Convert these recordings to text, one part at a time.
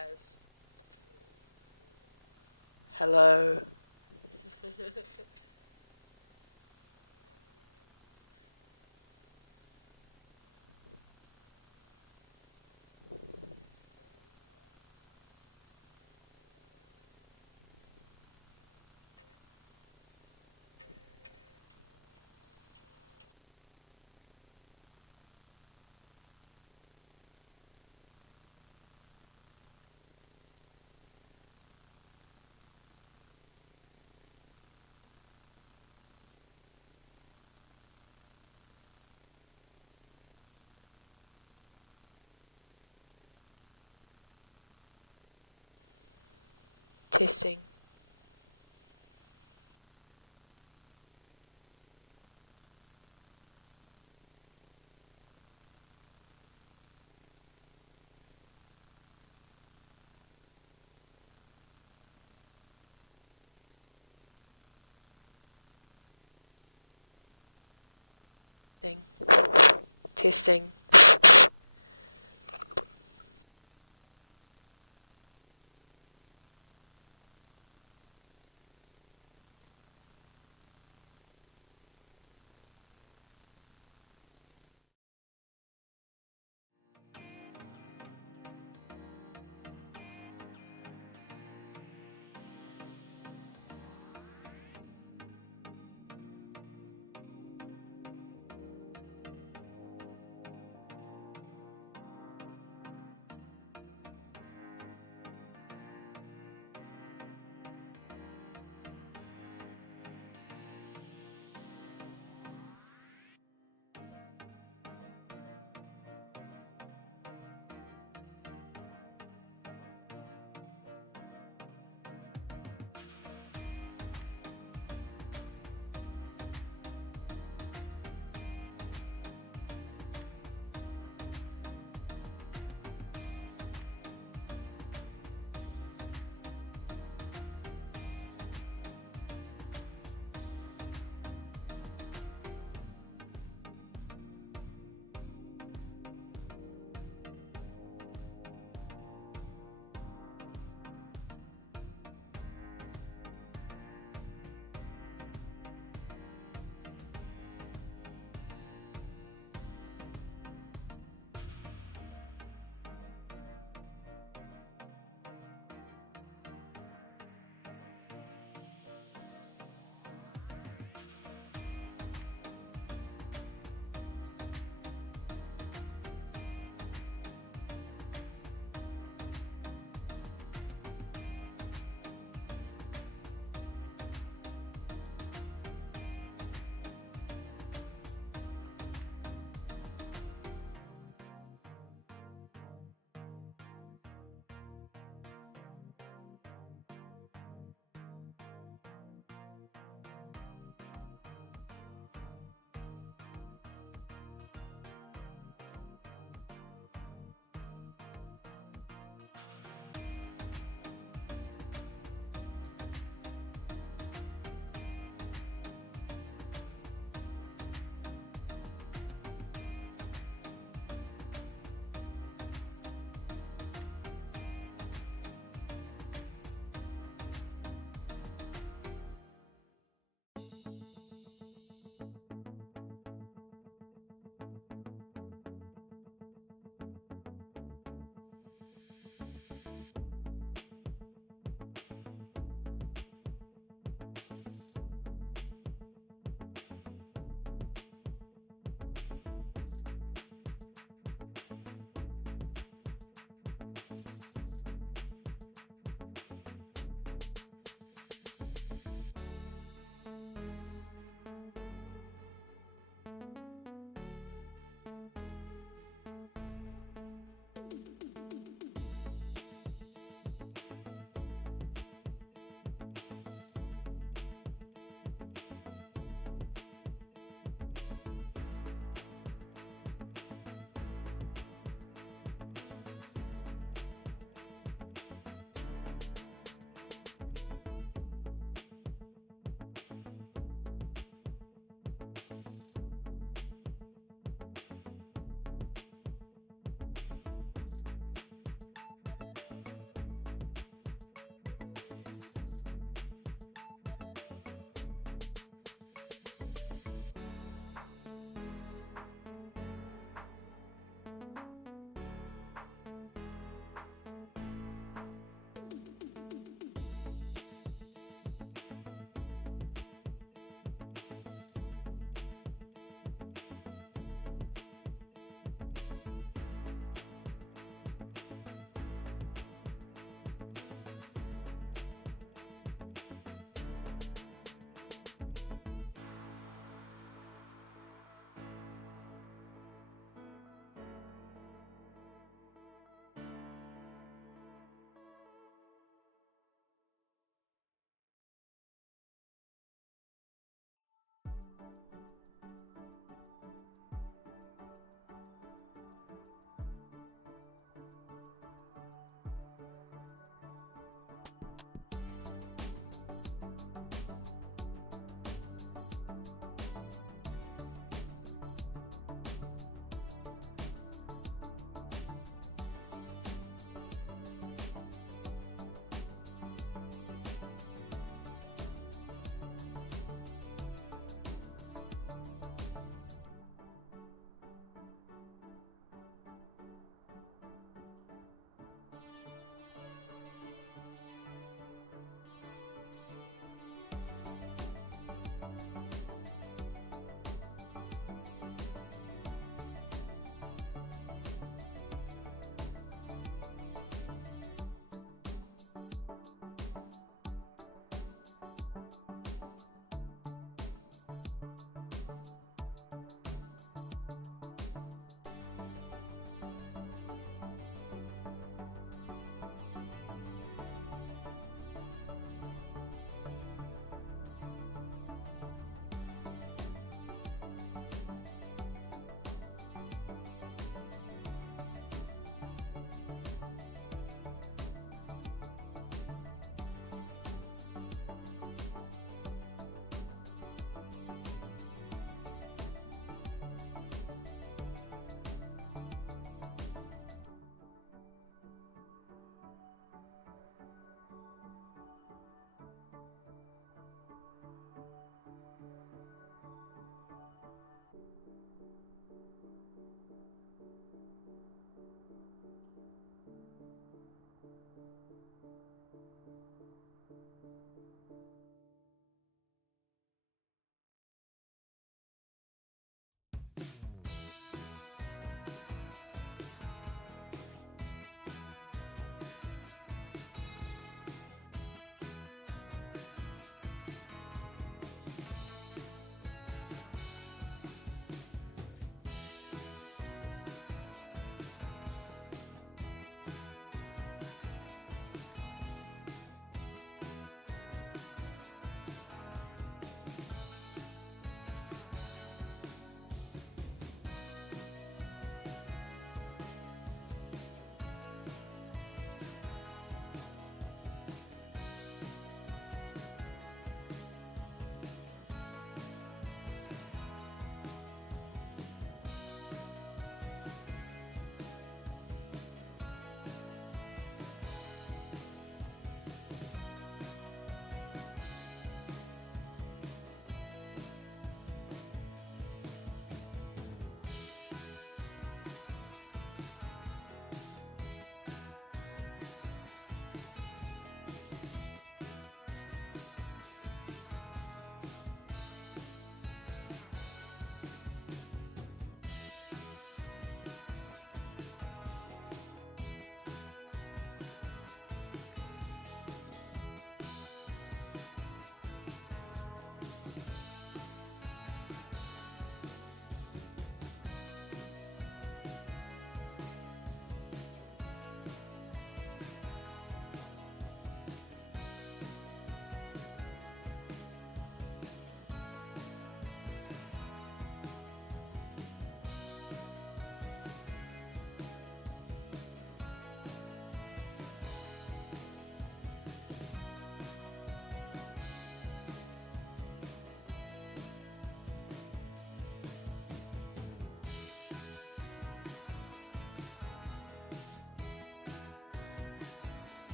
as hello. Testing. Testing. Testing.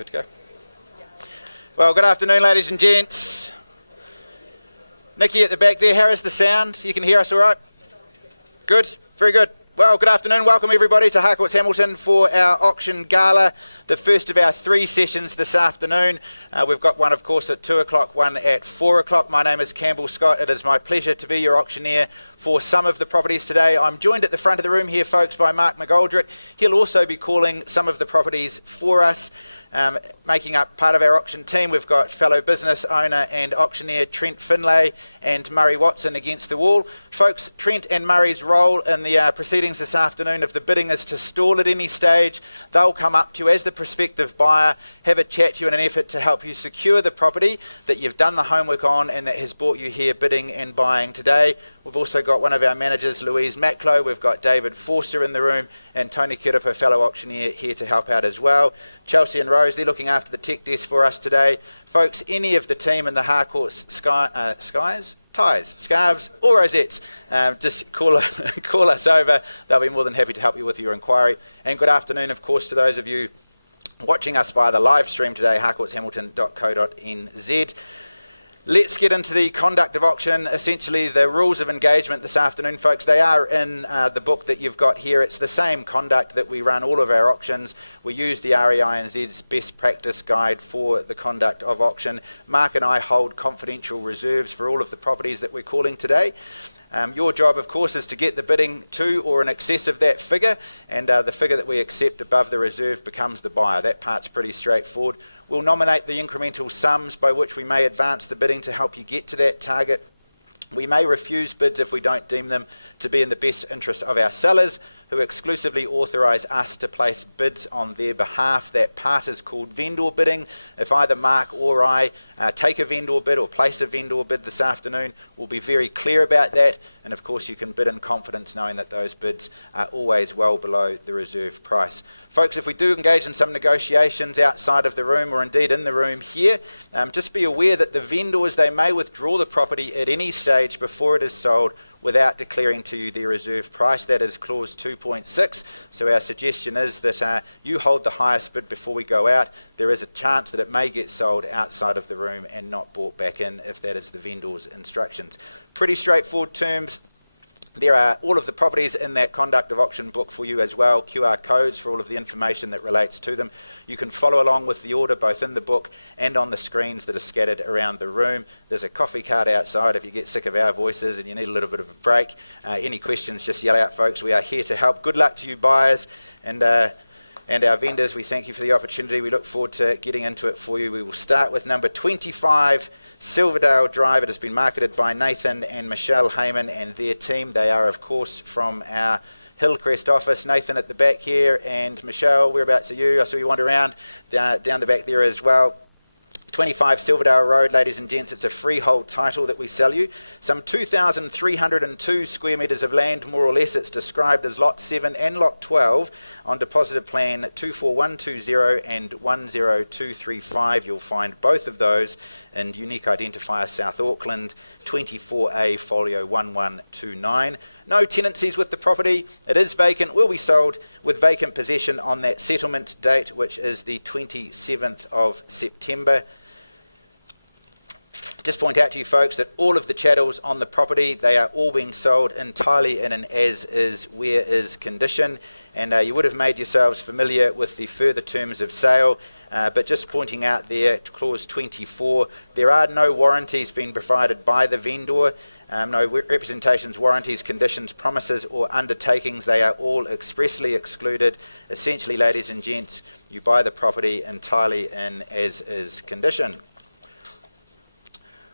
Good to go. Well, good afternoon, ladies and gents. Nikki at the back there, how is the sound? You can hear us all right? Good, very good. Well, good afternoon. Welcome everybody to Harcourts Hamilton for our auction gala, the first of our 3 sessions this afternoon. We've got one, of course, at 2 o'clock, one at 4 o'clock. My name is Campbell Scott. It is my pleasure to be your auctioneer for some of the properties today. I'm joined at the front of the room here, folks, by Mark McGoldrick. He'll also be calling some of the properties for us. Making up part of our auction team, we've got fellow business owner and auctioneer Trent Finlay and Murray Watson against the wall. Folks, Trent and Murray's role in the proceedings this afternoon, if the bidding is to stall at any stage, they'll come up to you as the prospective buyer, have a chat to you in an effort to help you secure the property that you've done the homework on and that has brought you here bidding and buying today. We've also got one of our managers, Louise Maclow. We've got David Forster in the room and Tony Kirapa, fellow auctioneer, here to help out as well. Chelsea and Rose, they're looking after the tech desk for us today. Folks, any of the team in the Harcourts ties, scarves or rosettes, just call us over. They'll be more than happy to help you with your inquiry. And good afternoon, of course, to those of you watching us via the live stream today, harcourtshamilton.co.nz. Let's get into the conduct of auction. Essentially, the rules of engagement this afternoon, folks, they are in the book that you've got here. It's the same conduct that we run all of our auctions. We use the REINZ's best practice guide for the conduct of auction. Mark and I hold confidential reserves for all of the properties that we're calling today. Your job, of course, is to get the bidding to or in excess of that figure, and the figure that we accept above the reserve becomes the buyer. That part's pretty straightforward. We'll nominate the incremental sums by which we may advance the bidding to help you get to that target. We may refuse bids if we don't deem them to be in the best interest of our sellers, who exclusively authorise us to place bids on their behalf. That part is called vendor bidding. If either Mark or I take a vendor bid or place a vendor bid this afternoon, we'll be very clear about that. And of course, you can bid in confidence knowing that those bids are always well below the reserve price. Folks, if we do engage in some negotiations outside of the room or indeed in the room here, just be aware that the vendors, they may withdraw the property at any stage before it is sold without declaring to you their reserve price. That is clause 2.6. So our suggestion is that you hold the highest bid before we go out. There is a chance that it may get sold outside of the room and not brought back in if that is the vendor's instructions. Pretty straightforward terms. There are all of the properties in that conduct of auction book for you as well, QR codes for all of the information that relates to them. You can follow along with the order both in the book and on the screens that are scattered around the room. There's a coffee cart outside if you get sick of our voices and you need a little bit of a break. Any questions, just yell out, folks. We are here to help. Good luck to you buyers and our vendors. We thank you for the opportunity. We look forward to getting into it for you. We will start with number 25, Silverdale Drive. It has been marketed by Nathan and Michelle Heyman and their team. They are, of course, from our Hillcrest office. Nathan at the back here, and Michelle, whereabouts are you? I saw you wander around down the back there as well. 25 Silverdale Road, ladies and gents, it's a freehold title that we sell you. Some 2,302 square metres of land, more or less. It's described as Lot 7 and Lot 12 on deposited plan 24120 and 10235. You'll find both of those in unique identifier South Auckland, 24A folio 1129. No tenancies with the property. It is vacant, will be sold with vacant possession on that settlement date, which is the 27th of September. Just point out to you folks that all of the chattels on the property, they are all being sold entirely in an as-is, where-is condition, and you would have made yourselves familiar with the further terms of sale, but just pointing out there, clause 24, there are no warranties being provided by the vendor, no representations, warranties, conditions, promises or undertakings. They are all expressly excluded. Essentially, ladies and gents, you buy the property entirely in as-is condition.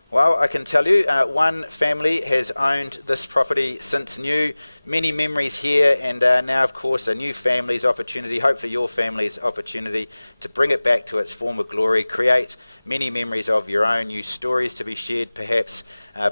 Well, I can tell you, one family has owned this property since new. Many memories here, and now, of course, a new family's opportunity, hopefully your family's opportunity, to bring it back to its former glory, create many memories of your own, new stories to be shared, perhaps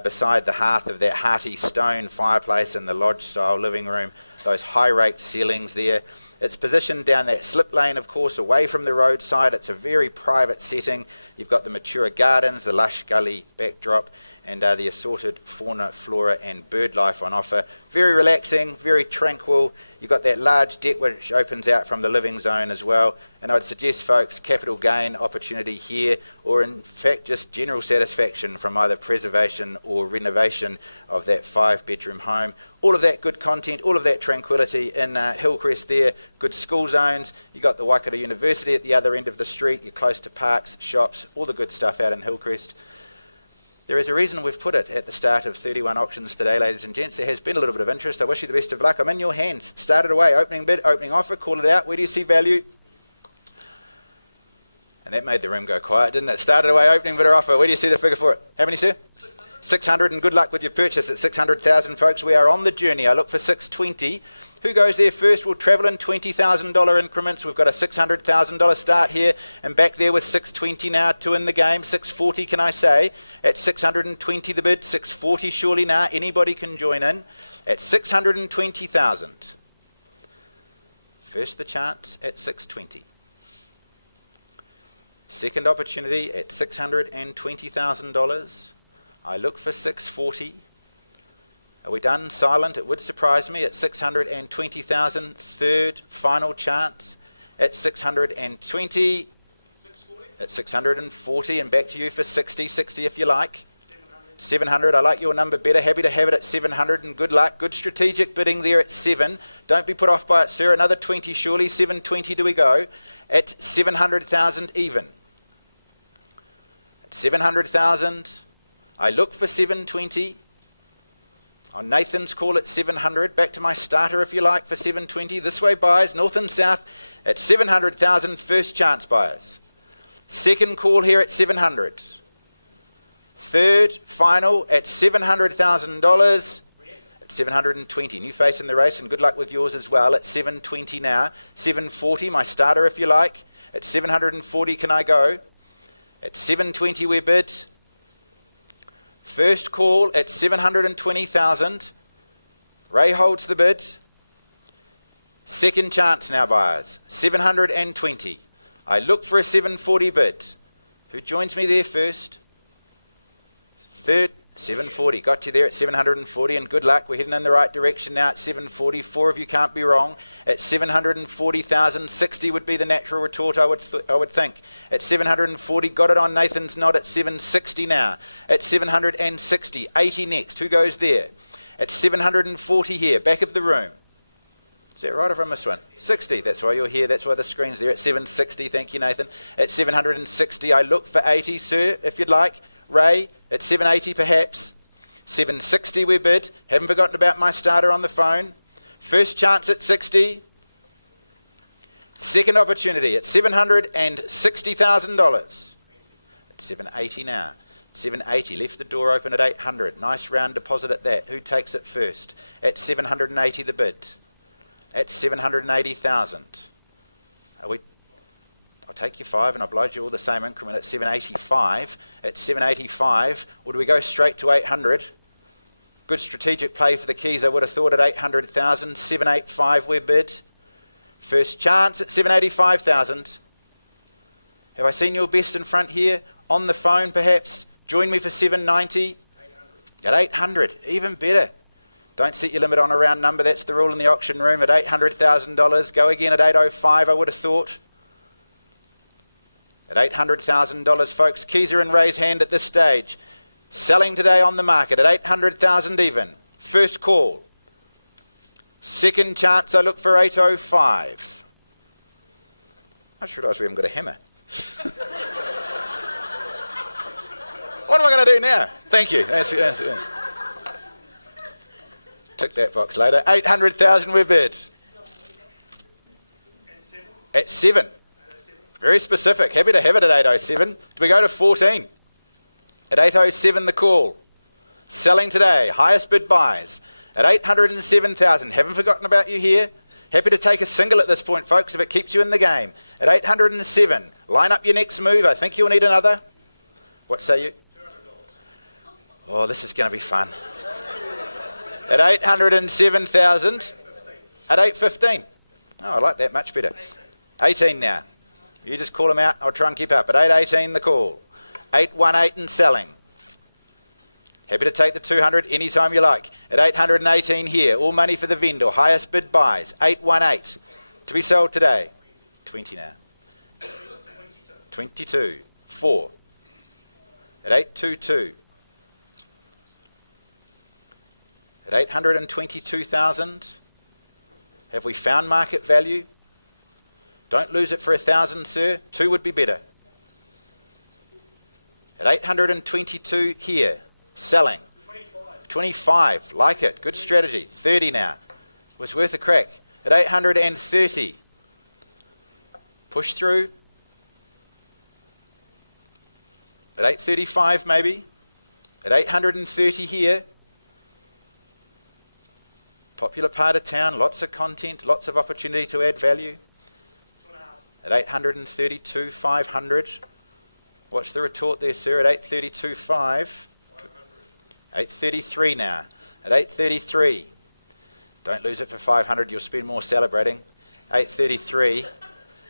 beside the hearth of that hearty stone fireplace in the lodge-style living room, those high-raked ceilings there. It's positioned down that slip lane, of course, away from the roadside. It's a very private setting. You've got the mature gardens, the lush gully backdrop, and the assorted fauna, flora and bird life on offer. Very relaxing, very tranquil. You've got that large deck which opens out from the living zone as well, and I'd suggest folks capital gain opportunity here, or in fact just general satisfaction from either preservation or renovation of that 5-bedroom home. All of that good content, all of that tranquility in Hillcrest there, good school zones. You've got the Waikato University at the other end of the street, you're close to parks, shops, all the good stuff out in Hillcrest. There is a reason we've put it at the start of 31 auctions today, ladies and gents. There has been a little bit of interest. I wish you the best of luck. I'm in your hands. Start it away. Opening bid, opening offer, call it out. Where do you see value? And that made the room go quiet, didn't it? Started away, opening bid or offer. Where do you see the figure for it? How many, sir? 600, and good luck with your purchase at 600,000, folks. We are on the journey. I look for 620. Who goes there first? We'll travel in $20,000 increments. We've got a $600,000 start here, and back there with 620 now, 2 in the game. 640, can I say? At 620 the bid, 640 surely now. Anybody can join in. At 620,000. First the chance at 620. Second opportunity at $620,000. I look for 640. Are we done? Silent? It would surprise me. At 620,000. Third final chance at 620. 640. At 640, and back to you for 60. 60 if you like. 700. I like your number better. Happy to have it at 700, and good luck. Good strategic bidding there at 7. Don't be put off by it, sir. Another 20 surely. 720 do we go. At 700,000 even. At 700,000. I look for 720. On Nathan's call at 700. Back to my starter if you like for 720. This way buyers, north and south at 700,000. First chance buyers. Second call here at 700. Third final at $700,000 at 720. New face in the race, and good luck with yours as well at 720 now. 740, my starter if you like. At 740 can I go. At 720 we bid. First call at 720,000. Ray holds the bid. Second chance now buyers. 720. I look for a 740 bid. Who joins me there first? Third, 740. Got you there at 740, and good luck. We're heading in the right direction now at 740. 4 of you can't be wrong. At 740,000, 60 would be the natural retort, I would think. At 740, got it on Nathan's nod at 760 now. At 760, 80 next. Who goes there? At 740 here, back of the room. Is that right, or have I missed one? 60, that's why you're here, that's why the screen's there. At 760, thank you, Nathan. At 760, I look for 80, sir, if you'd like. Ray, at 780 perhaps. 760 we bid. Haven't forgotten about my starter on the phone. First chance at 60. Second opportunity at $760,000. At 780 now. 780, left the door open at 800. Nice round deposit at that. Who takes it first? At 780 the bid. At 780,000. I'll take you 5 and oblige you all the same increment at 785. At 785, or do we go straight to 800? Good strategic play for the keys, I would have thought, at 800,000. 785 we bid. First chance at 785,000. Have I seen your best in front here? On the phone perhaps? Join me for 790. 800. At 800, even better. Don't set your limit on a round number, that's the rule in the auction room. At $800,000, go again at 805, I would have thought. At $800,000, folks, keys are in Ray's hand at this stage. Selling today on the market at 800,000 even. First call. Second chance, I look for 805. I just realised we haven't got a hammer. What am I going to do now? Thank you. That's tick that box later. 800,000 we bid. At 7. Very specific. Happy to have it at 807. Do we go to 14? At 807 the call. Selling today. Highest bid buys. At 807,000. Haven't forgotten about you here. Happy to take a single at this point, folks, if it keeps you in the game. At 807. Line up your next move. I think you'll need another. What say you? Oh, this is going to be fun. At 807,000. At 815. Oh, I like that much better. 18 now. You just call them out. I'll try and keep up. At 818 the call. 818 and selling. Happy to take the 200 anytime you like. At 818 here, all money for the vendor. Highest bid buys, 818. To be sold today. 20 now. 22. 4. At 822. At 822,000. Have we found market value? Don't lose it for 1,000, sir. 2 would be better. At 822 here. Selling. 25. Like it. Good strategy. 30 now. Was worth a crack. At 830. Push through. At 835 maybe. At 830 here. Popular part of town. Lots of content. Lots of opportunity to add value. At 832, 500. What's the retort there, sir? At 832, 5. 833 now. At 833. Don't lose it for 500. You'll spend more celebrating. 833.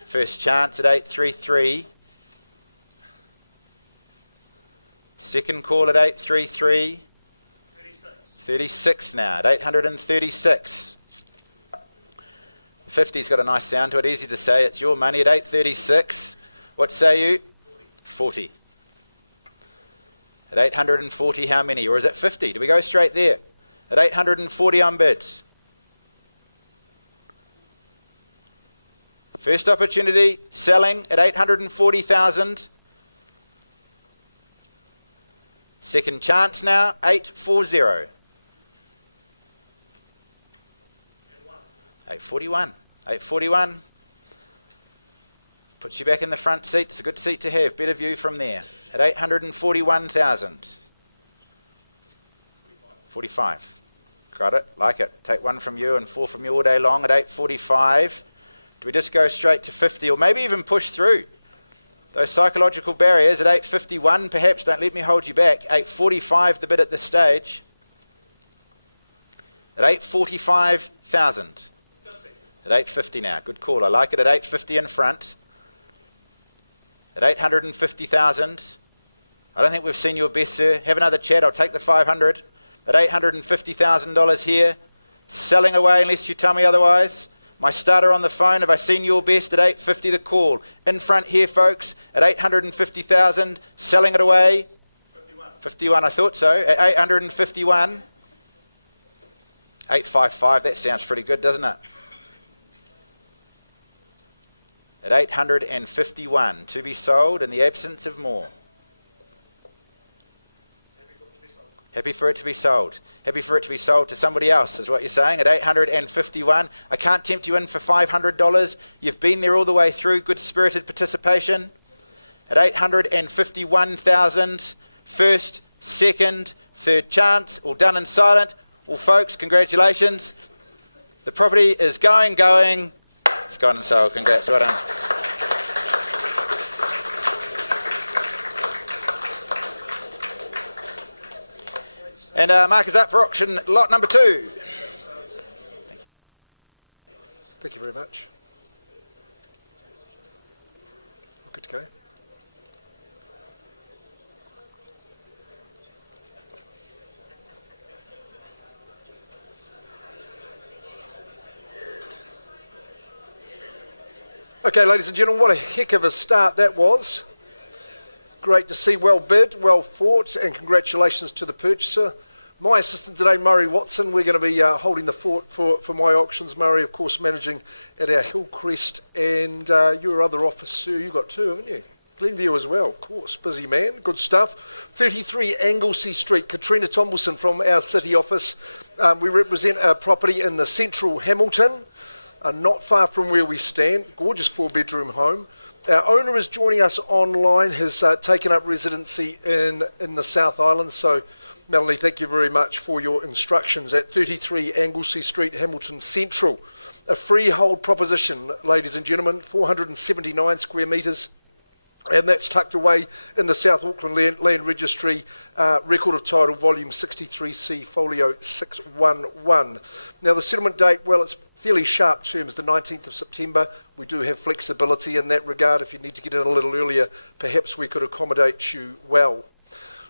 First chance at 833. Second call at 833. 36 now. At 836. 50's got a nice sound to it. Easy to say. It's your money at 836. What say you? 40. At 840, how many? Or is it 50? Do we go straight there? At 840 on bids. First opportunity, selling at 840,000. Second chance now, 840. 841. 841. Puts you back in the front seat. It's a good seat to have. Better view from there. At 841,000. 45. Got it. Like it. Take 1 from you and 4 from you all day long at 845. Do we just go straight to 50 or maybe even push through those psychological barriers at 851 perhaps? Don't let me hold you back. 845 the bid at this stage. At 845,000. At 850 now. Good call. I like it at 850 in front. At 850,000. I don't think we've seen your best, sir. Have another chat. I'll take the 500. At $850,000 here. Selling away unless you tell me otherwise. My starter on the phone. Have I seen your best at 850 the call? In front here, folks. At 850,000. Selling it away. 51. 51, I thought so. At 851. 855. That sounds pretty good, doesn't it? At 851, to be sold in the absence of more. Happy for it to be sold. Happy for it to be sold to somebody else, is what you're saying. At 851, I can't tempt you in for $500. You've been there all the way through. Good spirited participation. At 851,000, first, second, third chance, all done and silent. Well, folks, congratulations. The property is going. It's gone and sold. Congrats. Well done. And mark is up for auction lot number 2. Thank you. Thank you very much. Good to go. Okay, ladies and gentlemen, what a heck of a start that was. Great to see, well bid, well fought, and congratulations to the purchaser. My assistant today, Murray Watson, we're going to be holding the fort for my auctions. Murray, of course, managing at our Hillcrest, and your other office, sir, you got 2, haven't you? Glenview as well, of course, busy man, good stuff. 33 Anglesey Street, Katrina Tombleson from our city office. We represent a property in the central Hamilton. Not far from where we stand, gorgeous 4-bedroom home. Our owner is joining us online, has taken up residency in the South Island. So, Melanie, thank you very much for your instructions. At 33 Anglesey Street, Hamilton Central. A freehold proposition, ladies and gentlemen, 479 square metres. And that's tucked away in the South Auckland Land Registry, record of title, volume 63C, folio 611. Now, the settlement date, well, it's fairly sharp terms, the 19th of September. We do have flexibility in that regard. If you need to get in a little earlier, perhaps we could accommodate you well.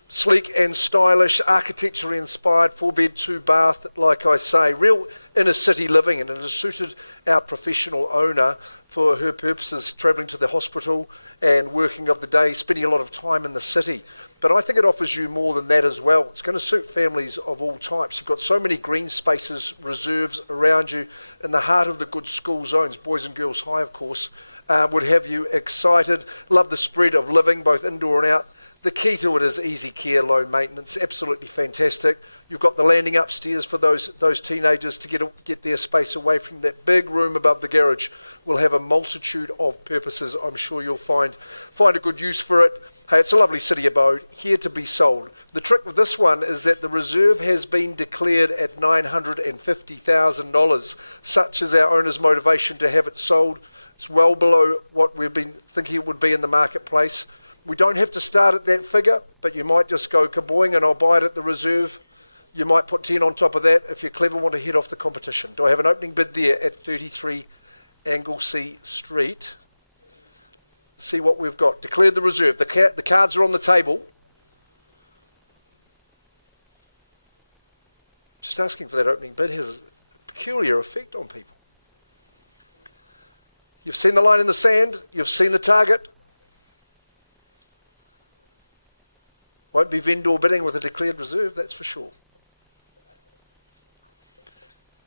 Sleek and stylish, architecturally inspired, 4-bed, 2-bath, like I say, real inner city living, and it has suited our professional owner for her purposes, travelling to the hospital and working of the day, spending a lot of time in the city. But I think it offers you more than that as well. It's going to suit families of all types. You've got so many green spaces, reserves around you in the heart of the good school zones, boys and girls high, of course, would have you excited. Love the spread of living, both indoor and out. The key to it is easy care, low maintenance, absolutely fantastic. You've got the landing upstairs for those teenagers to get their space away from that big room above the garage. Will have a multitude of purposes. I'm sure you'll find a good use for it. Hey, it's a lovely city abode, here to be sold. The trick with this one is that the reserve has been declared at $950,000. Such is our owner's motivation to have it sold. It's well below what we've been thinking it would be in the marketplace. We don't have to start at that figure, but you might just go kaboing and I'll buy it at the reserve. You might put 10 on top of that if you're clever, want to head off the competition. Do I have an opening bid there at 33 Anglesea Street? See what we've got. Declared the reserve. The cards are on the table. Just asking for that opening bid has a peculiar effect on people. You've seen the line in the sand. You've seen the target. Won't be vendor bidding with a declared reserve, that's for sure.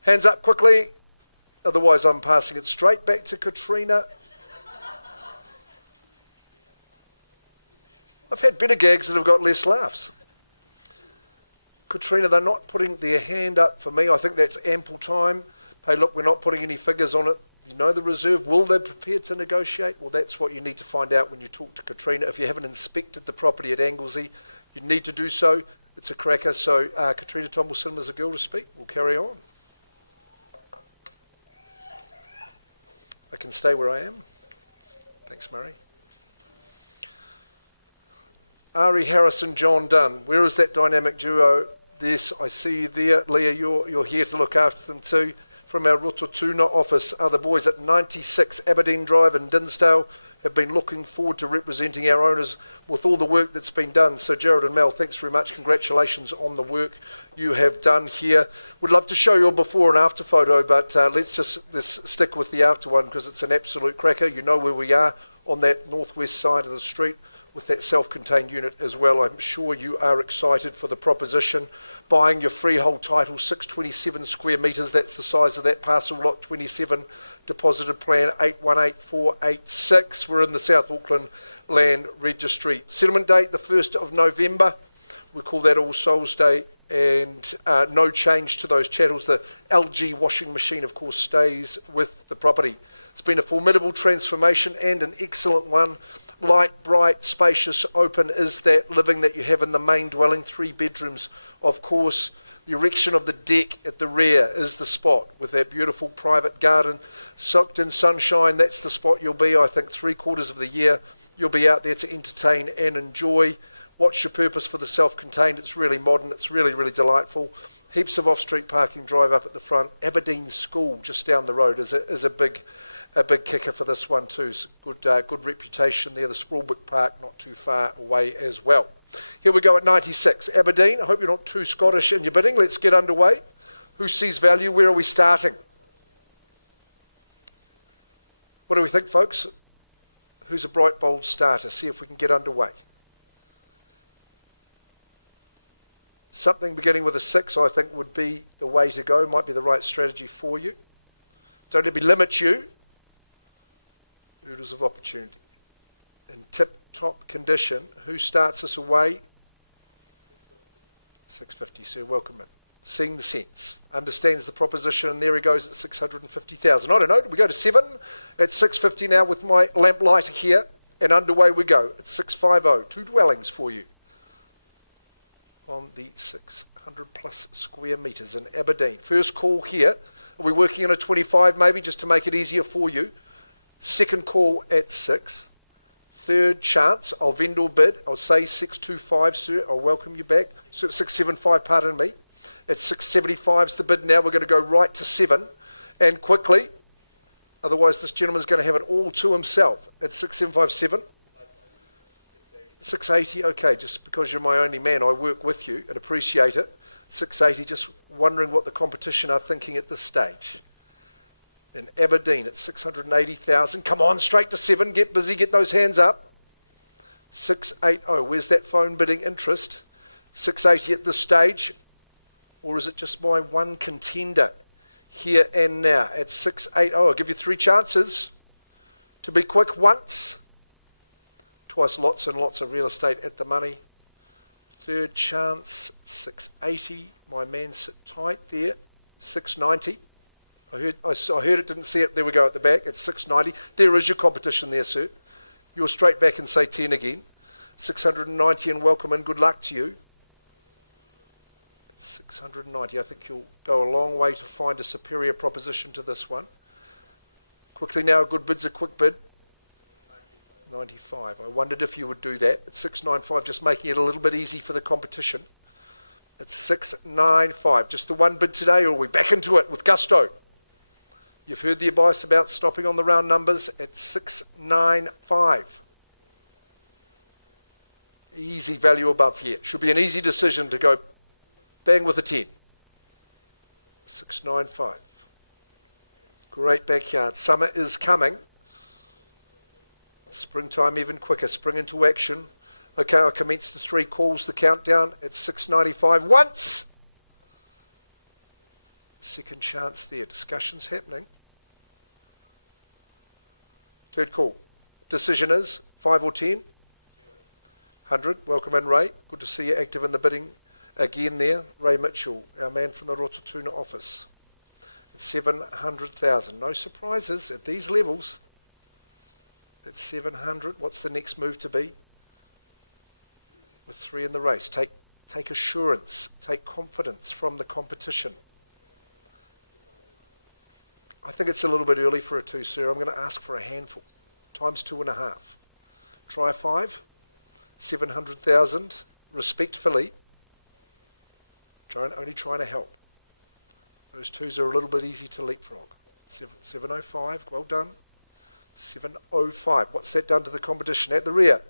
Hands up quickly, otherwise I'm passing it straight back to Katrina. I've had better gags that have got less laughs. Katrina, they're not putting their hand up for me. I think that's ample time. Hey, look, we're not putting any figures on it. You know the reserve. Will they be prepared to negotiate? Well, that's what you need to find out when you talk to Katrina. If you haven't inspected the property at Anglesea, you need to do so. It's a cracker. So Katrina Tom will sit as a girl to speak. We'll carry on. I can stay where I am. Thanks, Murray. Ari Harrison, John Dunn. Where is that dynamic duo? Yes, I see you there. Leah, you're here to look after them too. From our Rototuna office, the boys at 96 Aberdeen Drive in Dinsdale have been looking forward to representing our owners with all the work that's been done. So Jared and Mel, thanks very much. Congratulations on the work you have done here. Would love to show you a before and after photo, but let's stick with the after one because it's an absolute cracker. You know where we are on that northwest side of the street with that self-contained unit as well. I'm sure you are excited for the proposition. Buying your freehold title, 627 square metres, that's the size of that parcel, lot 27, deposited plan 818486. We're in the South Auckland Land Registry. Settlement date, the 1st of November. We call that All Souls Day, and no change to those chattels. The LG washing machine, of course, stays with the property. It's been a formidable transformation and an excellent one. Light, bright, spacious, open is that living that you have in the main dwelling. 3 bedrooms, of course. The erection of the deck at the rear is the spot with that beautiful private garden. Soaked in sunshine, that's the spot you'll be, I think, 3/4 of the year. You'll be out there to entertain and enjoy. What's your purpose for the self-contained? It's really modern. It's really, really delightful. Heaps of off-street parking, drive up at the front. Aberdeen School just down the road is a big kicker for this one too. Good reputation there. The Sprawlbrook Park not too far away as well. Here we go at 96 Aberdeen. I hope you're not too Scottish in your bidding. Let's get underway. Who sees value? Where are we starting? What do we think, folks? Who's a bright, bold starter? See if we can get underway. Something beginning with a 6, I think, would be the way to go. Might be the right strategy for you. Don't let me limit you. Oodles of opportunity. In tip-top condition, who starts us away? 650, sir. Welcome in. Seeing the sense. Understands the proposition, and there he goes at 650,000. I don't know. Do we go to 7? At 650 now with my lamplighter here, and underway we go. It's 650. 2 dwellings for you on the 600 plus square metres in Aberdeen. First call here. Are we working on a 25 maybe just to make it easier for you? Second call at 6. Third chance. I'll vendor bid. I'll say 625, sir. I'll welcome you back. So 675, pardon me. At 675 is the bid now. We're going to go right to 7. And quickly. Otherwise this gentleman's going to have it all to himself. At 6757. 680, okay, just because you're my only man, I work with you and appreciate it. 680, just wondering what the competition are thinking at this stage. In Aberdeen, it's 680,000. Come on, straight to 7, get busy, get those hands up. 680, where's that phone bidding interest? 680 at this stage, or is it just my one contender here and now at 680? I'll give you 3 chances to be quick. Once, twice, lots and lots of real estate at the money. Third chance, 680. My man sit tight there. 690. I heard it, didn't see it. There we go at the back. It's 690. There is your competition there, sir. You're straight back and say 10 again. 690 and welcome and good luck to you. It's 690. I think you'll go a long way to find a superior proposition to this one. Quickly now, a good bid's a quick bid. 95. I wondered if you would do that. It's 695, just making it a little bit easy for the competition. It's 695. Just the one bid today, or are we back into it with gusto? You've heard the advice about stopping on the round numbers at 695. Easy value above here. Should be an easy decision to go bang with a 10. 695. Great backyard. Summer is coming. Springtime even quicker. Spring into action. Okay, I commence the 3 calls, the countdown at 695. Once! Second chance there. Discussions happening. Third call. Decision is 5 or 10? 100. Welcome in, Ray. Good to see you active in the bidding again there. Ray Mitchell, our man from the Rototuna office. It's 700,000. No surprises at these levels. It's 700. What's the next move to be? With 3 in the race. Take assurance. Take confidence from the competition. I think it's a little bit early for a 2, sir. I'm going to ask for a handful. Times 2.5. Try a 5. 700,000. Respectfully. Only trying to help. Those 2s are a little bit easy to leapfrog. 705. Well done. 705. What's that done to the competition at the rear?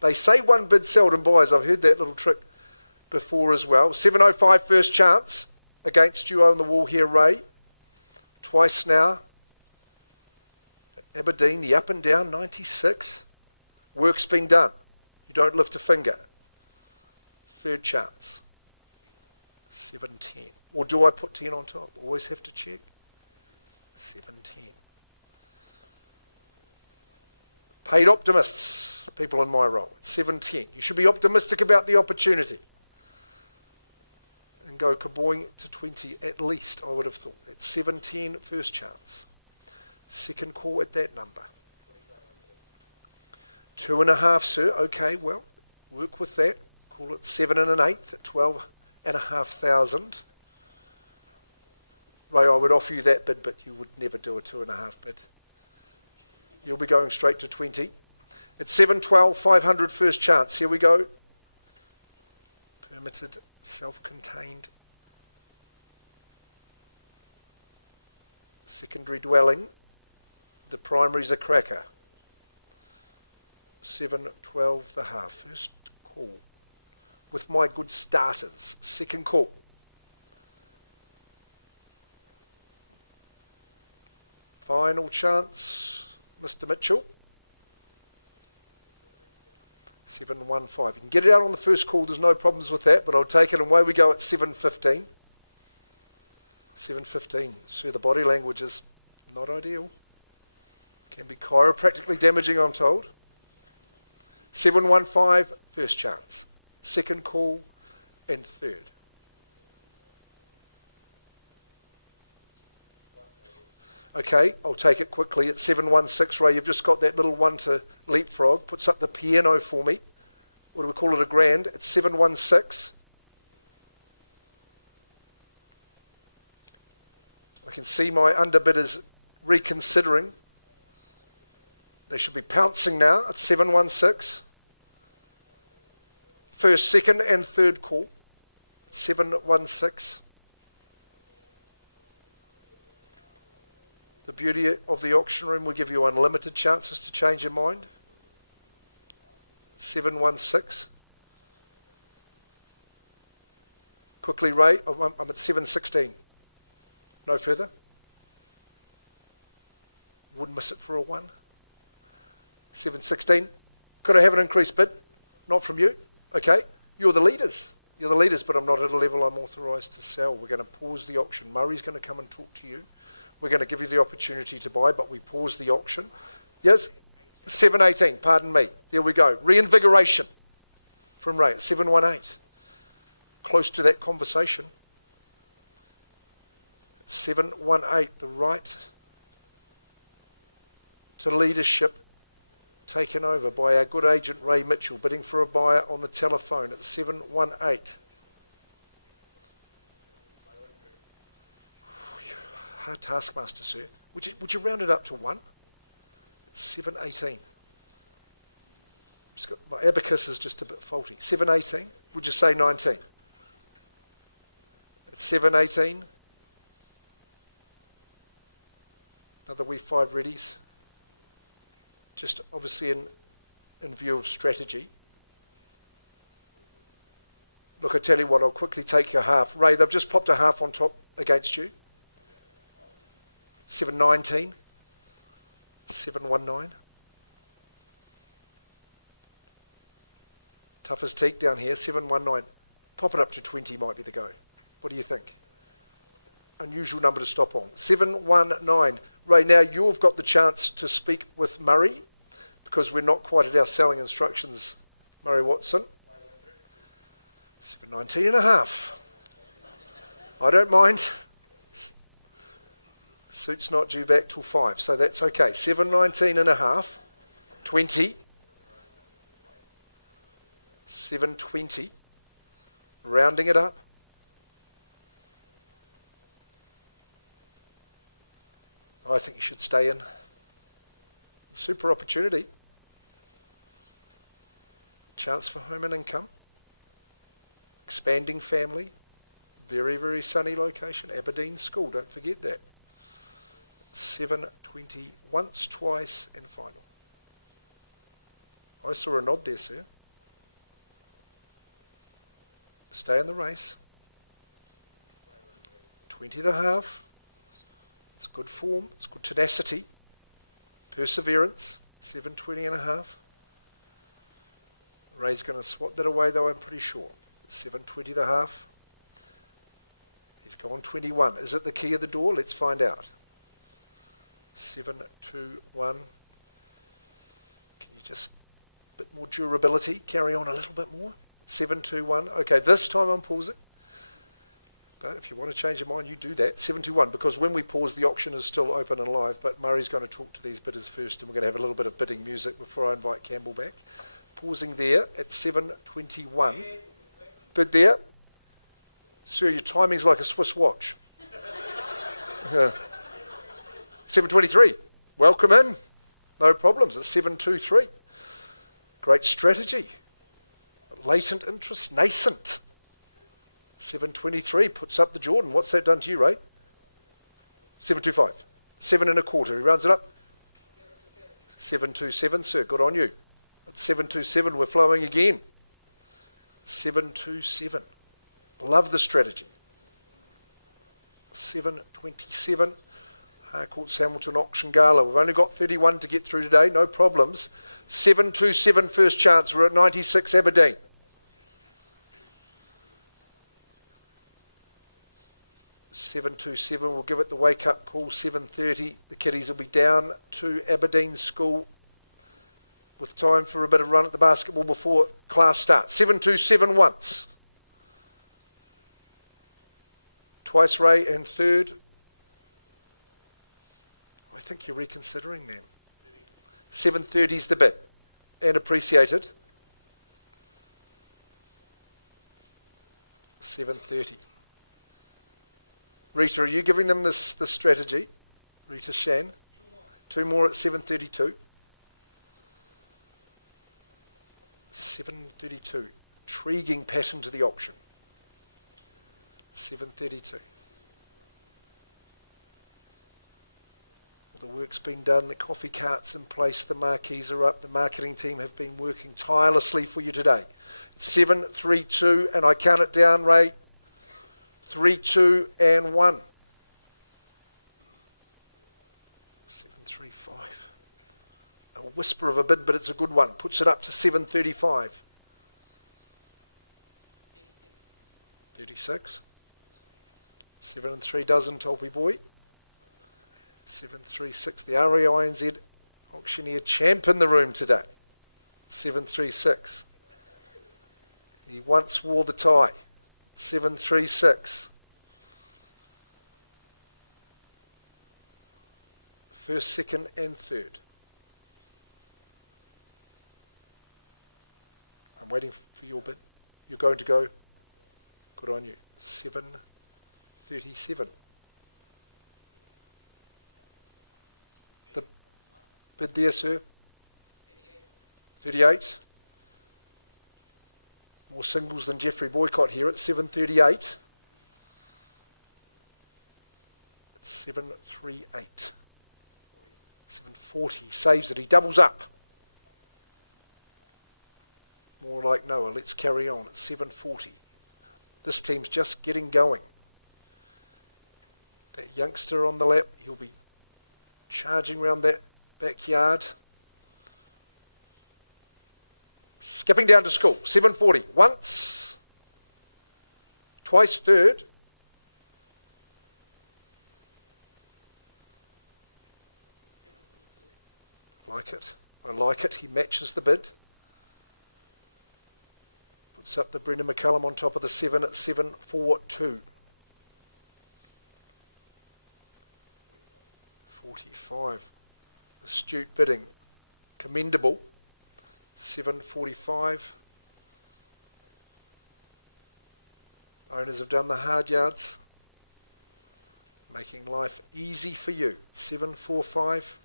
They say one bid seldom buys. I've heard that little trick before as well. 705 first chance against you on the wall here, Ray. Twice now. Aberdeen, the up and down, 96. Work's been done. You don't lift a finger. Third chance. 710. Or do I put 10 on top? Always have to check. 710. Paid optimists, people in my role. It's 710. You should be optimistic about the opportunity. And go kaboing to 20 at least, I would have thought. It's 710 first chance. Second call at that number. 2.5, sir. Okay, well, work with that. Call it 7 1/8 at 12,500. Ray, I would offer you that bid, but you would never do a 2.5 bid. You'll be going straight to 20. It's 712, 500 first chance. Here we go. Permitted, self-contained. Secondary dwelling. The primary's a cracker. 712 the half. First call. With my good starters. Second call. Final chance, Mr. Mitchell. 715. You can get it out on the first call, there's no problems with that, but I'll take it and away we go at 715. 715. Sir, the body language is not ideal. Can be chiropractically damaging, I'm told. 715, first chance. Second call and third. Okay, I'll take it quickly. It's 716, Ray. You've just got that little one to leapfrog. Puts up the piano for me. Or do we call it a grand? It's 716. I can see my underbidders reconsidering. They should be pouncing now. It's 716. First, second, and third call. It's 716. The beauty of the auction room will give you unlimited chances to change your mind. 716. Quickly, Ray, I'm at 716. No further? You wouldn't miss it for a 1? 716. Could I have an increased bid? Not from you? Okay. You're the leaders. You're the leaders, but I'm not at a level I'm authorised to sell. We're going to pause the auction. Murray's going to come and talk to you. We're going to give you the opportunity to buy, but we pause the auction. Yes? 718, pardon me. There we go. Reinvigoration from Ray at 718. Close to that conversation. 718, the right to leadership taken over by our good agent Ray Mitchell, bidding for a buyer on the telephone at 718. Hard taskmaster, sir. Would you round it up to 1? It's 718. My abacus is just a bit faulty. 718. Would you say 19? It's 718. Another wee 5 readies. Just obviously in view of strategy. Look, I tell you what, I'll quickly take your half. Ray, they've just popped a half on top against you. 719. 719. Tough as teak down here, 719. Pop it up to 20 might be the go. What do you think? Unusual number to stop on. 719. Ray, now you've got the chance to speak with Murray because we're not quite at our selling instructions. Murray Watson. 719 and a half. I don't mind. Suit's not due back till 5, so that's okay. 719 and a half. 20. 720. Rounding it up. I think you should stay in. Super opportunity. Chance for home and income. Expanding family. Very, very sunny location. Aberdeen School, don't forget that. 720 once, twice, and final. I saw a nod there, sir. Stay in the race. 20 the half. It's good form. It's good tenacity. Perseverance. 720 and a half. Ray's going to swat that away, though, I'm pretty sure. 720 the half. He's gone 21. Is it the key of the door? Let's find out. 721. Can you just a bit more durability? Carry on a little bit more. 721. Okay, this time I'm pausing. But if you want to change your mind, you do that. 721, because when we pause, the auction is still open and live, but Murray's going to talk to these bidders first, and we're going to have a little bit of bidding music before I invite Campbell back. Pausing there at 721. Bid there. Sir, your timing's like a Swiss watch. 723. Welcome in. No problems. It's 723. Great strategy. Latent interest, nascent. 723 puts up the Jordan. What's that done to you, Ray? 725. 7 and a quarter. He rounds it up. 727, sir. Good on you. At 727, we're flowing again. 727. Love the strategy. 727. Harcourt Hamilton Auction Gala. We've only got 31 to get through today. No problems. 727 first chance. We're at 96 Aberdeen. 727, we'll give it the wake-up call. 7:30, the kiddies will be down to Aberdeen School with time for a bit of run at the basketball before class starts. 727 once. Twice Ray and third. I think you're reconsidering, ma'am. 730's the bid. And appreciated. 730. Rita, are you giving them this strategy? Rita Shan. 2 more at 732. 732. Intriguing pattern to the auction. 732. All the work's been done, the coffee cart's in place, the marquees are up, the marketing team have been working tirelessly for you today. It's 7, 3, 2, and I count it down, Ray. 3, 2, and 1. 7, 3, 5. A whisper of a bid, but it's a good one. Puts it up to 7.35. 36. 7 and 3 dozen, Tolpy boy. 736. The REINZ auctioneer champ in the room today. 736. He once wore the tie. 736. First, second, and third. I'm waiting for your bid. You're going to go. Good on you. 737. The bid there, sir. 38. More singles than Jeffrey Boycott here at 738. It's 738. 740. Saves it. He doubles up. More like Noah. Let's carry on. It's 740. This team's just getting going. That youngster on the lap, he'll be charging around that backyard. Skipping down to school. 740. Once. Twice third. Like it. I like it. He matches the bid. Puts up the Brendan McCullum on top of the 7 at 742. 45. Astute bidding. Commendable. 745. Owners have done the hard yards. Making life easy for you. 745.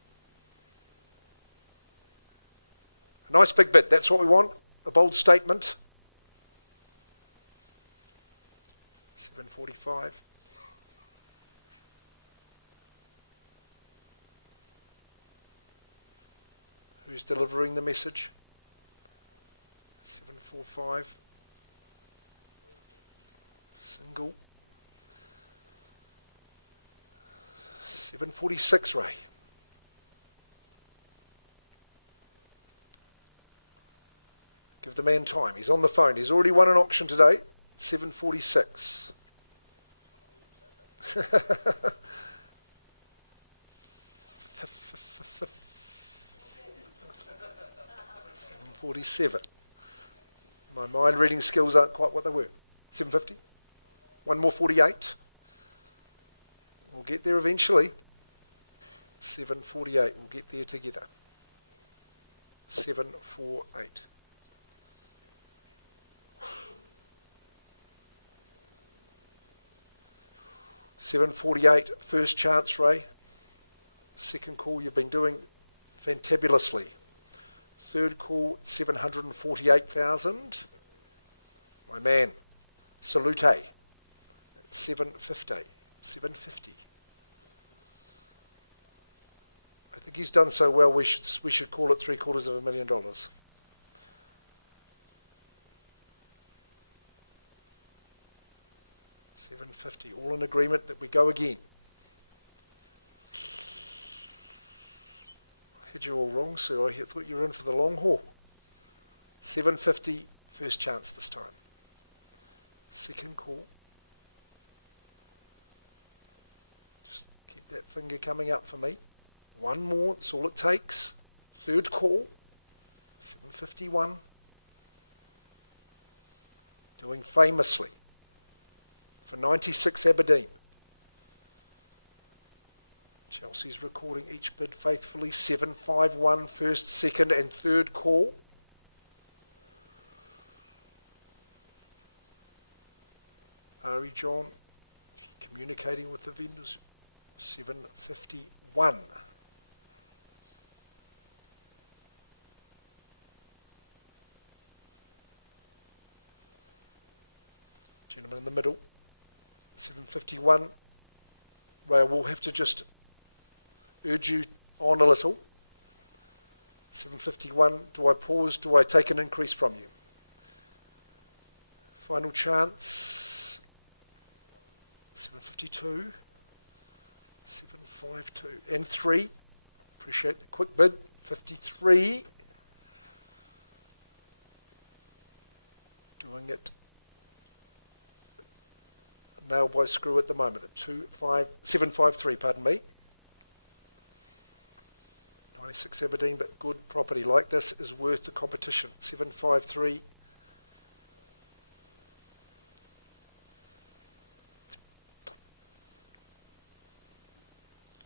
A nice big bid. That's what we want. A bold statement. 745. Who's delivering the message? 745. Single. 746, Ray. Give the man time. He's on the phone. He's already won an auction today. 746. 747. My mind reading skills aren't quite what they were. 750. One more 48. We'll get there eventually. 748. We'll get there together. 748. $748, first chance, Ray. Second call, you've been doing fantabulously. Third call, 748,000. My man, salute. 750. 750. I think he's done so well, we should call it $750,000. $750, all in agreement that we go again. I had you all wrong, sir. I thought you were in for the long haul. 750, first chance this time. Second call. Just keep that finger coming up for me. One more, that's all it takes. Third call. 751. Doing famously. For 96 Aberdeen. Chelsea's recording each bid faithfully. 751, first, second and third call. Ari John, communicating with the vendors. 751. Gentleman in the middle. 751. Ray, we'll have to just urge you on a little. 751, do I pause? Do I take an increase from you? Final chance. 752. 752. And 3. Appreciate the quick bid. 53. Doing it nail by screw at the moment at 753, pardon me. 96 Aberdeen, but good property like this is worth the competition. 753.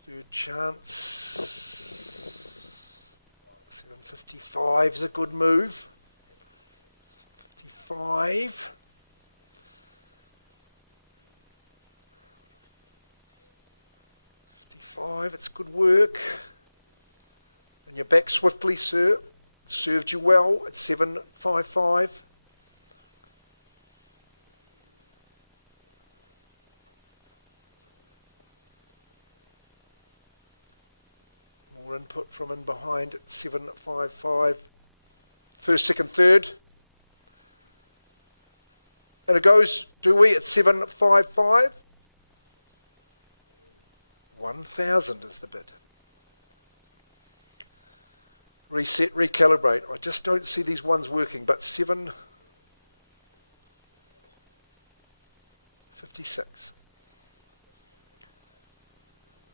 Third chance. 755 is a good move. 55. 55, it's good work. And you're back swiftly, sir. Served you well at 755. More input from in behind at 755. First, second, third. And it goes, do we, at 755? 1,000 is the bid. Reset, recalibrate. I just don't see these ones working, but 756.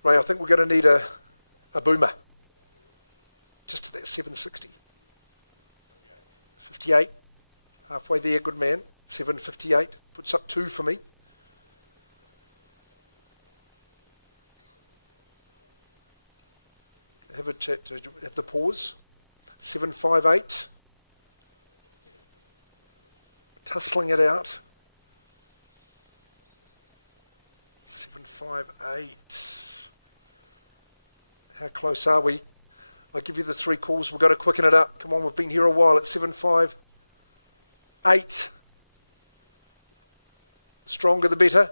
Ray, I think we're going to need a boomer. Just to that 760. 58. Halfway there, good man. 758. Puts up 2 for me. Have a chat to have the pause. 758. Tussling it out. 758. How close are we? I'll give you the 3 calls. We've got to quicken it up. Come on, we've been here a while at 758. Stronger the better.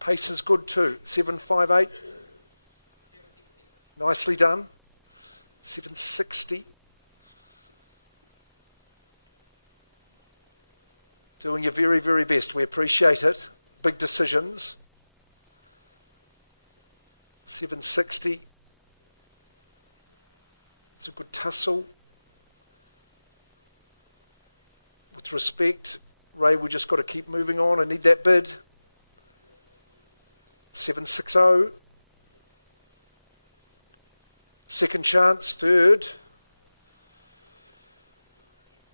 Pace is good too. 758. 760. Nicely done. 760. Doing your very, very best. We appreciate it. Big decisions. 760. It's a good tussle. With respect, Ray, we just got to keep moving on. I need that bid. 760. Second chance, third.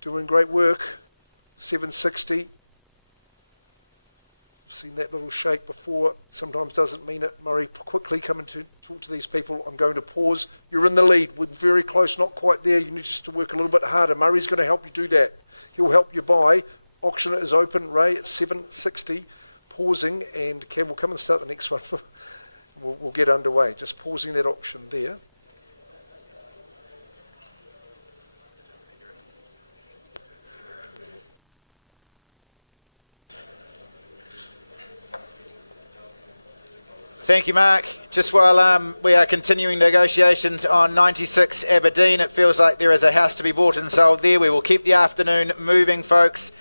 Doing great work. 760. I've seen that little shake before. Sometimes doesn't mean it. Murray, quickly come and talk to these people. I'm going to pause. You're in the lead. We're very close, not quite there. You need just to work a little bit harder. Murray's going to help you do that. He'll help you buy. Auction is open, Ray, at 760. Pausing, and Cam will come and start the next one. We'll get underway. Just pausing that auction there. Thank you, Mark. Just while we are continuing negotiations on 96 Aberdeen, it feels like there is a house to be bought and sold there. We will keep the afternoon moving, folks.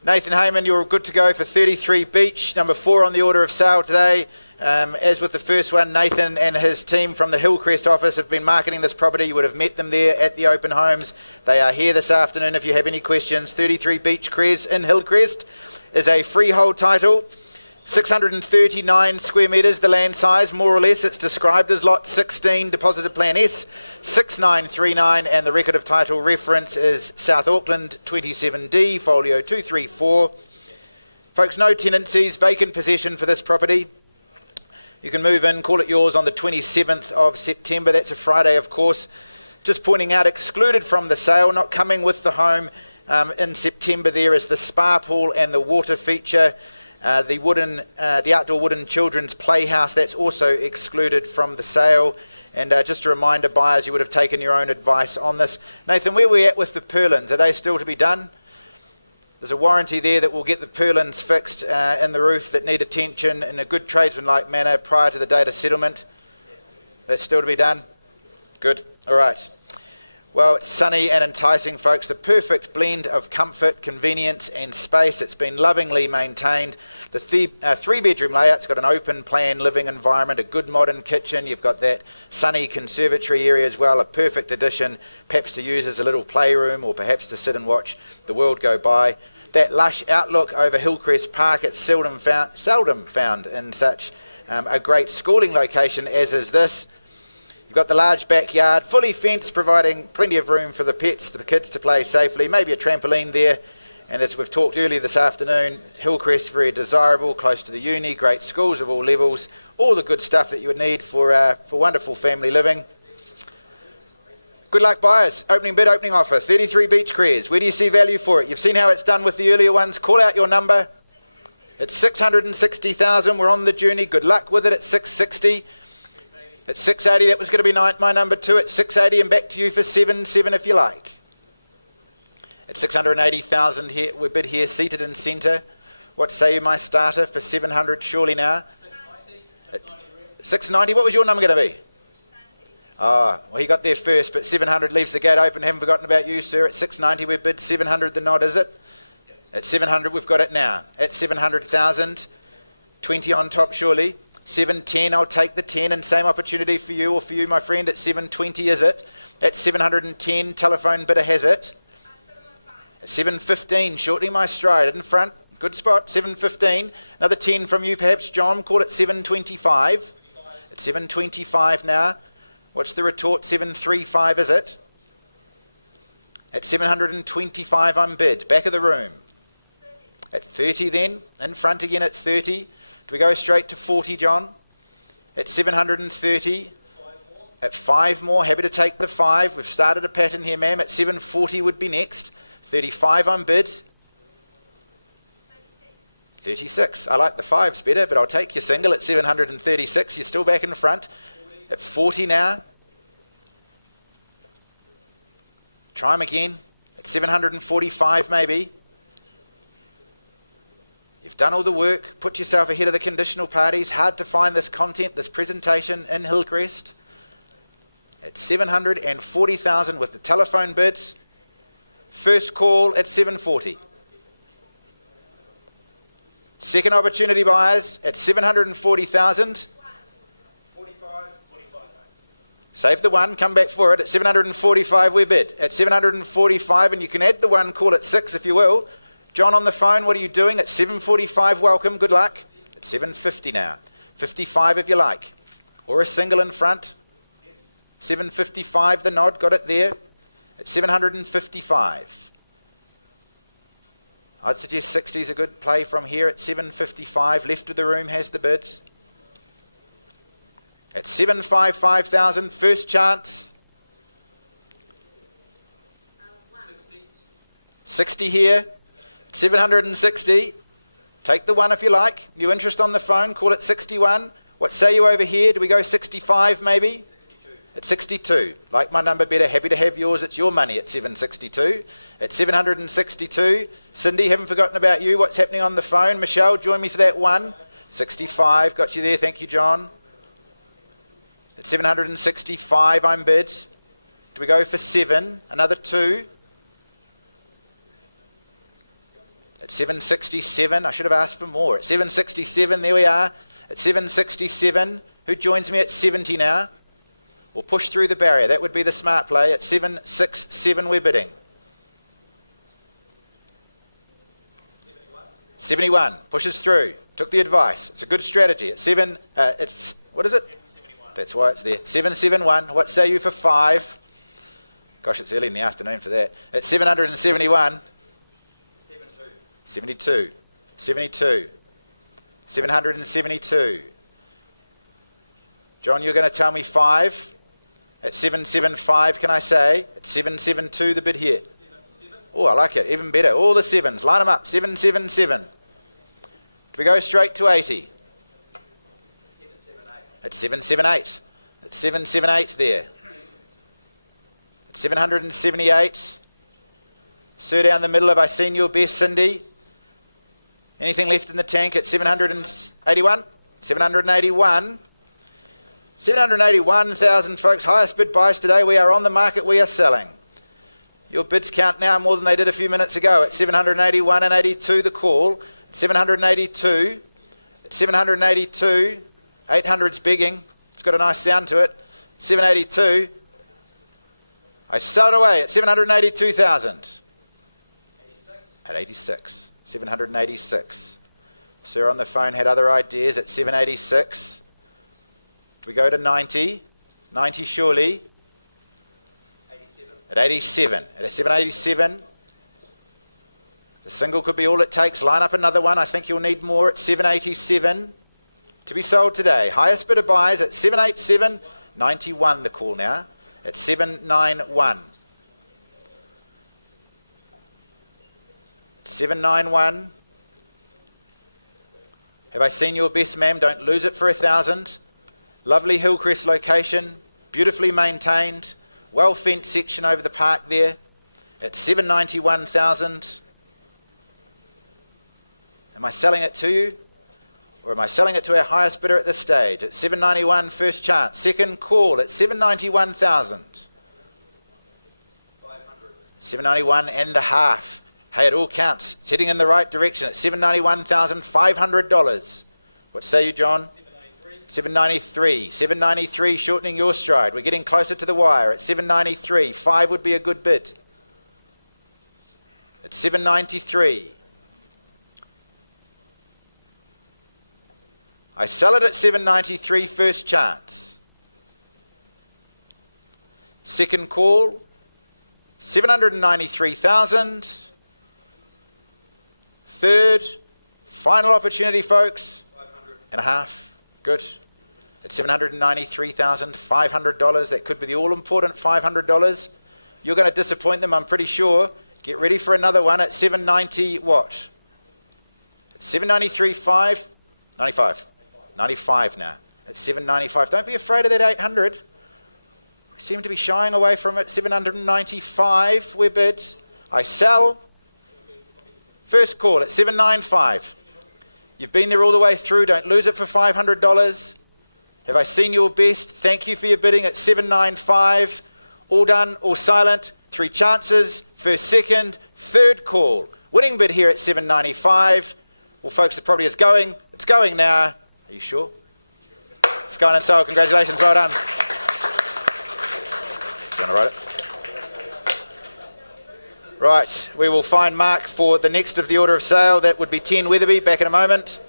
Nathan Heyman, you're good to go for 33 Beach, number 4 on the order of sale today. As with the first one, Nathan and his team from the Hillcrest office have been marketing this property. You would have met them there at the open homes. They are here this afternoon if you have any questions. 33 Beach Cres in Hillcrest is a freehold title. 639 square metres, the land size, more or less. It's described as Lot 16, Deposited Plan S, 6939, and the record of title reference is South Auckland 27D, folio 234. Folks, no tenancies, vacant possession for this property. You can move in, call it yours on the 27th of September. That's a Friday, of course. Just pointing out, excluded from the sale, not coming with the home in September, there is the spa pool and the water feature. The outdoor wooden children's playhouse, that's also excluded from the sale. And just a reminder, buyers, you would have taken your own advice on this. Nathan, where are we at with the purlins? Are they still to be done? There's a warranty there that will get the purlins fixed in the roof that need attention in a good tradesman-like manner prior to the date of settlement. That's still to be done? Good. All right. Well, it's sunny and enticing, folks. The perfect blend of comfort, convenience and space. It's been lovingly maintained. The three-bedroom layout's got an open plan living environment, a good modern kitchen. You've got that sunny conservatory area as well, a perfect addition, perhaps to use as a little playroom or perhaps to sit and watch the world go by. That lush outlook over Hillcrest Park, it's seldom found in such a great schooling location as is this. You've got the large backyard, fully fenced, providing plenty of room for the pets, the kids to play safely, maybe a trampoline there. And as we've talked earlier this afternoon, Hillcrest, very desirable, close to the uni, great schools of all levels, all the good stuff that you would need for wonderful family living. Good luck, buyers. Opening bid, opening offer, 33 beach crares. Where do you see value for it? You've seen how it's done with the earlier ones. Call out your number. It's 660,000. We're on the journey. Good luck with it at 660. At 680, that was going to be my number 2 at 680, and back to you for 77 if you like. At 680,000 here, we bid here, seated in centre. What say you, my starter, for 700 surely now? 690. At 690, what was your number going to be? Ah, well, he got there first, but 700 leaves the gate open. Haven't forgotten about you, sir. At 690, we bid 700 the nod, is it? At 700, we've got it now. At 700,000, 20 on top surely. 710, I'll take the 10, and same opportunity for you, or for you, my friend, at 720, is it? At 710, telephone bidder has it. At 715, shortening my stride, in front, good spot, 715. Another 10 from you, perhaps, John, call it 725. At 725 now. What's the retort? 735, is it? At 725, I'm bid. Back of the room. At 30 then, in front again at 30. Do we go straight to 40, John? At 730. At 5 more. Happy to take the 5. We've started a pattern here, ma'am. At 740 would be next. 35 I'm bid. 36. I like the 5s better, but I'll take your single at 736. You're still back in front. At 40 now. Try them again. At 745 maybe. You've done all the work, put yourself ahead of the conditional parties. Hard to find this content, this presentation in Hillcrest. At 740,000 with the telephone bid. First call at 740. Second opportunity buyers at 740,000. 45. Save the 1, come back for it. At 745 we bid. At 745, and you can add the 1, call it 6 if you will. John on the phone, what are you doing? At 745, welcome, good luck. At 750 now. 55 if you like. Or a single in front. Yes. 755, the nod, got it there. At 755. I'd suggest 60 is a good play from here. At 755, left of the room has the bids. At 755,000, first chance. 60 here. 760. Take the 1 if you like. New interest on the phone, call it 61. What say you over here? Do we go 65 maybe? 62. At 62. Like my number better, happy to have yours. It's your money at 762. At 762. Cindy, haven't forgotten about you. What's happening on the phone? Michelle, join me for that 1. 65, got you there. Thank you, John. At 765, I'm bid. Do we go for 7? Another 2. At 767, I should have asked for more. At 767, there we are. At 767, who joins me at 70 now? We'll push through the barrier. That would be the smart play. At 767, we're bidding. 71, pushes through. Took the advice. It's a good strategy. At 7, what is it? 771. That's why it's there. 771. What say you for 5? Gosh, it's early in the afternoon for that. At 771. 72. 72. 772. John, you're going to tell me 5. At 775, can I say? At 772, the bid here. Oh, I like it. Even better. All the 7s. Line them up. 777. Do we go straight to 80? 778. At 778. At 778 there. At 778. Sir down the middle, have I seen your best, Cindy? Anything left in the tank at 781? 781. 781,000 folks. Highest bid buys today. We are on the market. We are selling. Your bids count now more than they did a few minutes ago. At 781 and 82 the call. At 782. At 782. 800's begging. It's got a nice sound to it. 782. I sell it away at 782,000. 86. At 86. 786. Sir on the phone had other ideas at 786. Do we go to 90? 90 surely. 87. At 87. At 787. The single could be all it takes. Line up another one. I think you'll need more at 787 to be sold today. Highest bidder buys at 787. 91 the call now. At 791. 791. Have I seen your best, ma'am? Don't lose it for 1,000. Lovely Hillcrest location, beautifully maintained, well fenced section over the park there. At 791,000. Am I selling it to you? Or am I selling it to our highest bidder at this stage? At 791, first chance. Second call at 791,000. 500. 791 and a half. Hey, it all counts. It's heading in the right direction at $791,500. What say you, John? 793. 793. 793, shortening your stride. We're getting closer to the wire at 793. 5 would be a good bid. At 793. I sell it at 793, first chance. Second call, 793,000. Third, final opportunity, folks. 500. And a half. Good. At $793,500. That could be the all-important $500. You're going to disappoint them, I'm pretty sure. Get ready for another one at 790 what? At 793.5? 95. 95 now. At 795. Don't be afraid of that 800. We seem to be shying away from it. 795 we're bid. I sell. First call at 795. You've been there all the way through. Don't lose it for $500. Have I seen your best? Thank you for your bidding at 795. All done, all silent. 3 chances. First, second, third call. Winning bid here at 795. Well, folks, it probably is going. It's going now. Are you sure? It's gone and sold. Congratulations. Well done. You want to write it? Right, we will find Mark for the next of the order of sale. That would be 10 Weatherby. Back in a moment.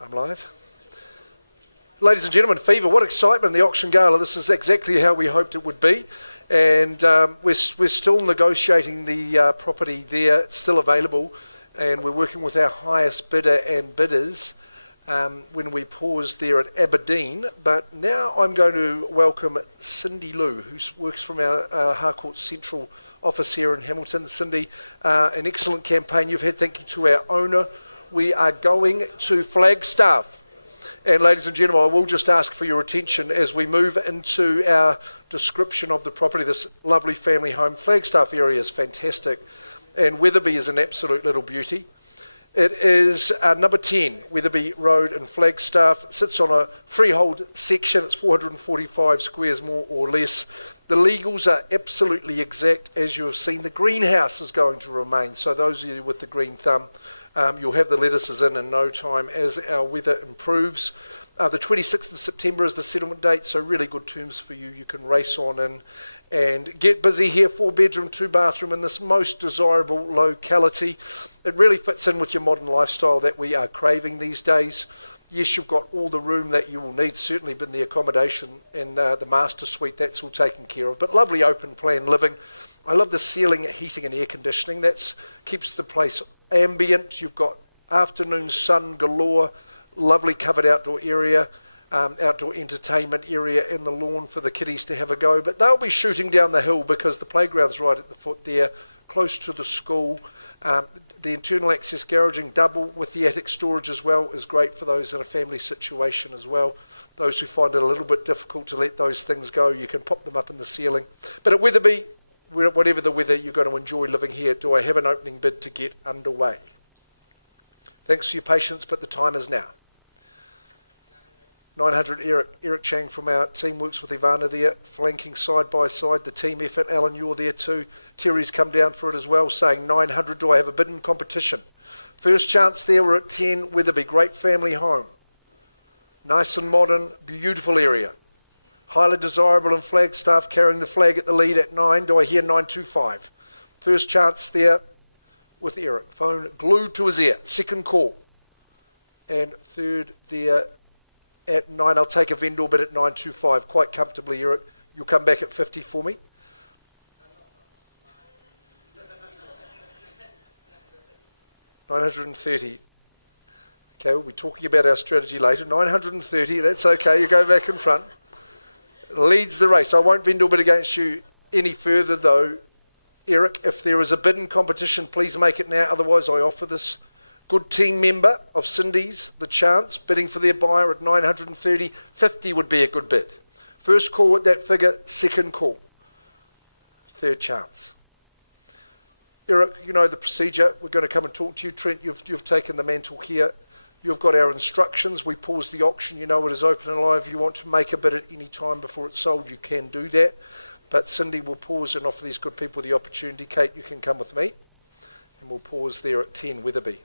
I'm live. Ladies and gentlemen, Fever, what excitement in the auction gala. This is exactly how we hoped it would be. And we're still negotiating the property there. It's still available. And we're working with our highest bidder and bidders when we pause there at Aberdeen. But now I'm going to welcome Cindy Lou, who works from our Harcourt Central office here in Hamilton. Cindy, an excellent campaign you've had. Thank you to our owner. We are going to Flagstaff. And ladies and gentlemen, I will just ask for your attention as we move into our description of the property, this lovely family home. Flagstaff area is fantastic, and Weatherby is an absolute little beauty. It is number 10, Weatherby Road in Flagstaff. It sits on a freehold section. It's 445 squares, more or less. The legals are absolutely exact, as you have seen. The greenhouse is going to remain, so those of you with the green thumb, you'll have the lettuces in no time as our weather improves. The 26th of September is the settlement date, so really good terms for you. You can race on in and get busy here. 4-bedroom, 2-bathroom in this most desirable locality. It really fits in with your modern lifestyle that we are craving these days. Yes, you've got all the room that you will need, certainly in the accommodation and the master suite, that's all taken care of. But lovely open plan living. I love the ceiling heating and air conditioning. That keeps the place ambient. You've got afternoon sun galore, lovely covered outdoor area, outdoor entertainment area in the lawn for the kiddies to have a go. But they'll be shooting down the hill because the playground's right at the foot there, close to the school. The internal access garaging double with the attic storage as well is great for those in a family situation as well. Those who find it a little bit difficult to let those things go, you can pop them up in the ceiling. But at Weatherby, whatever the weather, you're going to enjoy living here. Do I have an opening bid to get underway? Thanks for your patience, but the time is now. 900, Eric Chang from our team works with Ivana there, flanking side by side, the team effort. Alan, you're there too. Terry's come down for it as well, saying 900, do I have a bid in competition? First chance there, we're at 10, Weatherby, great family home. Nice and modern, beautiful area. Highly desirable in Flagstaff, carrying the flag at the lead at 9. Do I hear 925? First chance there with Eric. Phone glued to his ear. Second call. And third there at 9. I'll take a vendor bid at 925. Quite comfortably, Eric. You'll come back at 50 for me. $930. Okay, we'll be talking about our strategy later. $930, that's okay. You go back in front. Leads the race. I won't vendor bid against you any further though, Eric. If there is a bidding competition, please make it now. Otherwise, I offer this good team member of Cindy's the chance, bidding for their buyer at 930. 50 would be a good bid. First call at that figure, second call. Third chance. Eric, you know the procedure. We're going to come and talk to you. Trent, you've taken the mantle here. You've got our instructions. We pause the auction. You know it is open and live. If you want to make a bid at any time before it's sold, you can do that. But Cindy will pause and offer these good people the opportunity. Kate, you can come with me. And we'll pause there at 10, Weatherby.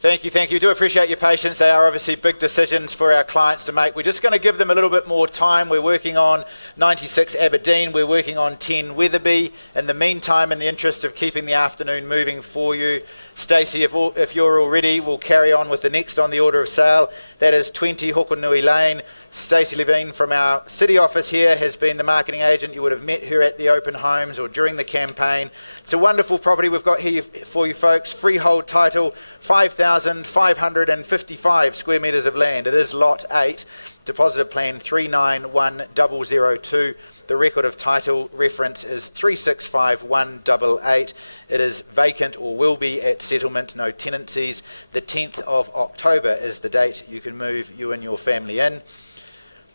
Thank you, thank you. Do appreciate your patience. They are obviously big decisions for our clients to make. We're just going to give them a little bit more time. We're working on 96 Aberdeen. We're working on 10 Weatherby. In the meantime, in the interest of keeping the afternoon moving for you, Stacey, if you're all ready, we'll carry on with the next on the order of sale. That is 20 Hokonui Lane. Stacey Levine from our city office here has been the marketing agent. You would have met her at the open homes or during the campaign. It's a wonderful property we've got here for you folks. Freehold title, 5,555 square metres of land. It is lot 8. Deposit plan 391002. The record of title reference is 365188. It is vacant or will be at settlement, no tenancies. The 10th of October is the date you can move you and your family in.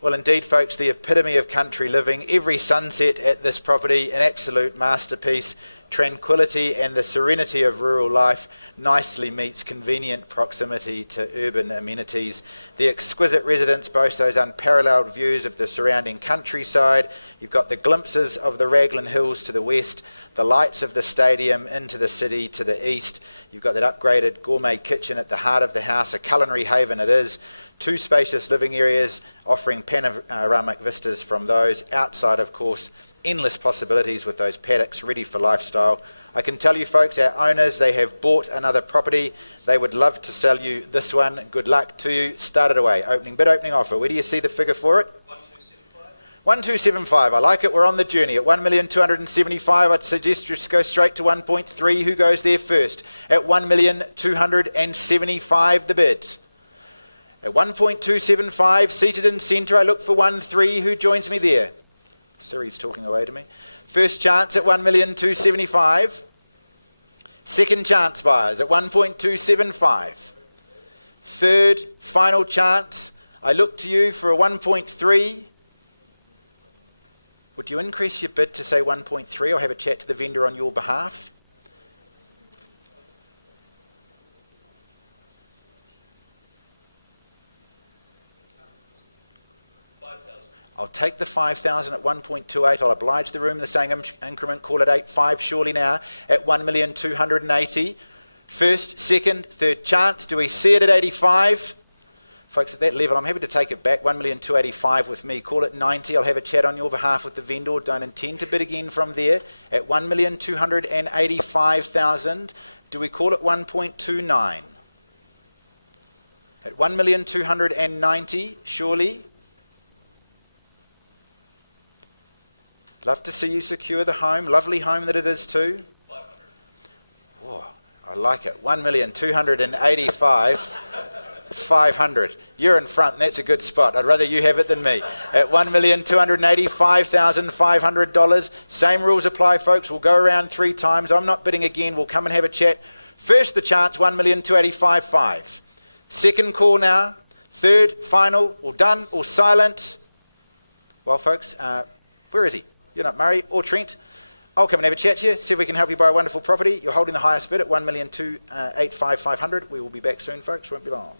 Well, indeed, folks, the epitome of country living. Every sunset at this property, an absolute masterpiece. Tranquility and the serenity of rural life nicely meets convenient proximity to urban amenities. The exquisite residence boasts those unparalleled views of the surrounding countryside. You've got the glimpses of the Raglan Hills to the west, the lights of the stadium into the city to the east. You've got that upgraded gourmet kitchen at the heart of the house, a culinary haven it is. 2 spacious living areas offering panoramic vistas from those. Outside, of course, endless possibilities with those paddocks ready for lifestyle. I can tell you folks, our owners, they have bought another property. They would love to sell you this one. Good luck to you. Start it away. Opening bid, opening offer. Where do you see the figure for it? 1275. I like it. We're on the journey. At 1,275,000, I'd suggest you just go straight to 1.3. Who goes there first? At 1,275,000, the bid. At 1.275, seated in centre, I look for 1.3. Who joins me there? Siri's talking away to me. First chance at 1,275,000. Second chance buyers at 1.275. Third, final chance. I look to you for a 1.3. Would you increase your bid to say 1.3 or have a chat to the vendor on your behalf? I'll take the 5,000 at 1.28. I'll oblige the room in the same increment. Call it 8.5 surely now at 1,280,000. First, second, third chance. Do we see it at 85? Folks, at that level, I'm happy to take it back. 1,285,000 with me. Call it 90. I'll have a chat on your behalf with the vendor. Don't intend to bid again from there. At 1,285,000. Do we call it 1.29? At 1,290,000, surely. Love to see you secure the home. Lovely home that it is too. 500. Whoa, I like it. 1,285,000. 500. You're in front, and that's a good spot. I'd rather you have it than me. At $1,285,500. Same rules apply, folks. We'll go around 3 times. I'm not bidding again. We'll come and have a chat. First, the chance, 1,285,500. Second call now. Third, final, all done, all silent. Well, folks, where is he? You're not Murray or Trent. I'll come and have a chat to you, see if we can help you buy a wonderful property. You're holding the highest bid at 1,285,500. We will be back soon, folks. Won't be long.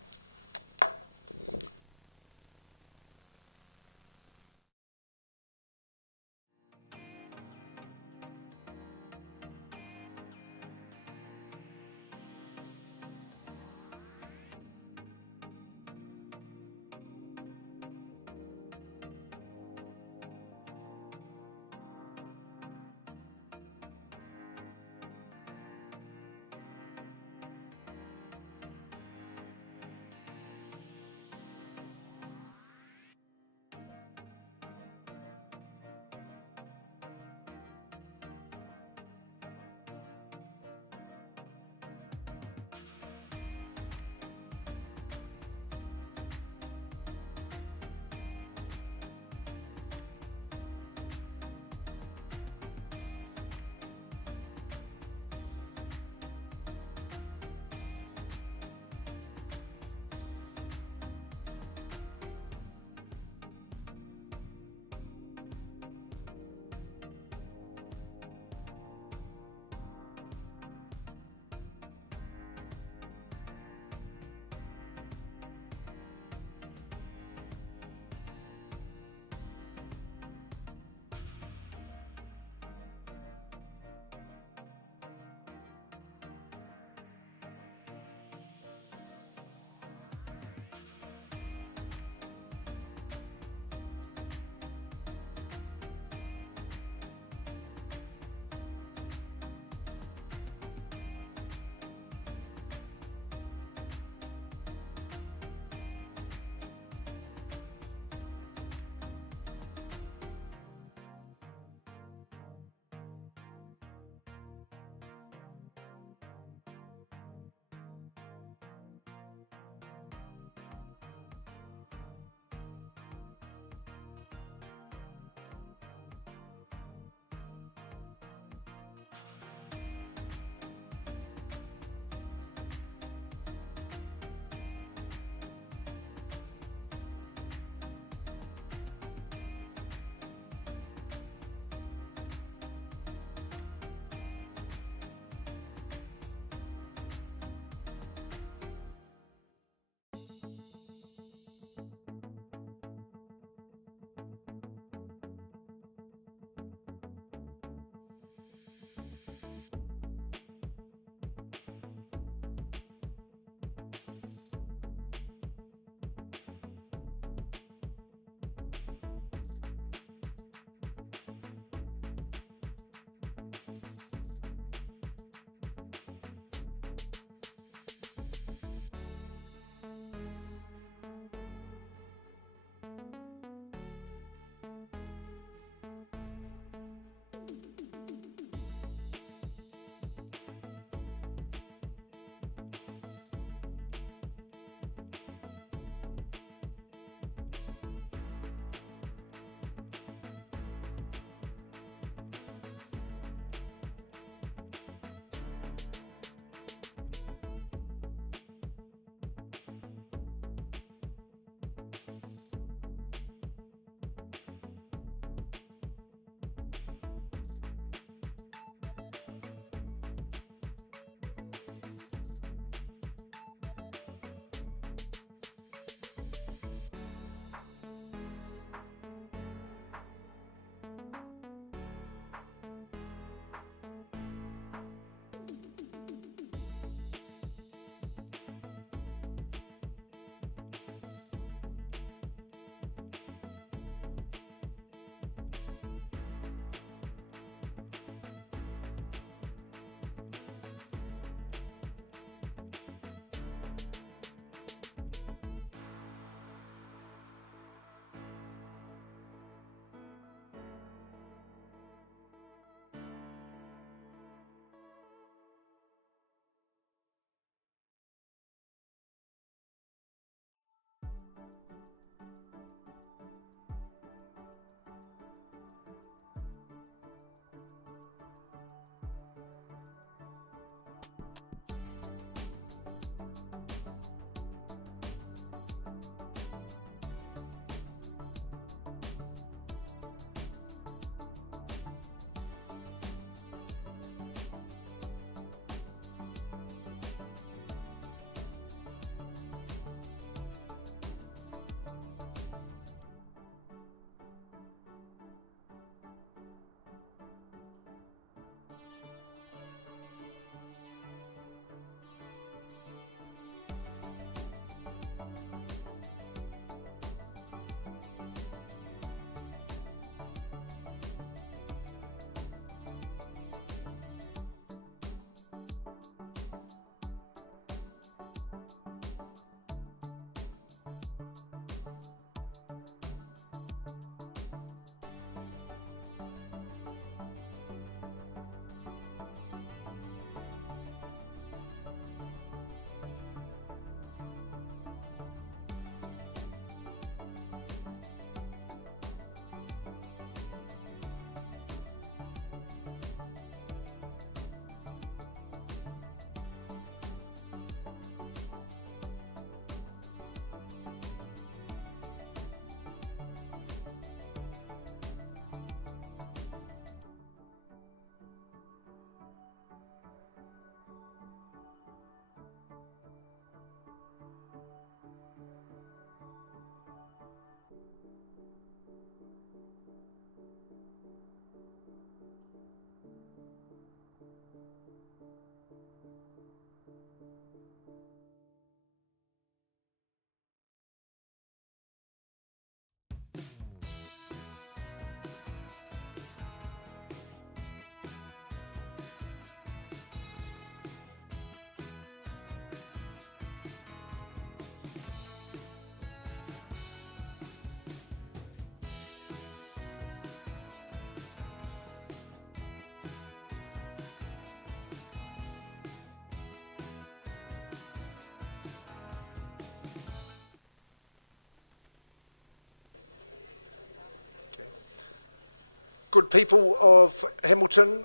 Good people of Hamilton,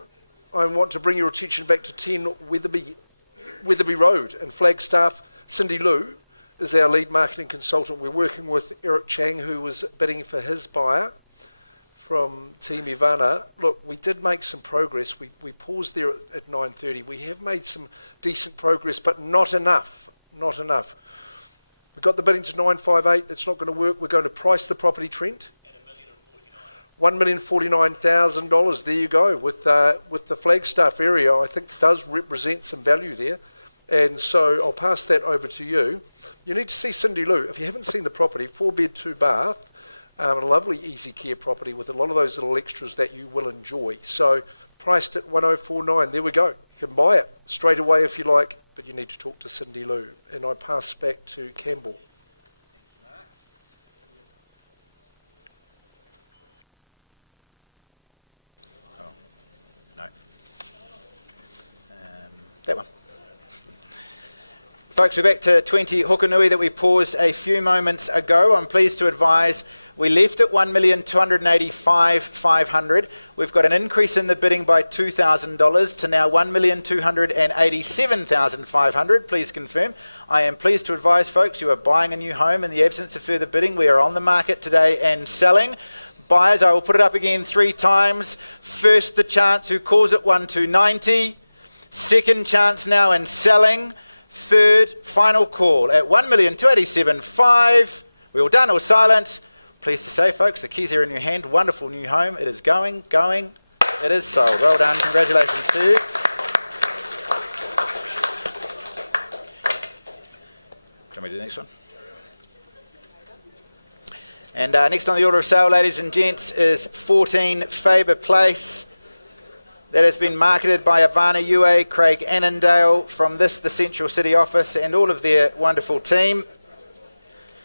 I want to bring your attention back to 10 Weatherby Road in Flagstaff. Cindy Lou is our lead marketing consultant. We're working with Eric Chang, who was bidding for his buyer from Team Ivana. Look, we did make some progress. We paused there at 9:30. We have made some decent progress, but not enough. Not enough. We got the bidding to 958. It's not going to work. We're going to price the property, Trent. $1,049,000. There you go. With the Flagstaff area, I think does represent some value there. And so I'll pass that over to you. You need to see Cindy Lou. If you haven't seen the property, 4-bed, 2-bath, a lovely easy care property with a lot of those little extras that you will enjoy. So priced at 1049. There we go. You can buy it straight away if you like, but you need to talk to Cindy Lou. And I pass back to Campbell. That one. Folks, we're back to 20 Hukanui that we paused a few moments ago. I'm pleased to advise we left at $1,285,500. We've got an increase in the bidding by $2,000 to now $1,287,500. Please confirm. I am pleased to advise folks you are buying a new home in the absence of further bidding. We are on the market today and selling. Buyers, I will put it up again 3 times. First, the chance who calls at 1,290. Second chance now and selling. Third, final call at 1,287,500. We all done or silent? Pleased to say, folks, the keys are in your hand. Wonderful new home. It is going. It is sold. Well done. Congratulations to you. Do you want me to do the next one? And next on the order of sale, ladies and gents, is 14 Faber Place. That has been marketed by Ivana Yue, Craig Annandale from the Central City office and all of their wonderful team.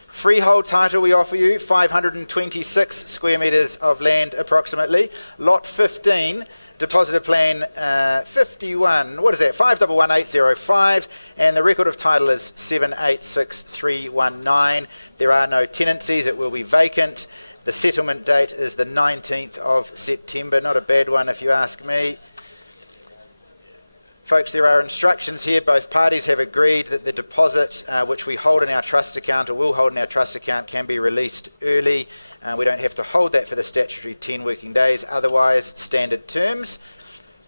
Freehold title we offer you, 526 square metres of land approximately. Lot 15, depositor plan 51, what is that, 511805, and the record of title is 786319. There are no tenancies, it will be vacant. The settlement date is the 19th of September. Not a bad one if you ask me. Folks, there are instructions here. Both parties have agreed that the deposit, which we hold in our trust account or will hold in our trust account, can be released early. We don't have to hold that for the statutory 10 working days. Otherwise, standard terms.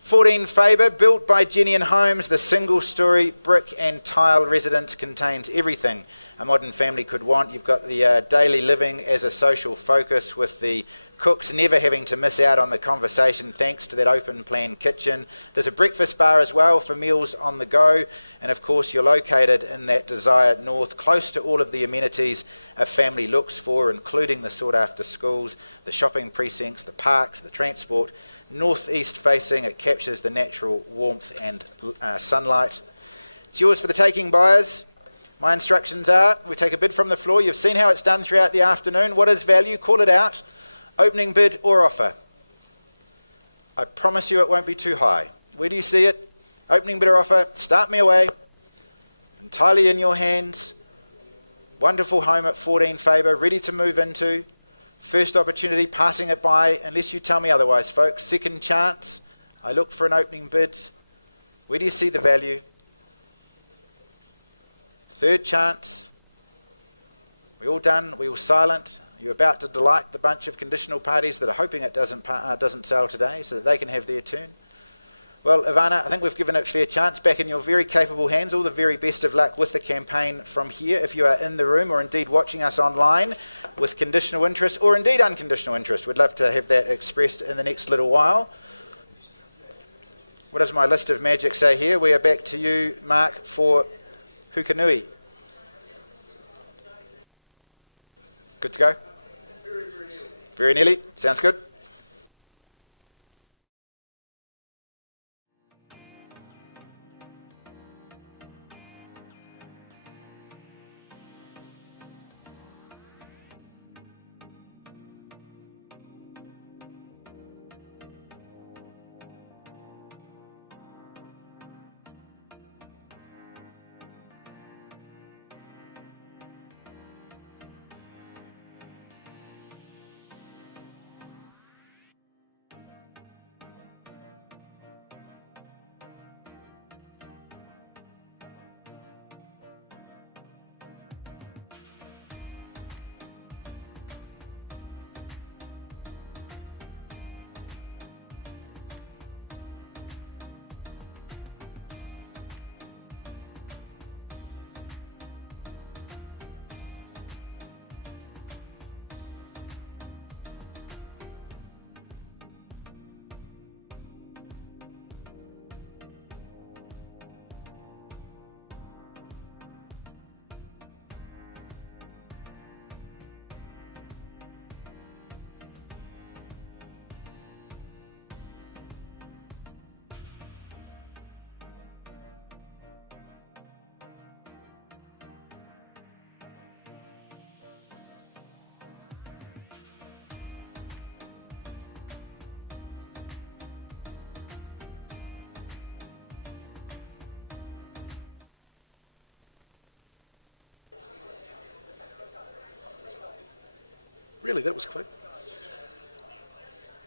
14 Faber, built by Genian Homes, the single-storey brick and tile residence contains everything a modern family could want. You've got the daily living as a social focus, with the cooks never having to miss out on the conversation thanks to that open plan kitchen. There's a breakfast bar as well for meals on the go, and of course you're located in that desired north, close to all of the amenities a family looks for, including the sought after schools, the shopping precincts, the parks, the transport. Northeast facing, it captures the natural warmth and sunlight. It's yours for the taking, buyers. My instructions are, we take a bid from the floor. You've seen how it's done throughout the afternoon. What is value? Call it out. Opening bid or offer. I promise you it won't be too high. Where do you see it? Opening bid or offer. Start me away. Entirely in your hands. Wonderful home at 14 Faber, ready to move into. First opportunity, passing it by, unless you tell me otherwise, folks. Second chance. I look for an opening bid. Where do you see the value? Third chance. We all done? We all silent? Are you about to delight the bunch of conditional parties that are hoping it doesn't sell today so that they can have their turn? Well, Ivana, I think we've given it a fair chance. Back in your very capable hands. All the very best of luck with the campaign from here. If you are in the room or indeed watching us online with conditional interest or indeed unconditional interest, we'd love to have that expressed in the next little while. What does my list of magic say here? We are back to you, Mark, for Hukanui. Good to go? Very nearly. Sounds good. Really, that was quick.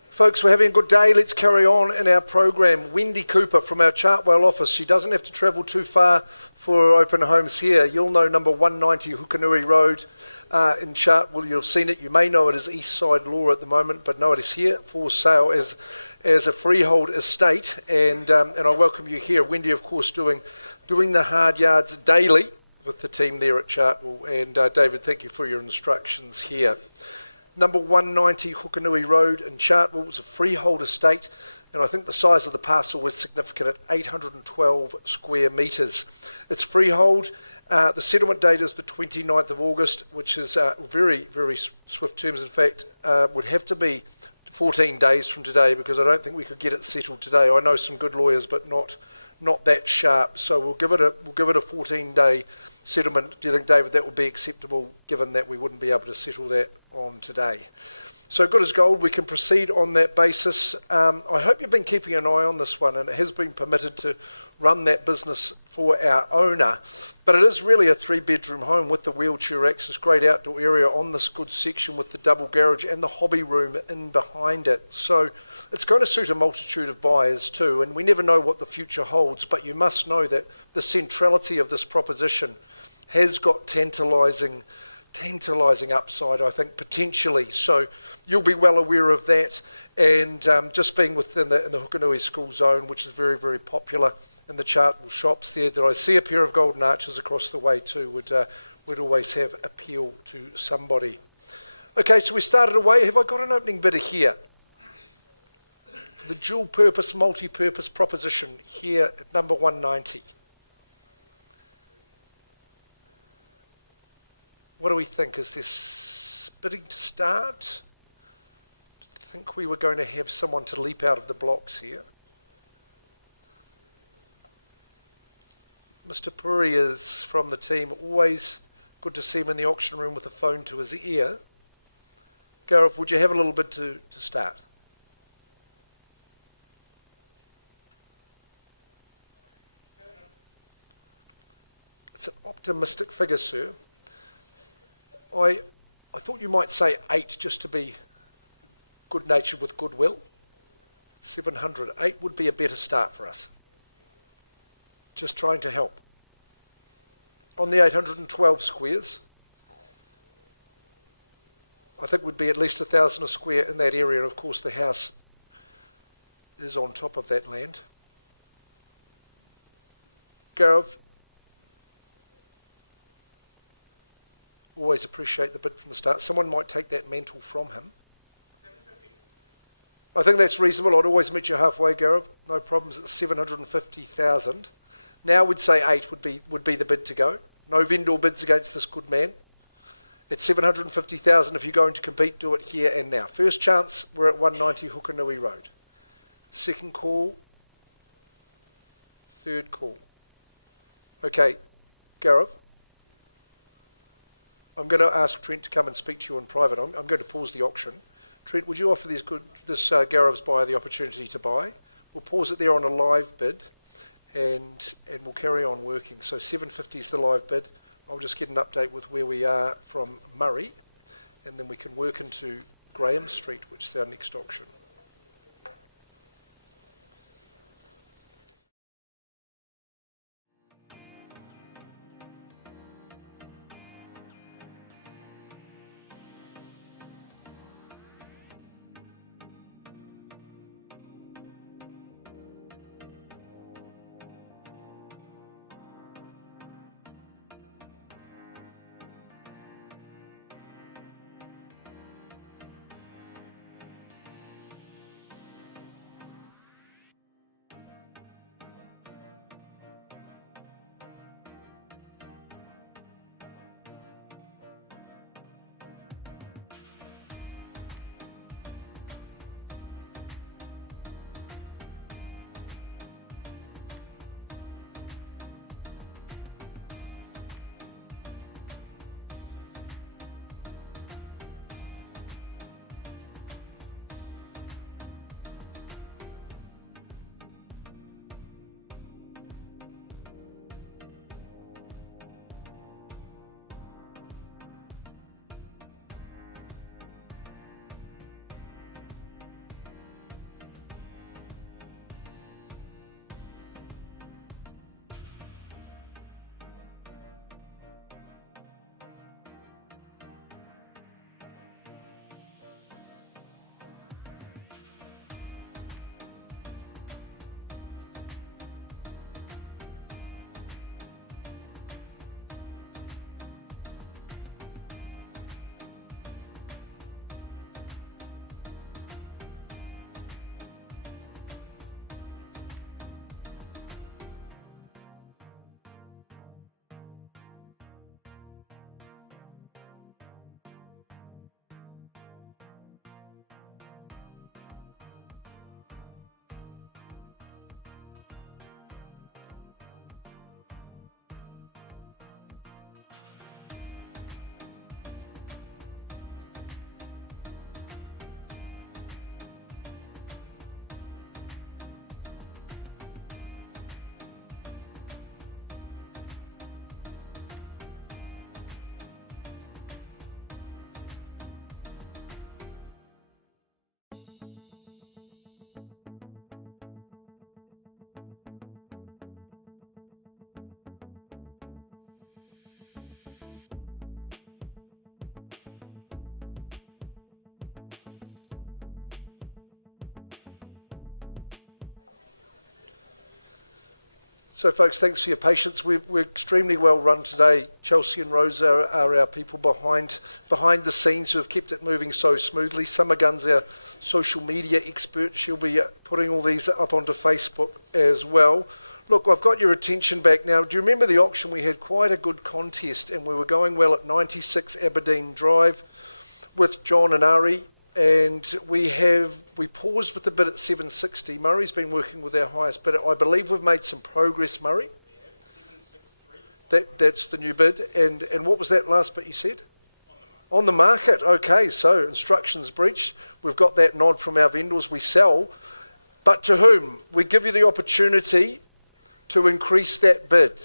Folks, we're having a good day. Let's carry on in our program. Wendy Cooper from our Chartwell office. She doesn't have to travel too far for open homes here. You'll know number 190 Hukanui Road in Chartwell. You've seen it. You may know it as East Side Law at the moment, but no, it is here for sale as a freehold estate. And I welcome you here. Wendy, of course, doing the hard yards daily with the team there at Chartwell. And David, thank you for your instructions here. Number 190 Hukanui Road in Chartwell is a freehold estate, and I think the size of the parcel was significant at 812 square metres. It's freehold. The settlement date is the 29th of August, which is very, very swift terms. In fact, would have to be 14 days from today, because I don't think we could get it settled today. I know some good lawyers, but not that sharp. So we'll give it a 14-day settlement. Do you think, David, that would be acceptable, given that we wouldn't be able to settle that on today? So good as gold. We can proceed on that basis. I hope you've been keeping an eye on this one, and it has been permitted to run that business for our owner. But it is really a 3-bedroom home with the wheelchair access, great outdoor area on this good section with the double garage and the hobby room in behind it. So it's going to suit a multitude of buyers too, and we never know what the future holds, but you must know that the centrality of this proposition has got tantalising upside, I think, potentially. So you'll be well aware of that. And just being within in the Hukanui school zone, which is very, very popular in the Chartwell shops there, that I see a pair of golden arches across the way too would always have appeal to somebody. Okay, so we started away. Have I got an opening bidder here? The dual purpose, multi-purpose proposition here at number 190. What do we think? Is this bidding to start? I think we were going to have someone to leap out of the blocks here. Mr. Puri is from the team. Always good to see him in the auction room with a phone to his ear. Gareth, would you have a little bit to start? It's an optimistic figure, sir. I thought you might say 8 just to be good-natured with goodwill. 700. 8 would be a better start for us. Just trying to help. On the 812 squares, I think would be at least 1,000 a square in that area, and of course the house is on top of that land. Garav. Always appreciate the bid from the start. Someone might take that mantle from him. 750. I think that's reasonable. I'd always meet you halfway, Garav. No problems at 750,000. Now we'd say 8 would be the bid to go. No vendor bids against this good man. At 750,000, if you're going to compete, do it here and now. First chance, we're at 190 Hukanui Road. Second call. Third call. Okay, Garav. I'm going to ask Trent to come and speak to you in private. I'm going to pause the auction. Trent, would you offer this Garav's buyer the opportunity to buy? We'll pause it there on a live bid, and we'll carry on working. So 750 is the live bid. I'll just get an update with where we are from Murray, and then we can work into Graham Street, which is our next auction. So, folks, thanks for your patience. We're extremely well run today. Chelsea and Rosa are our people behind the scenes who have kept it moving so smoothly. Summer Gunn's our social media expert. She'll be putting all these up onto Facebook as well. Look, I've got your attention back now. Do you remember the auction? We had quite a good contest, and we were going well at 96 Aberdeen Drive with John and Ari. And we paused with the bid at 760. Murray's been working with our highest bidder. I believe we've made some progress, Murray. We have 763. That's the new bid. And what was that last bit you said? On the market. Okay, so instructions breached. We've got that nod from our vendors. We sell. But to whom? We give you the opportunity to increase that bid.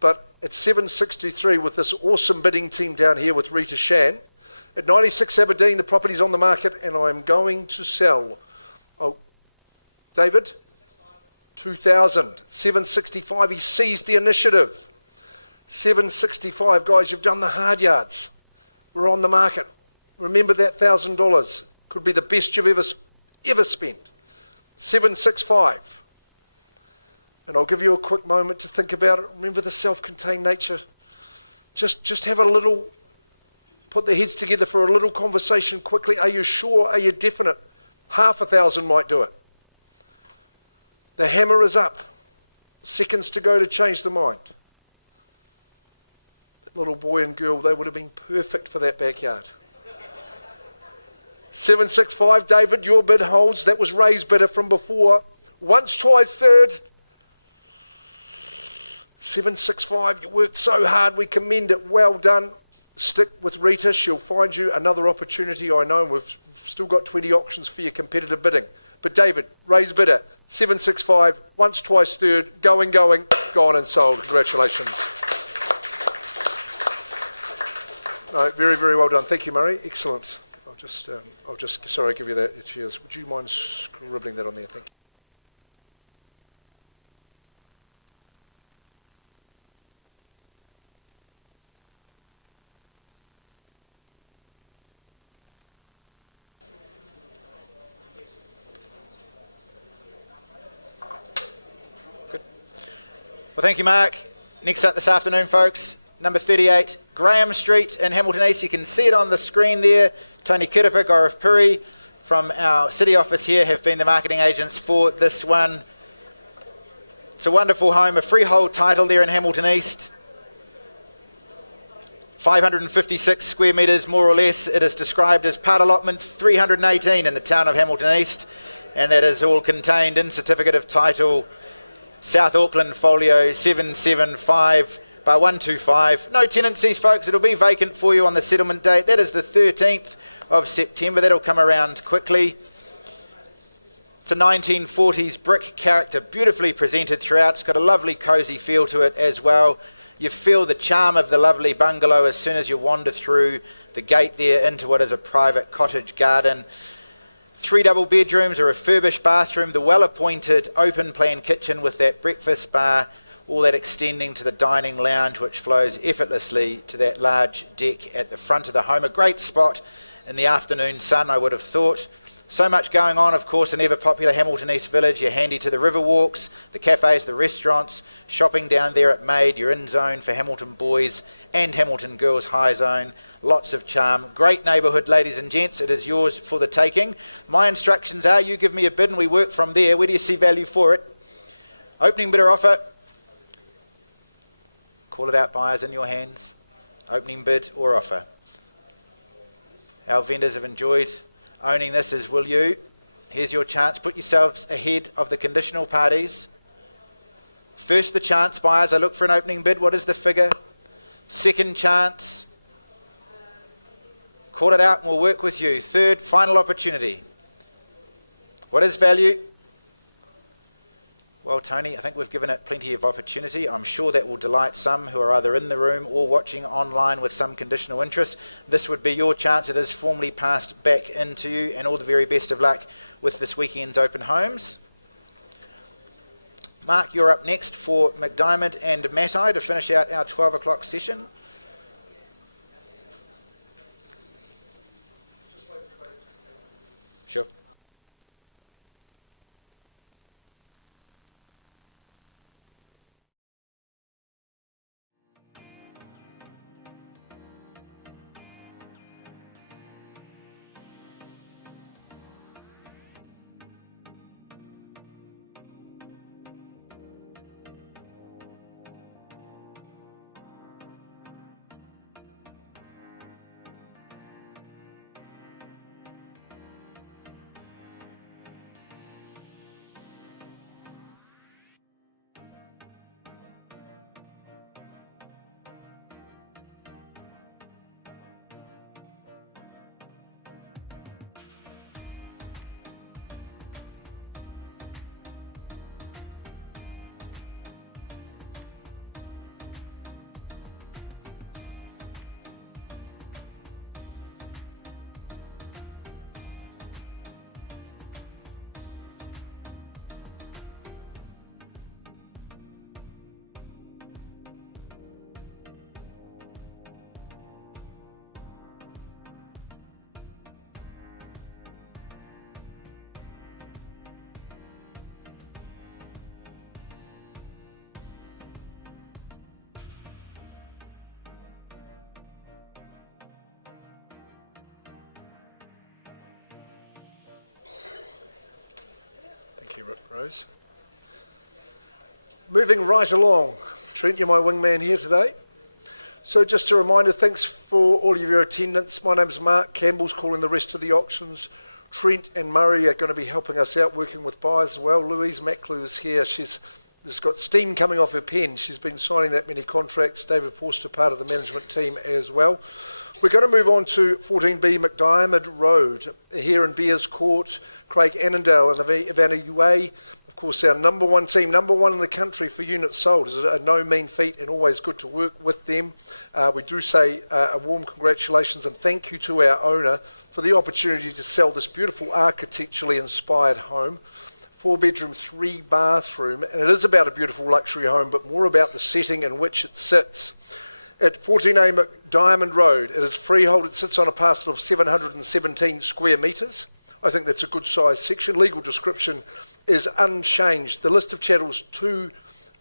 But at 763 with this awesome bidding team down here with Rita Shan, at 96 Aberdeen, the property's on the market, and I'm going to sell. Oh, David? 2,000. 765. He seized the initiative. 765. Guys, you've done the hard yards. We're on the market. Remember that $1,000. Could be the best you've ever spent. 765. And I'll give you a quick moment to think about it. Remember the self-contained nature. Just have a little, put the heads together for a little conversation quickly. Are you sure? Are you definite? 1,000 might do it. The hammer is up. Seconds to go to change the mind. That little boy and girl, they would have been perfect for that backyard. 765, David, your bid holds. That was Ray's bidder from before. Once, twice, third. 765, you worked so hard. We commend it. Well done. Stick with Rita. She'll find you another opportunity, I know. And we've still got 20 auctions for your competitive bidding. But David, Ray's bidder, 765, once, twice, third, going, gone and sold. Congratulations. No, very, very well done. Thank you, Murray. Excellent. I'll just sorry, give you that. Cheers. Would you mind scribbling that on there? Thank you. Well, thank you, Mark. Next up this afternoon, folks, number 38, Graham Street in Hamilton East. You can see it on the screen there. Tony Kirripa, Gaurav Puri from our city office here have been the marketing agents for this one. It's a wonderful home, a freehold title there in Hamilton East. 556 square metres, more or less. It is described as part allotment 318 in the town of Hamilton East, and that is all contained in certificate of title South Auckland Folio 775 by 125. No tenancies, folks. It'll be vacant for you on the settlement date. That is the 13th of September. That'll come around quickly. It's a 1940s brick character, beautifully presented throughout. It's got a lovely cosy feel to it as well. You feel the charm of the lovely bungalow as soon as you wander through the gate there into what is a private cottage garden. 3 double bedrooms, a refurbished bathroom, the well-appointed open-plan kitchen with that breakfast bar, all that extending to the dining lounge, which flows effortlessly to that large deck at the front of the home. A great spot in the afternoon sun, I would have thought. So much going on, of course, in ever-popular Hamilton East Village. You're handy to the river walks, the cafes, the restaurants, shopping down there at Maid. You're in zone for Hamilton Boys and Hamilton Girls High Zone. Lots of charm. Great neighbourhood, ladies and gents. It is yours for the taking. My instructions are you give me a bid and we work from there. Where do you see value for it? Opening bid or offer? Call it out, buyers, in your hands. Opening bid or offer? Our vendors have enjoyed owning this, as will you. Here's your chance. Put yourselves ahead of the conditional parties. First the chance, buyers. I look for an opening bid. What is the figure? Second chance. Call it out and we'll work with you. Third, final opportunity. What is value? Well, Tony, I think we've given it plenty of opportunity. I'm sure that will delight some who are either in the room or watching online with some conditional interest. This would be your chance. It is formally passed back into you, and all the very best of luck with this weekend's open homes. Mark, you're up next for McDiarmid and Matai to finish out our 12 o'clock session. Sure. you, Rose. Moving right along. Trent, you're my wingman here today. So just a reminder, thanks for all of your attendance. My name's Mark Campbell's calling the rest of the auctions. Trent and Murray are going to be helping us out, working with buyers as well. Louise Maclew is here. She's got steam coming off her pen. She's been signing that many contracts. David Forster, part of the management team as well. We're going to move on to 14B McDiarmid Road here in Beers Court. Craig Annandale and Ivana Uwe, of course, our number one team, number one in the country for units sold. Is a no mean feat and always good to work with them. We do say a warm congratulations and thank you to our owner for the opportunity to sell this beautiful architecturally inspired home. 4-bedroom, 3-bathroom, and it is about a beautiful luxury home, but more about the setting in which it sits. At 14A McDiarmid Road, it is freehold. It sits on a parcel of 717 square metres. I think that's a good size section. Legal description is unchanged. The list of chattels too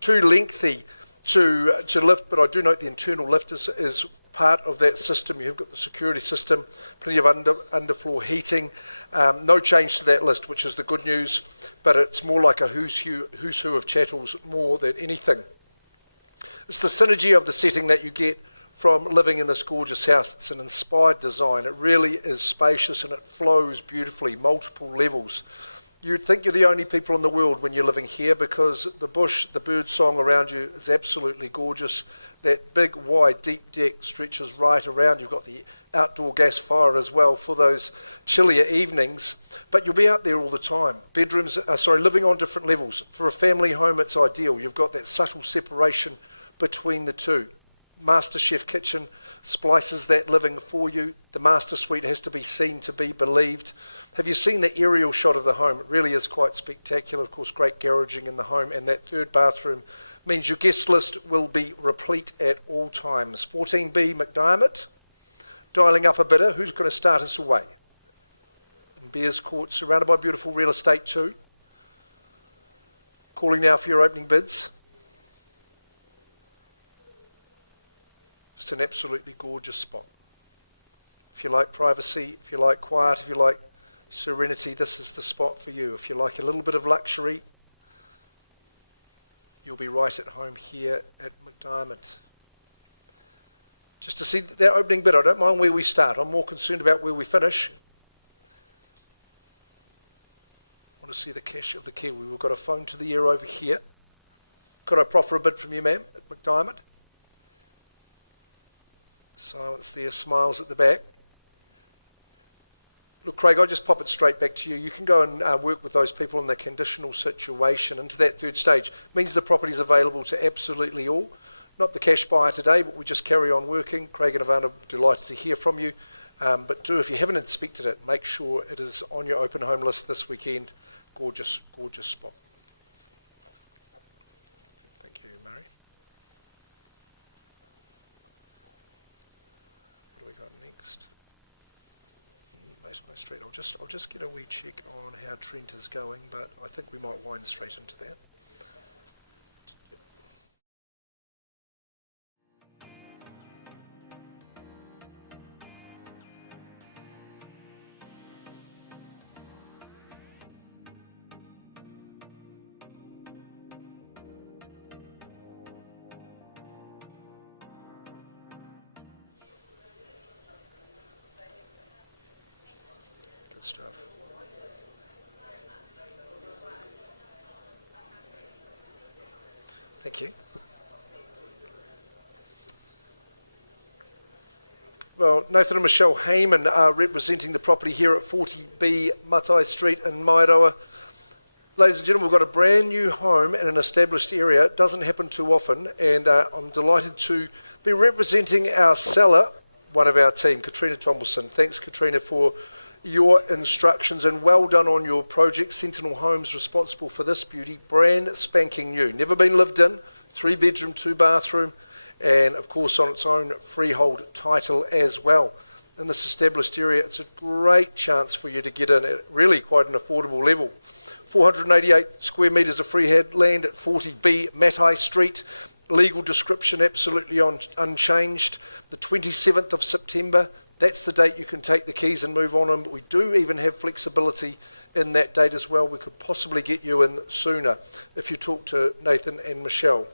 lengthy to lift, but I do note the internal lift is part of that system. You've got the security system, plenty of underfloor heating. No change to that list, which is the good news, but it's more like a who's who of chattels more than anything. It's the synergy of the setting that you get from living in this gorgeous house. It's an inspired design. It really is spacious and it flows beautifully, multiple levels. You'd think you're the only people in the world when you're living here because the bush, the bird song around you is absolutely gorgeous. That big, wide, deep deck stretches right around. You've got the outdoor gas fire as well for those chillier evenings. But you'll be out there all the time. Living on different levels. For a family home, it's ideal. You've got that subtle separation between the two. Master Chef Kitchen splices that living for you. The master suite has to be seen to be believed. Have you seen the aerial shot of the home? It really is quite spectacular. Of course, great garaging in the home, and that 3rd bathroom means your guest list will be replete at all times. 14B McDiarmid, dialing up a bidder. Who's going to start us away? In Beers Court, surrounded by beautiful real estate too. Calling now for your opening bids. It's an absolutely gorgeous spot. If you like privacy, if you like quiet, if you like serenity, this is the spot for you. If you like a little bit of luxury, you'll be right at home here at McDiarmid. Just to see that opening bid, I don't mind where we start. I'm more concerned about where we finish. I want to see the cash of the Kiwi. We've got a phone to the ear over here. Could I proffer a bid from you, ma'am, at McDiarmid? Silence there, smiles at the back. Look, Craig, I'll just pop it straight back to you. You can go and work with those people in the conditional situation into that 3rd stage. Means the property's available to absolutely all. Not the cash buyer today, but we just carry on working. Craig and Ivana are delighted to hear from you. But if you haven't inspected it, make sure it is on your open home list this weekend. Gorgeous, gorgeous spot. Thank you, Murray. What do we got next? Masonway Street. I'll just get a wee check on how Trent is going, but I think we might wind straight into that. Stuff. Thank you. Well, Nathan and Michelle Heyman are representing the property here at 40B Matai Street in Mairoa. Ladies and gentlemen, we've got a brand new home in an established area. It doesn't happen too often, and I'm delighted to be representing our seller, one of our team, Katrina Tomlinson. Thanks, Katrina, for your instructions, and well done on your project. Sentinel Homes responsible for this beauty, brand spanking new, never been lived in, 3-bedroom, 2-bathroom, and of course on its own freehold title as well. In this established area, it's a great chance for you to get in at really quite an affordable level. 488 square metres of freehold land at 40B Matai Street. Legal description absolutely unchanged. The 27th of September that's the date you can take the keys and move on them. But we do even have flexibility in that date as well. We could possibly get you in sooner if you talk to Nathan and Michelle.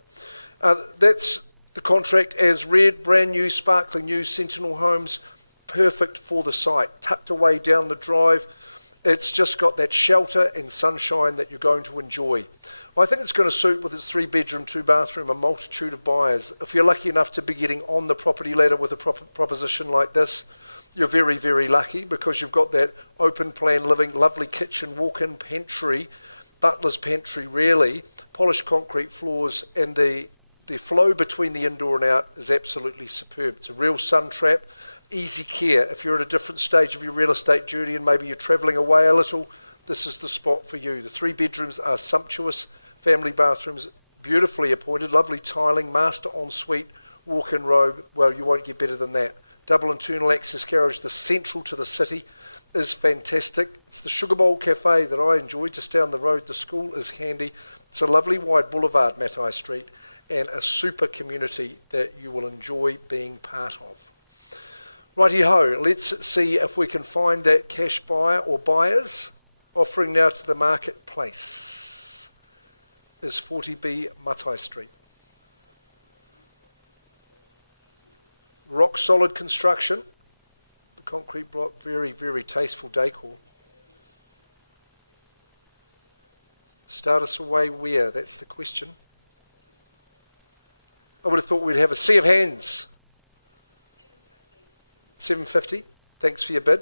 That's the contract as read, brand new, sparkling new Sentinel homes, perfect for the site, tucked away down the drive. It's just got that shelter and sunshine that you're going to enjoy. I think it's going to suit with its 3-bedroom, 2-bathroom, a multitude of buyers. If you're lucky enough to be getting on the property ladder with a proposition like this, you're very, very lucky because you've got that open plan living, lovely kitchen, walk-in pantry, butler's pantry really, polished concrete floors, and the flow between the indoor and out is absolutely superb. It's a real sun trap. Easy care. If you're at a different stage of your real estate journey and maybe you're travelling away a little, this is the spot for you. The 3 bedrooms are sumptuous, family bathrooms, beautifully appointed, lovely tiling, master ensuite, walk-in robe. Well, you won't get better than that. Double internal access garage, the central to the city, is fantastic. It's the Sugar Bowl Cafe that I enjoy just down the road. The school is handy. It's a lovely wide boulevard, Matai Street, and a super community that you will enjoy being part of. Righty-ho, let's see if we can find that cash buyer or buyers. Offering now to the marketplace is 40B Matai Street. Rock solid construction. The concrete block, very, very tasteful decor. Start us away where? That's the question. I would have thought we'd have a sea of hands. 750. Thanks for your bid.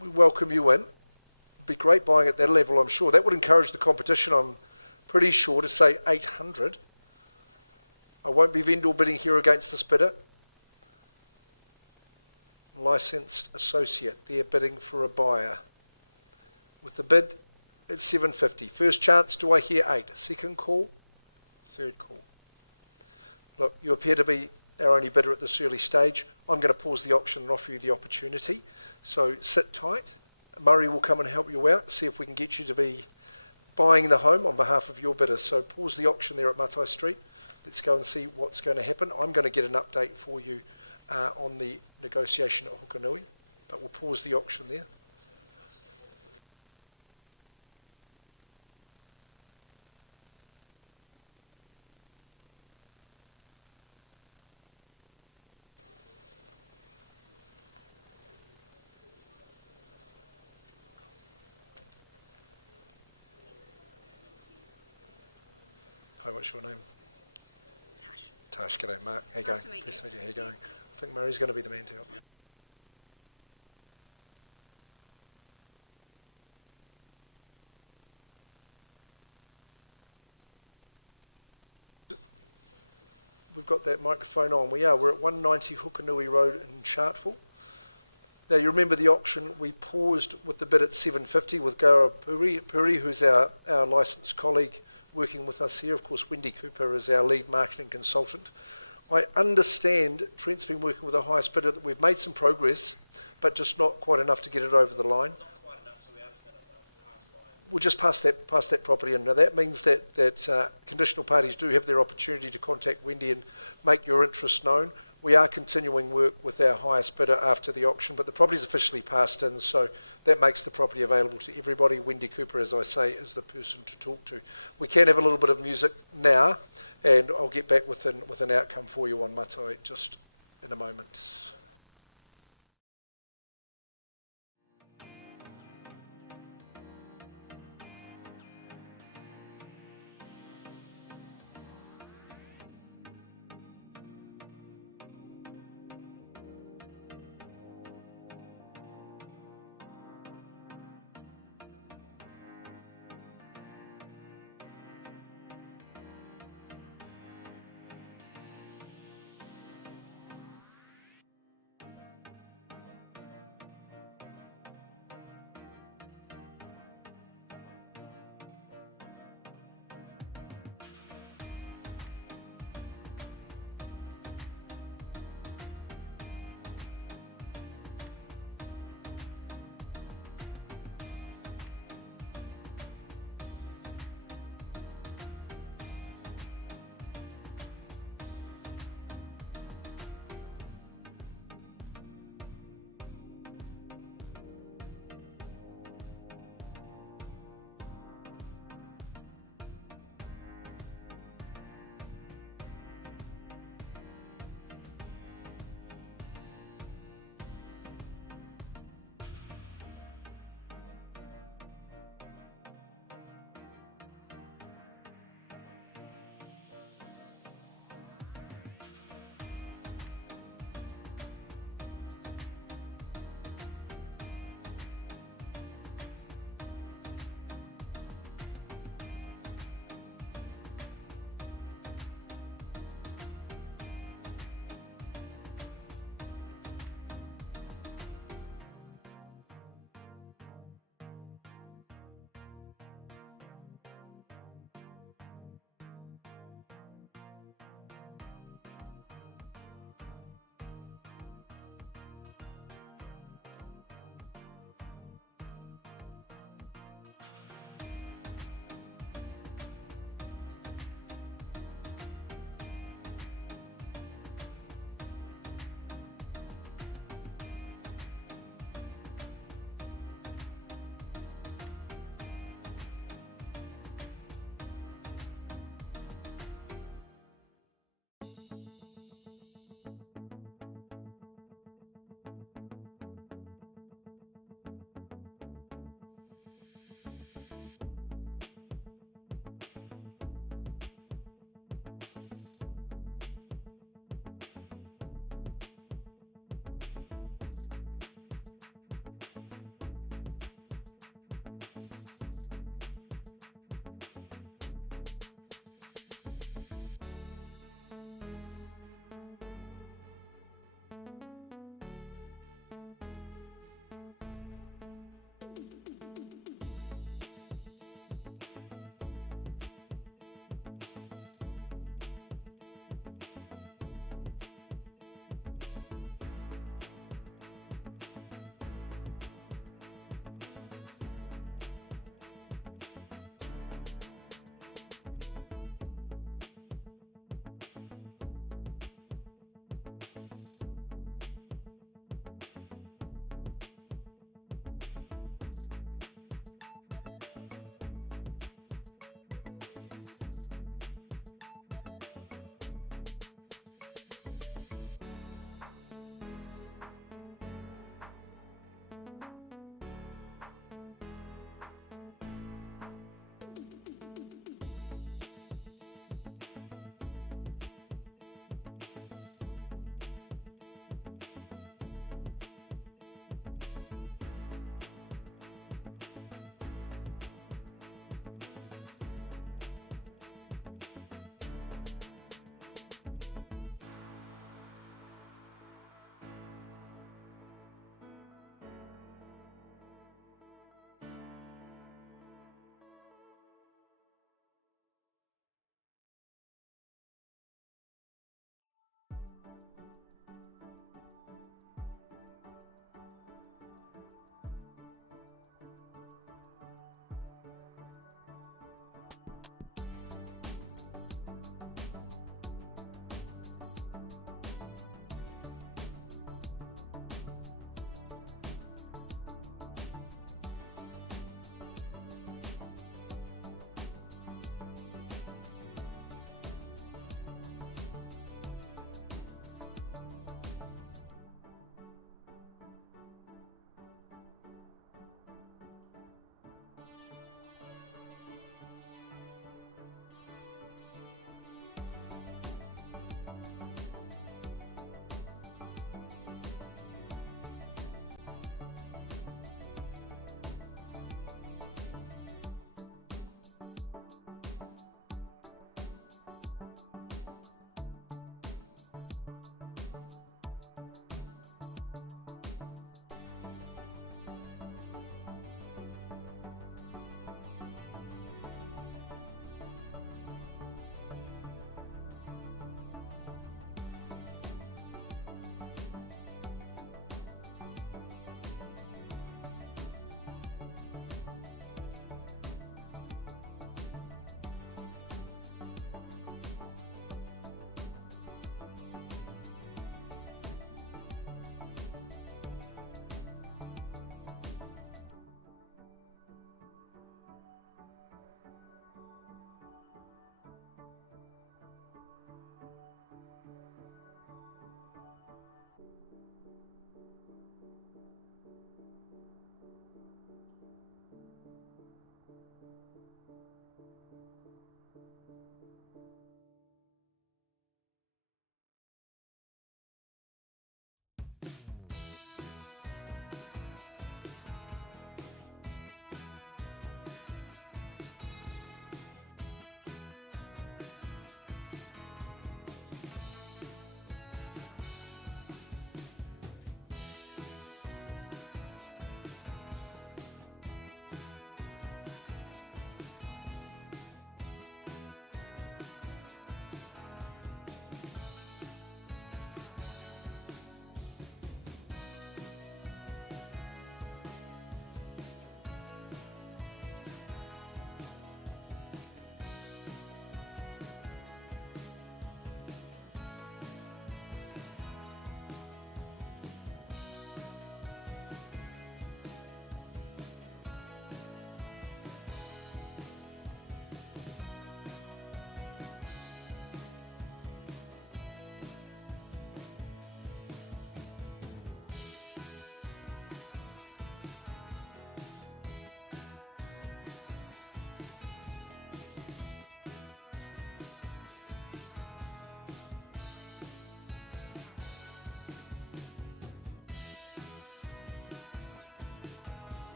We welcome you in. It'd be great buying at that level, I'm sure. That would encourage the competition, I'm pretty sure, to say 800. I won't be vendor bidding here against this bidder. Licensed associate, they're bidding for a buyer. With the bid, it's 750. First chance, do I hear 8? Second call, third call. Look, you appear to be our only bidder at this early stage. I'm going to pause the auction and offer you the opportunity. So sit tight. Murray will come and help you out, see if we can get you to be buying the home on behalf of your bidder. So pause the auction there at Matai Street. Let's go and see what's going to happen. I'm going to get an update for you on the negotiation at Hukanui, but we'll pause the auction there. Hi, what's your name? Tash. G'day, Mark. How you going? Nice to meet you. How you going? I think Murray's going to be the man to help you. We've got that microphone on. We're at 190 Hukanui Road in Chartwell. Now, you remember the auction, we paused with the bid at 750 with Gala Puri, who's our licensed colleague working with us here. Of course, Wendy Cooper is our lead marketing consultant. I understand Trent's been working with the highest bidder that we've made some progress, but just not quite enough to get it over the line. Not quite enough, so we are just going to pass by. We'll just pass that property in. Now that means that conditional parties do have their opportunity to contact Wendy and make your interest known. We are continuing work with our highest bidder after the auction, but the property's officially passed in, so that makes the property available to everybody. Wendy Cooper, as I say, is the person to talk to. We can have a little bit of music now, and I'll get back with an outcome for you on Matai just in a moment.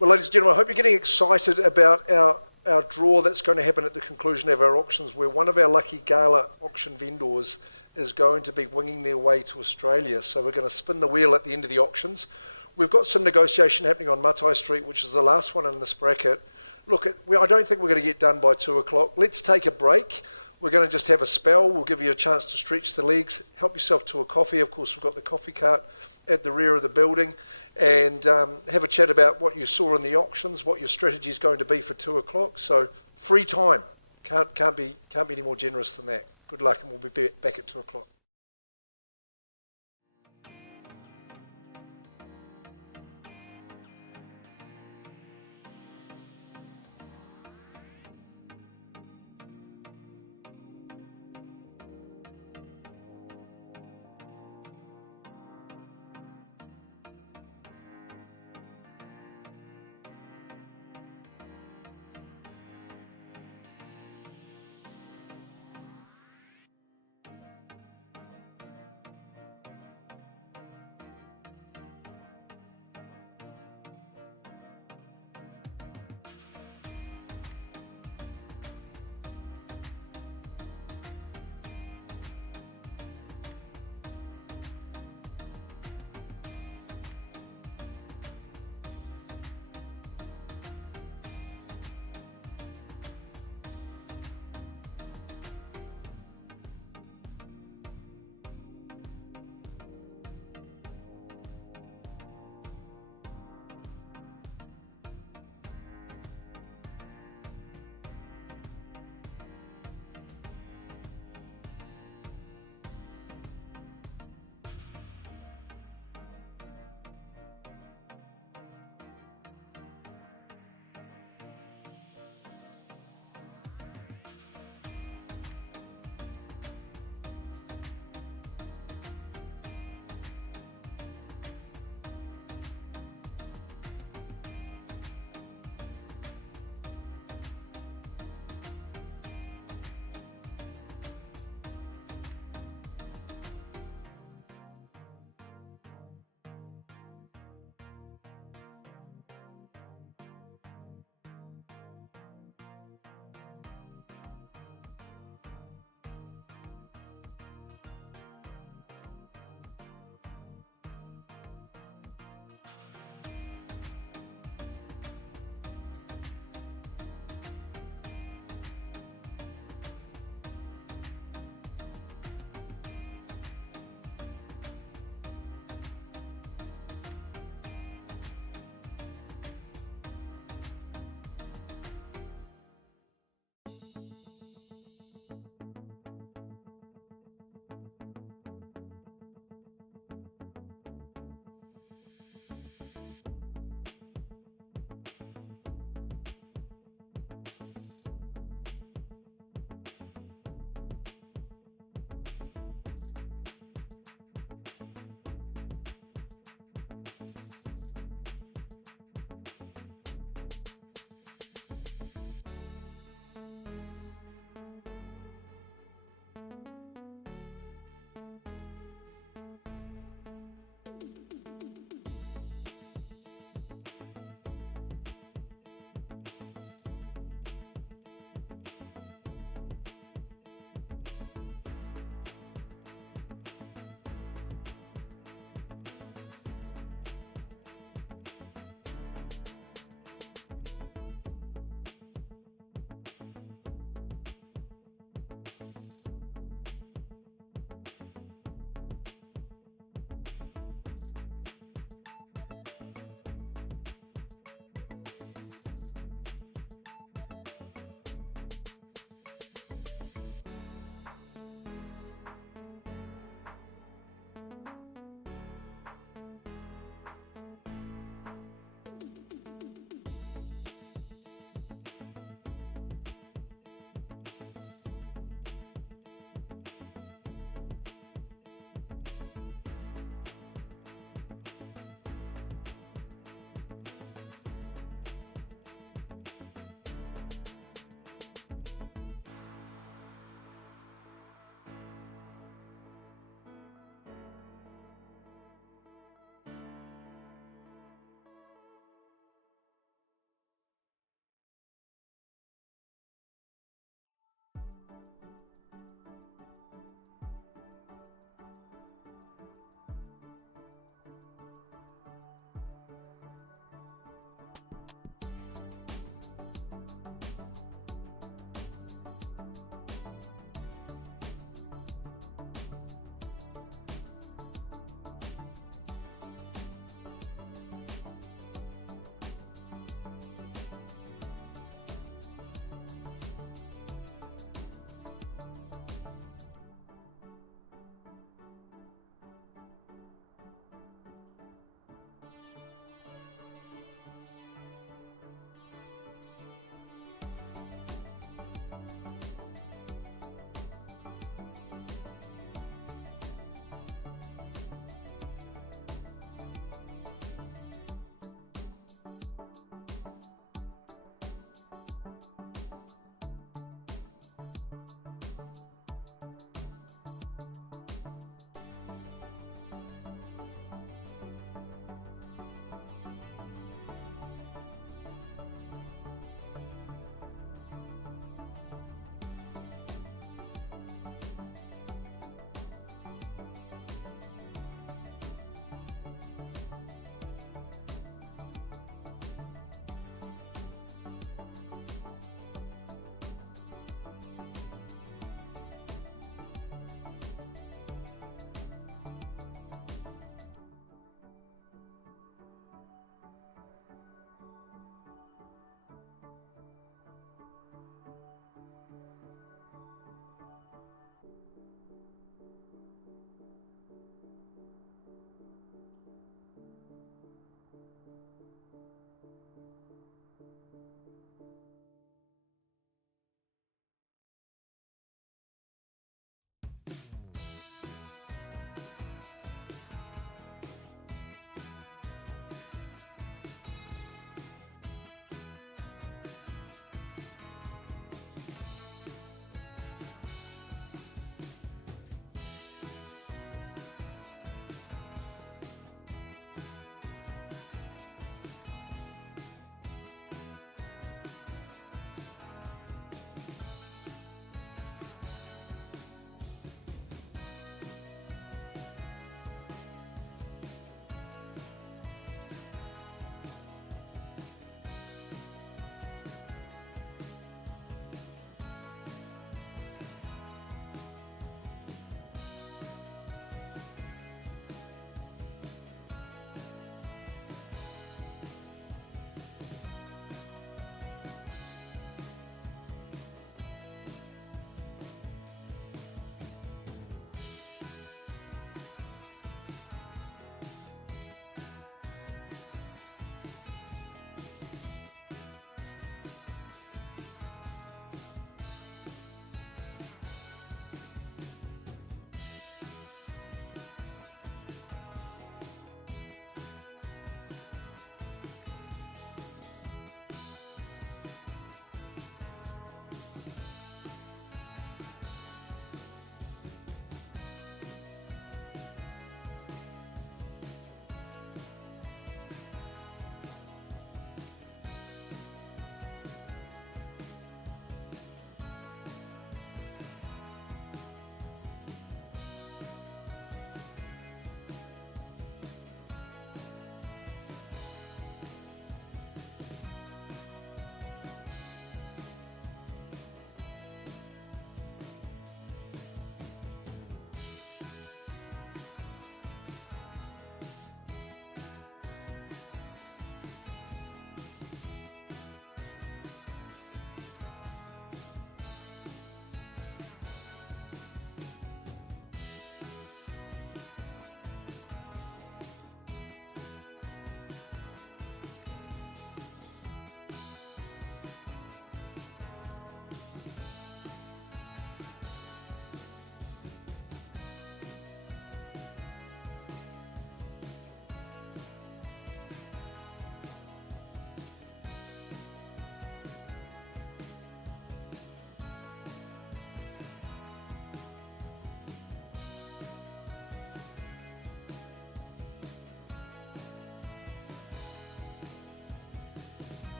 Well, ladies and gentlemen, I hope you're getting excited about our draw that's going to happen at the conclusion of our auctions, where one of our lucky Gala auction vendors is going to be winging their way to Australia. So we're going to spin the wheel at the end of the auctions. We've got some negotiation happening on Matai Street, which is the last one in this bracket. Look, I don't think we're going to get done by 2 o'clock. Let's take a break. We're going to just have a spell. We'll give you a chance to stretch the legs, help yourself to a coffee. Of course, we've got the coffee cart at the rear of the building, and have a chat about what you saw in the auctions, what your strategy is going to be for 2 o'clock. So free time. Can't be any more generous than that. Good luck, and we'll be back at 2 o'clock.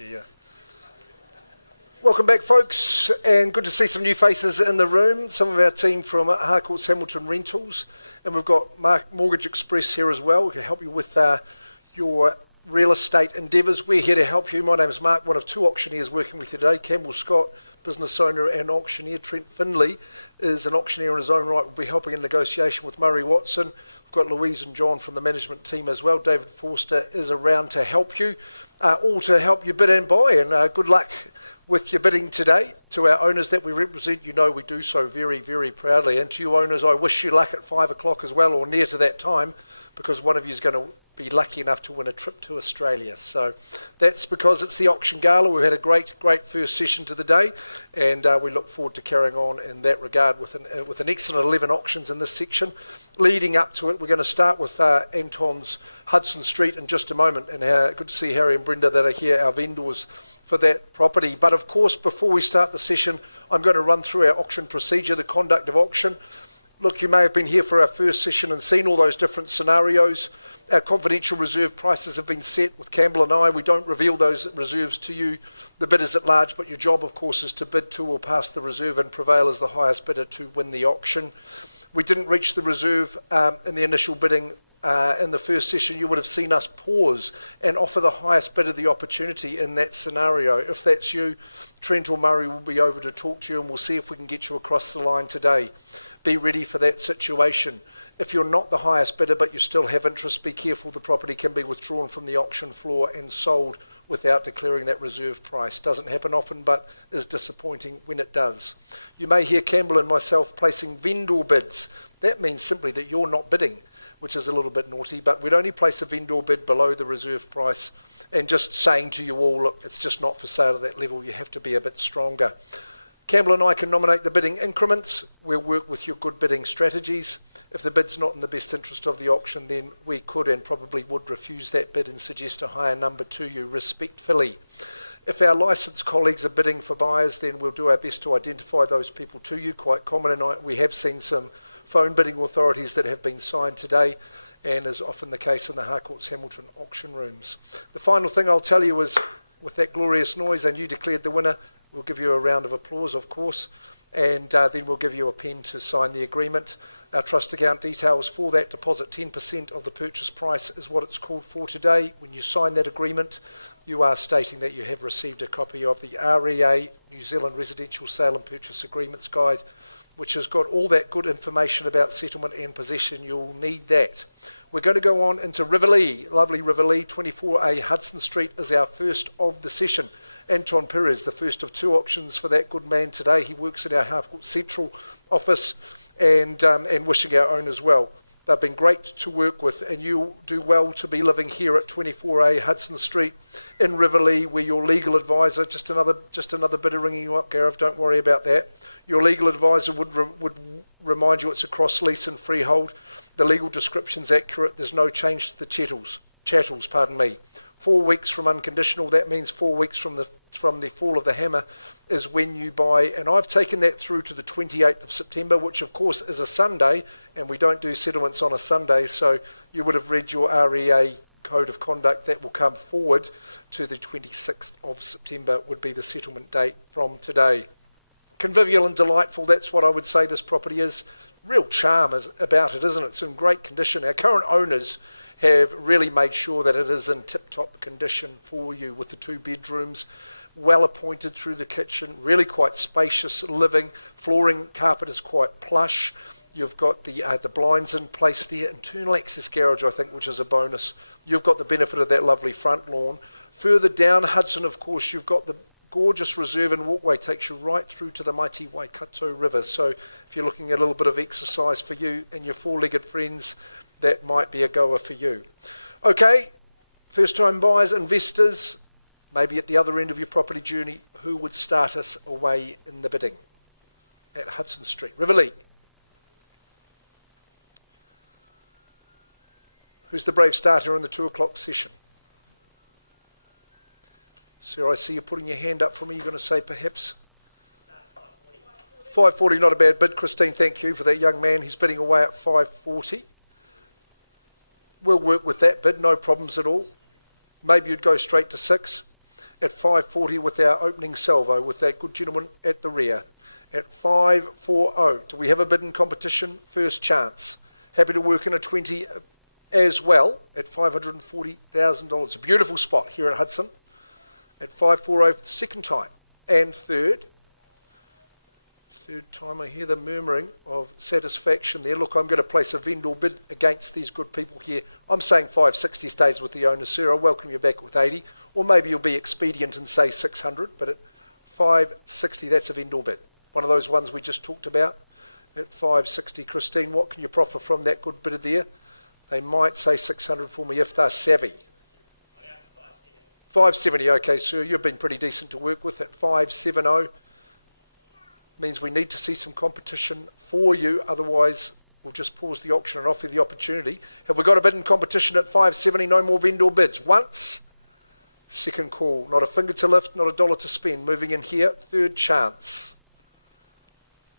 Yeah. Welcome back, folks, and good to see some new faces in the room. Some of our team from Harcourts Hamilton Rentals, and we've got Mortgage Express here as well. We can help you with your real estate endeavours. We're here to help you. My name is Mark, one of two auctioneers working with you today. Campbell Scott, business owner and auctioneer. Trent Finley is an auctioneer in his own right. We'll be helping in negotiation with Murray Watson. We've got Louise and John from the management team as well. David Forster is around to help you, all to help you bid and buy, and good luck with your bidding today. To our owners that we represent, you know we do so very, very proudly. And to you owners, I wish you luck at 5 o'clock as well, or near to that time, because one of you is going to be lucky enough to win a trip to Australia. So that's because it's the Auction Gala. We've had a great first session to the day, and we look forward to carrying on in that regard with an excellent 11 auctions in this section. Leading up to it, we're going to start with Anton's Hudson Street in just a moment, and good to see Harry and Brenda that are here, our vendors for that property. But of course, before we start the session, I'm going to run through our auction procedure, the conduct of auction. Look, you may have been here for our first session and seen all those different scenarios. Our confidential reserve prices have been set with Campbell and I. We don't reveal those reserves to you, the bidders at large, but your job, of course, is to bid to or past the reserve and prevail as the highest bidder to win the auction. We didn't reach the reserve in the initial bidding. In the first session, you would have seen us pause and offer the highest bidder the opportunity in that scenario. If that's you, Trent or Murray will be over to talk to you, and we'll see if we can get you across the line today. Be ready for that situation. If you're not the highest bidder but you still have interest, be careful. The property can be withdrawn from the auction floor and sold without declaring that reserve price. Doesn't happen often, but is disappointing when it does. You may hear Campbell and myself placing vendor bids. That means simply that you're not bidding, which is a little bit naughty, but we'd only place a vendor bid below the reserve price, and just saying to you all, look, it's just not for sale at that level. You have to be a bit stronger. Campbell and I can nominate the bidding increments. We'll work with your good bidding strategies. If the bid's not in the best interest of the auction, then we could and probably would refuse that bid and suggest a higher number to you respectfully. If our licensed colleagues are bidding for buyers, then we'll do our best to identify those people to you. Quite common, and we have seen some phone bidding authorities that have been signed today, and is often the case in the Harcourts Hamilton auction rooms. The final thing I'll tell you is, with that glorious noise, and you declared the winner, we'll give you a round of applause, of course, and then we'll give you a pen to sign the agreement. Our trust account details for that deposit, 10% of the purchase price, is what it's called for today. When you sign that agreement, you are stating that you have received a copy of the REA, New Zealand Residential Sale and Purchase Agreements Guide, which has got all that good information about settlement and possession. You'll need that. We're going to go on into Riverlea, lovely Riverlea. 24A Hudson Street is our first of the session. Anton Perez, the first of two auctions for that good man today. He works in our Harcourt Central office, and wishing our owners well. They've been great to work with, and you do well to be living here at 24A Hudson Street in Riverlea. We're your legal advisor. Just another bidder ringing you up, Gareth. Don't worry about that. Your legal advisor would remind you it's a cross lease and freehold. The legal description's accurate. There's no change to the chattels. 4 weeks from unconditional. That means 4 weeks from the fall of the hammer is when you buy, and I've taken that through to the 28th of September, which of course is a Sunday, and we don't do settlements on a Sunday, so you would have read your REA Code of Conduct. That will come forward to the 26th of September would be the settlement date from today. Convivial and delightful, that's what I would say this property is. Real charm is about it, isn't it? It's in great condition. Our current owners have really made sure that it is in tip-top condition for you, with the 2 bedrooms, well appointed through the kitchen, really quite spacious living. Flooring carpet is quite plush. You've got the blinds in place there. Internal access garage, I think, which is a bonus. You've got the benefit of that lovely front lawn. Further down Hudson, of course, you've got the gorgeous reserve and walkway, takes you right through to the mighty Waikato River. So if you're looking at a little bit of exercise for you and your 4-legged friends, that might be a goer for you. Okay, first-time buyers, investors, maybe at the other end of your property journey, who would start us away in the bidding at Hudson Street? Riverlea. Who's the brave starter in the 2 o'clock session? Sir, I see you putting your hand up for me. You're going to say perhaps 540, not a bad bid. Christine, thank you for that young man. He's bidding away at 540. We'll work with that bid, no problems at all. Maybe you'd go straight to 6. at 540 with our opening salvo with that good gentleman at the rear. At 540. Do we have a bid in competition? First chance. Happy to work in a 20 as well at $540,000. A beautiful spot here at Hudson. At 540 for the second time. And third time I hear the murmuring of satisfaction there. Look, I'm going to place a vendor bid against these good people here. I'm saying 560 stays with the owner, sir. I'll welcome you back with 80. Or maybe you'll be expedient and say 600, but at 560, that's a vendor bid. One of those ones we just talked about. At 560, Christine, what can you proffer from that good bidder there? They might say 600 for me if they're savvy. 570, okay, sir. You've been pretty decent to work with at 570. Means we need to see some competition for you, otherwise we'll just pause the auction and offer the opportunity. Have we got a bid in competition at 570? No more vendor bids. Once. Second call. Not a finger to lift, not a dollar to spend. Moving in here. Third chance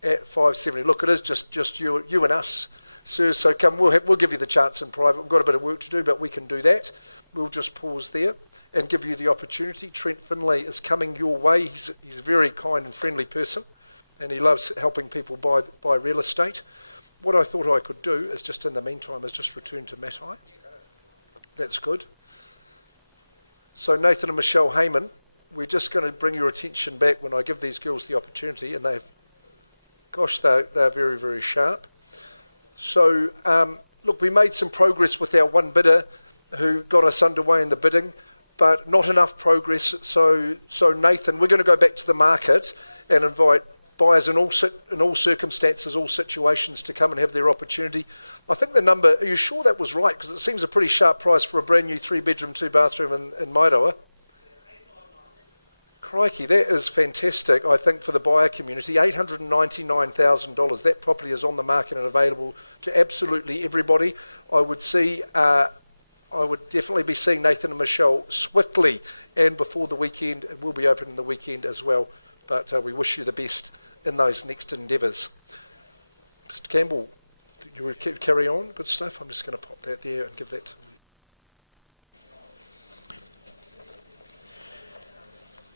at 570. Look, it is just you and us, sir. So come, we'll give you the chance in private. We've got a bit of work to do, but we can do that. We'll just pause there and give you the opportunity. Trent Finlay is coming your way. He's a very kind and friendly person, and he loves helping people buy real estate. What I thought I could do is just in the meantime is just return to Matai. That's good. So Nathan and Michelle Heyman, we're just going to bring your attention back when I give these girls the opportunity, and they're very, very sharp. So look, we made some progress with our one bidder who got us underway in the bidding, but not enough progress. So Nathan, we're going to go back to the market and invite buyers in all circumstances, all situations to come and have their opportunity. I think the number, are you sure that was right? Because it seems a pretty sharp price for a brand new 3-bedroom, 2-bathroom in Mairoa. Crikey, that is fantastic, I think, for the buyer community. $899,000. That property is on the market and available to absolutely everybody. I would definitely be seeing Nathan and Michelle swiftly and before the weekend. It will be open in the weekend as well. But we wish you the best in those next endeavours. Mr. Campbell, you would carry on? Good stuff. I'm just going to pop that there and give that to me.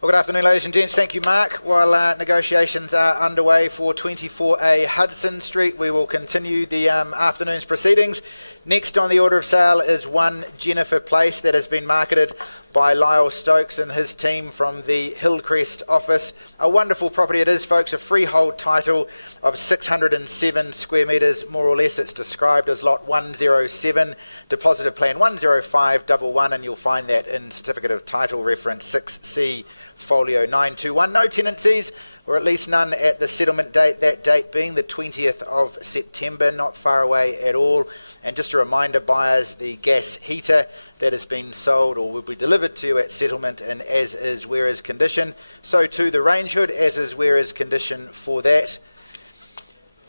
Well, good afternoon, ladies and gents. Thank you, Mark. While negotiations are underway for 24A Hudson Street, we will continue the afternoon's proceedings. Next on the order of sale is 1 Jennifer Place that has been marketed by Lyle Stokes and his team from the Hillcrest office. A wonderful property it is, folks. A freehold title of 607 square metres, more or less. It's described as lot 107, depositive plan 10511, and you'll find that in certificate of title reference 6C folio 921. No tenancies, or at least none at the settlement date, that date being the 20th of September, not far away at all. And just a reminder, buyers, the gas heater that has been sold or will be delivered to you at settlement in as is, where is condition. So too the range hood, as is, where is condition for that.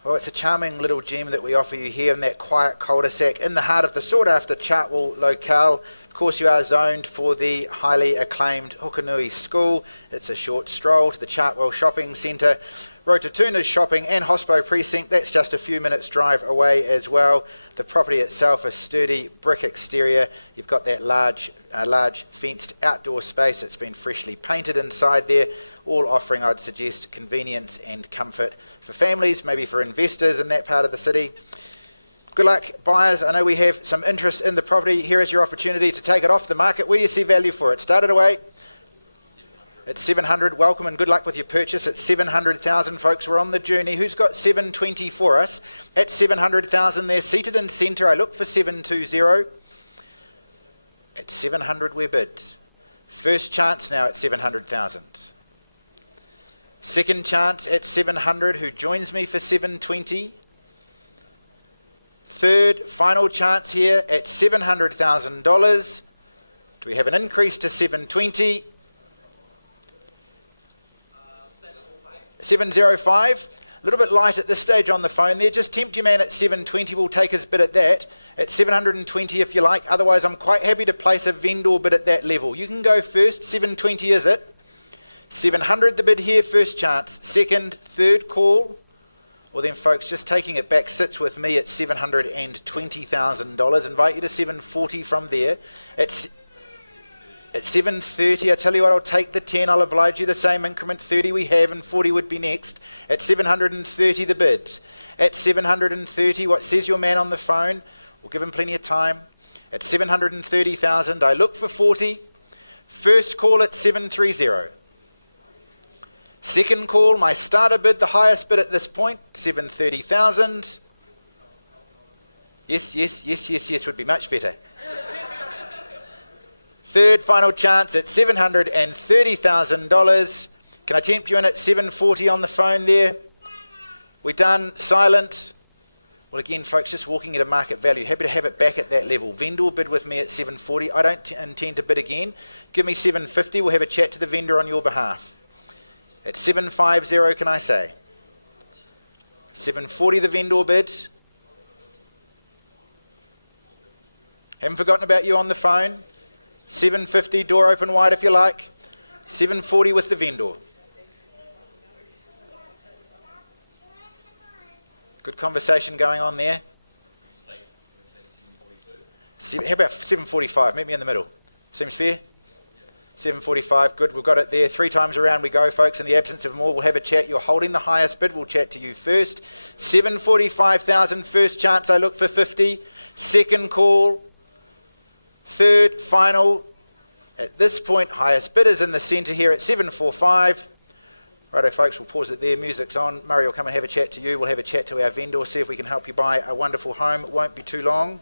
Oh, it's a charming little gem that we offer you here in that quiet cul-de-sac in the heart of the sought-after Chartwell locale. Of course, you are zoned for the highly acclaimed Hukanui School. It's a short stroll to the Chartwell Shopping Centre. Rotatuna's Shopping and Hospo Precinct, that's just a few minutes drive away as well. The property itself, a sturdy brick exterior. You've got that large fenced outdoor space. It's been freshly painted inside there, all offering, I'd suggest, convenience and comfort for families, maybe for investors in that part of the city. Good luck, buyers. I know we have some interest in the property. Here is your opportunity to take it off the market. Where do you see value for it? Start it away. At 700, welcome and good luck with your purchase. At 700,000, folks, we're on the journey. Who's got 720 for us? At 700,000, they're seated in centre. I look for 720. At 700, we're bid. First chance now at 700,000. Second chance at 700. Who joins me for 720? Third, final chance here at $700,000. Do we have an increase to 720? 705. A little bit light at this stage on the phone there. Just tempt your man at 720. We'll take his bid at that. At 720 if you like. Otherwise, I'm quite happy to place a vendor bid at that level. You can go first. 720 is it? 700 the bid here. First chance. Second, third call. Well then, folks, just taking it back sits with me at $720,000. Invite you to 740 from there. It's At 7:30, I tell you what, I'll take the 10, I'll oblige you the same increment, 30 we have and 40 would be next. At 730 the bid. At 730, what says your man on the phone? We'll give him plenty of time. At 730,000, I look for 40. First call at 730. Second call, my starter bid, the highest bid at this point, 730,000. Yes, would be much better. Third final chance at $730,000. Can I tempt you in at 740 on the phone there? We done? Silent? Well, again, folks, just walking at a market value. Happy to have it back at that level. Vendor bid with me at 740. I don't intend to bid again. Give me 750. We'll have a chat to the vendor on your behalf. At 750, can I say? 740 the vendor bid. Haven't forgotten about you on the phone. 750, door open wide if you like. 740 with the vendor. Good conversation going on there. How about 745? Meet me in the middle. Seems fair? 745, good, we've got it there. 3 times around we go, folks. In the absence of more, we'll have a chat. You're holding the highest bid. We'll chat to you first. 745,000, first chance, I look for 50. Second call. Third, final. At this point, highest bid is in the centre here at 745. Righto, folks, we'll pause it there. Music's on. Murray will come and have a chat to you. We'll have a chat to our vendor, see if we can help you buy a wonderful home. It won't be too long.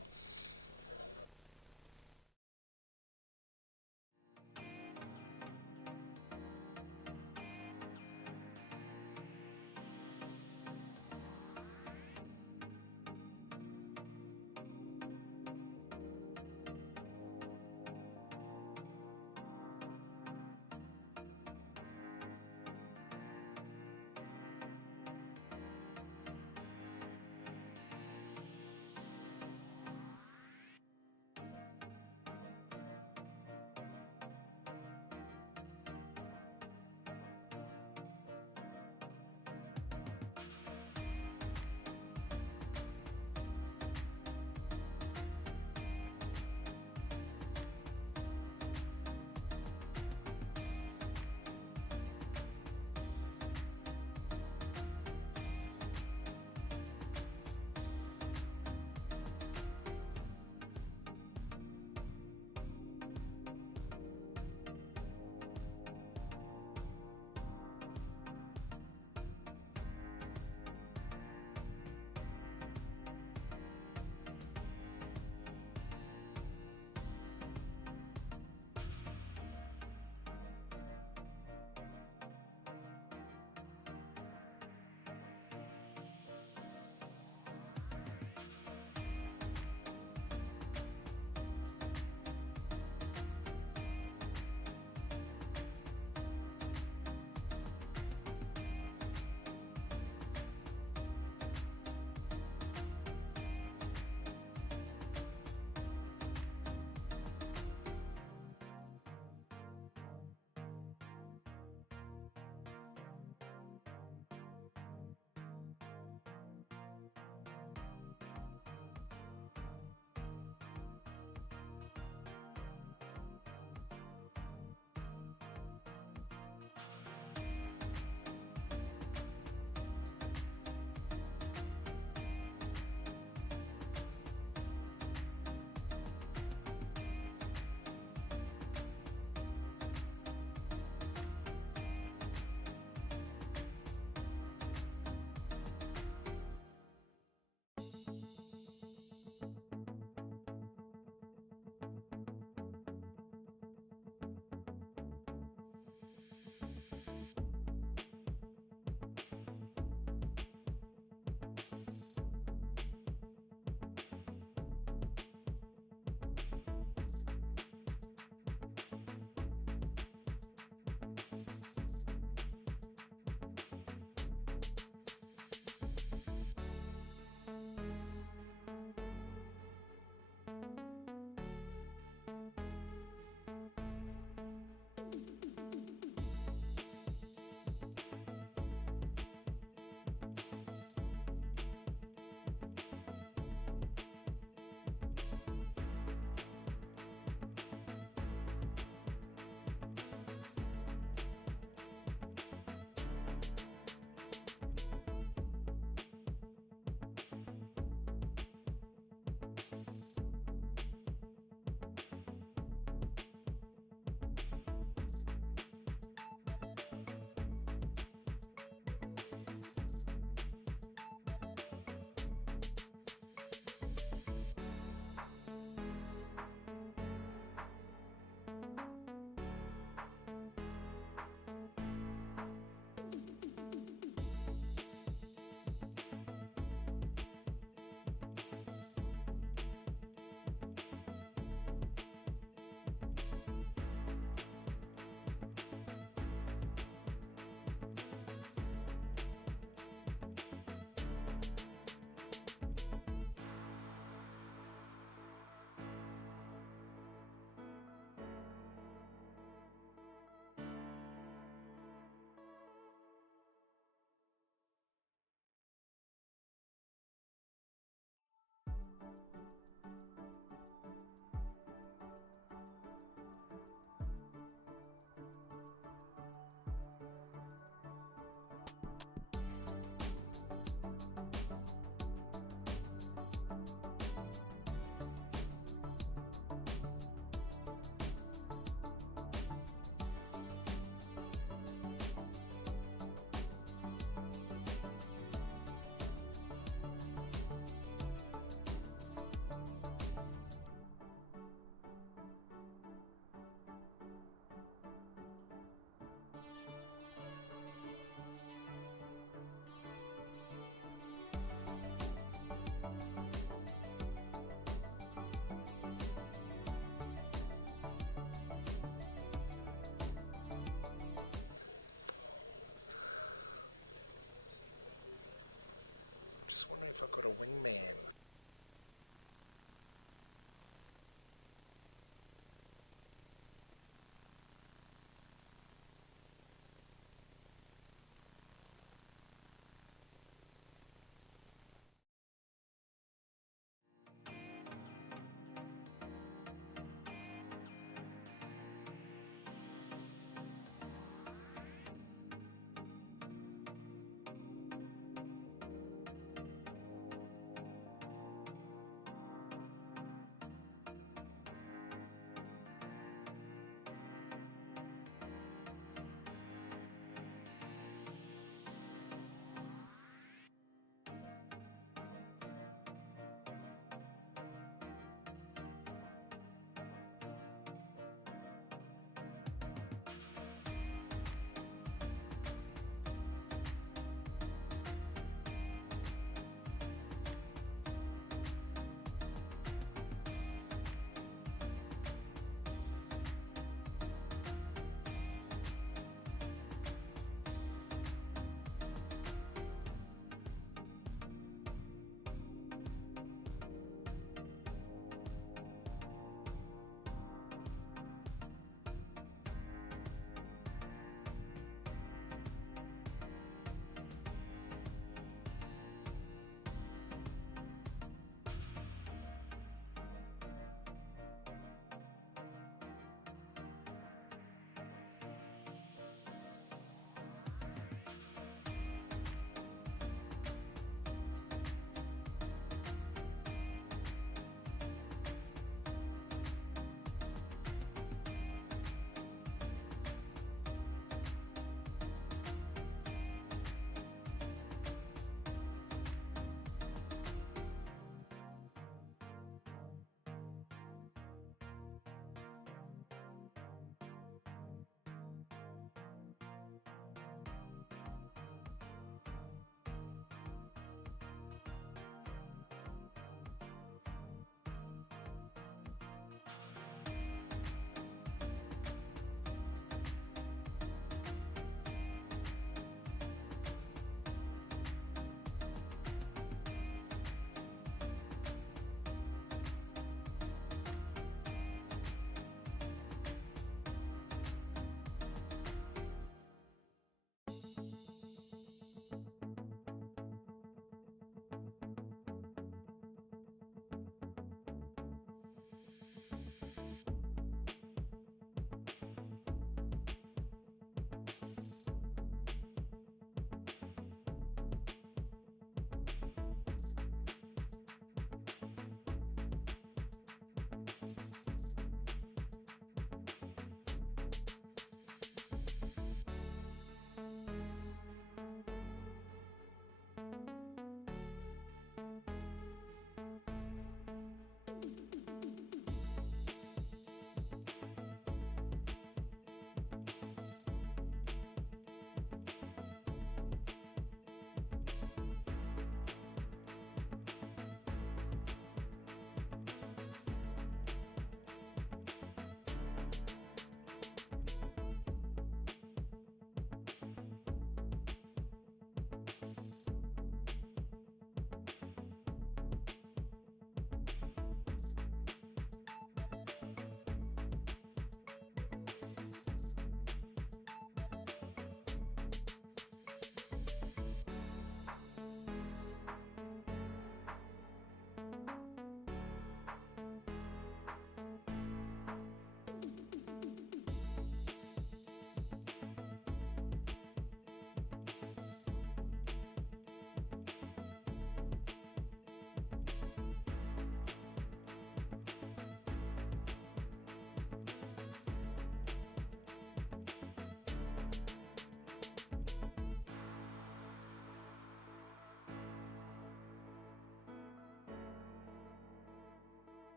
I'm just wondering if I've got a wingman.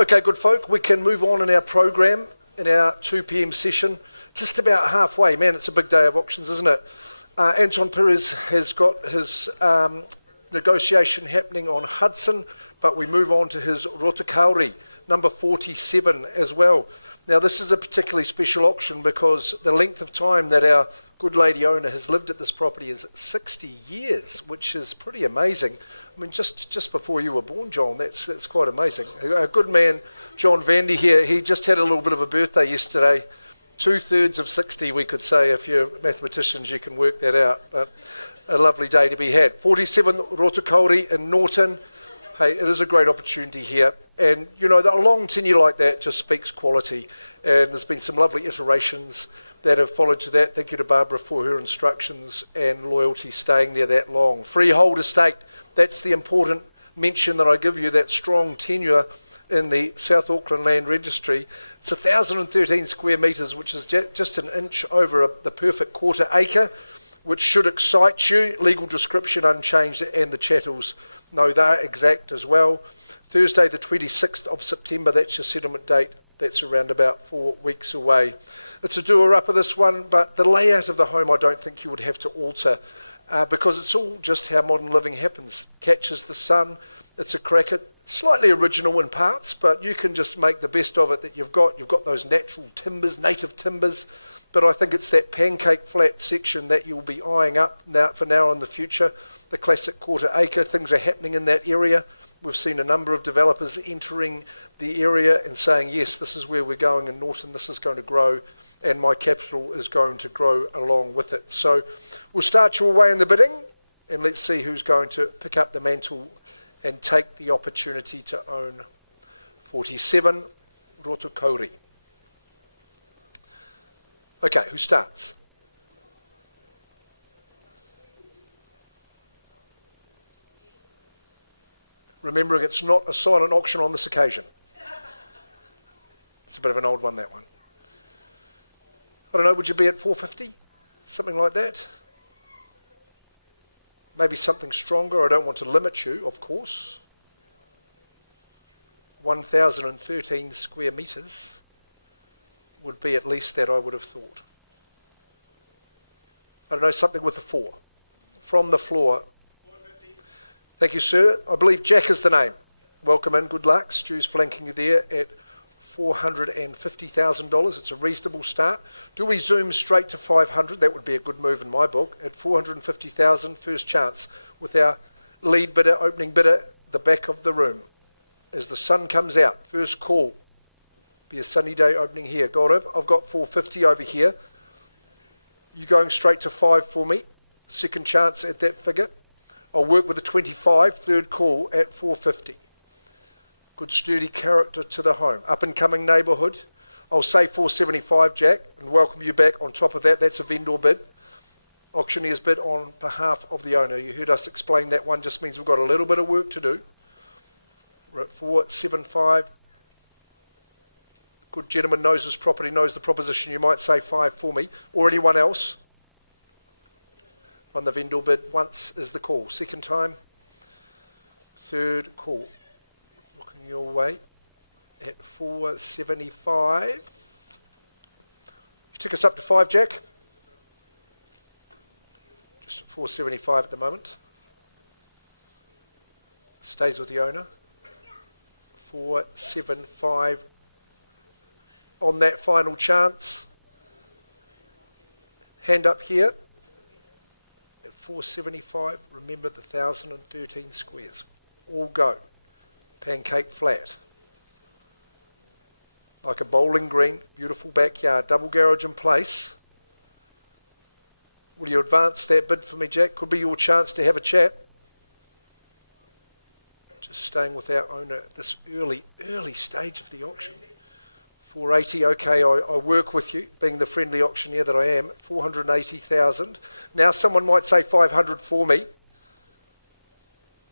Okay, good folk, we can move on in our program in our 2 p.m. session. Just about halfway. Man, it's a big day of auctions, isn't it? Anton Perez has got his negotiation happening on Hudson, but we move on to his Rotokauri, number 47 as well. Now, this is a particularly special auction because the length of time that our good lady owner has lived at this property is 60 years, which is pretty amazing. I mean, just before you were born, John, that's quite amazing. A good man, John Vandy here, he just had a little bit of a birthday yesterday. 2/3 of 60, we could say. If you're mathematicians, you can work that out. But a lovely day to be had. 47 Rotokauri in Norton. Hey, it is a great opportunity here. And, you know, a long tenure like that just speaks quality. And there's been some lovely iterations that have followed to that. Thank you to Barbara for her instructions and loyalty staying there that long. Freehold estate, that's the important mention that I give you, that strong tenure in the South Auckland Land Registry. It's 1,013 square metres, which is just an inch over the perfect quarter acre, which should excite you. Legal description unchanged, and the chattels, no, they're exact as well. Thursday the 26th of September, that's your settlement date. That's around about 4 weeks away. It's a doer-upper, this one, but the layout of the home I don't think you would have to alter because it's all just how modern living happens. Catches the sun, it's a cracker, slightly original in parts, but you can just make the best of it that you've got. You've got those natural timbers, native timbers, but I think it's that pancake flat section that you'll be eyeing up for now in the future. The classic quarter acre, things are happening in that area. We've seen a number of developers entering the area and saying, yes, this is where we're going in Norton, this is going to grow, and my capital is going to grow along with it. So we'll start your way in the bidding, and let's see who's going to pick up the mantle and take the opportunity to own 47 Rotokauri. Okay, who starts? Remembering it's not a silent auction on this occasion. It's a bit of an old one, that one. I don't know, would you be at 450? Something like that? Maybe something stronger. I don't want to limit you, of course. 1,013 square metres would be at least that, I would have thought. I don't know, something with a 4. From the floor. Thank you, sir. I believe Jack is the name. Welcome in, good luck. Stu's flanking you there at $450,000. It's a reasonable start. Do we zoom straight to 500? That would be a good move in my book. At 450,000, first chance with our lead bidder, opening bidder, the back of the room. As the sun comes out, first call. Be a sunny day opening here. Gaurav, I've got 450 over here. You going straight to 5 for me? Second chance at that figure. I'll work with a 25, third call at 450. Good sturdy character to the home. Up and coming neighbourhood. I'll say 475, Jack, and welcome you back. On top of that, that's a vendor bid. Auctioneer's bid on behalf of the owner. You heard us explain that one, just means we've got a little bit of work to do. We're at 475. Good gentleman knows his property, knows the proposition. You might say 5 for me, or anyone else. On the vendor bid, once is the call. Second time, third call. Looking your way at 475. You took us up to 5, Jack. Just at 475 at the moment. Stays with the owner. 475 on that final chance. Hand up here. 475, remember the 1,013 squares. All go. Pancake flat. Like a bowling green, beautiful backyard, double garage in place. Will you advance that bid for me, Jack? Could be your chance to have a chat. Just staying with our owner at this early stage of the auction. 480, okay, I work with you, being the friendly auctioneer that I am. 480,000. Now someone might say 500 for me.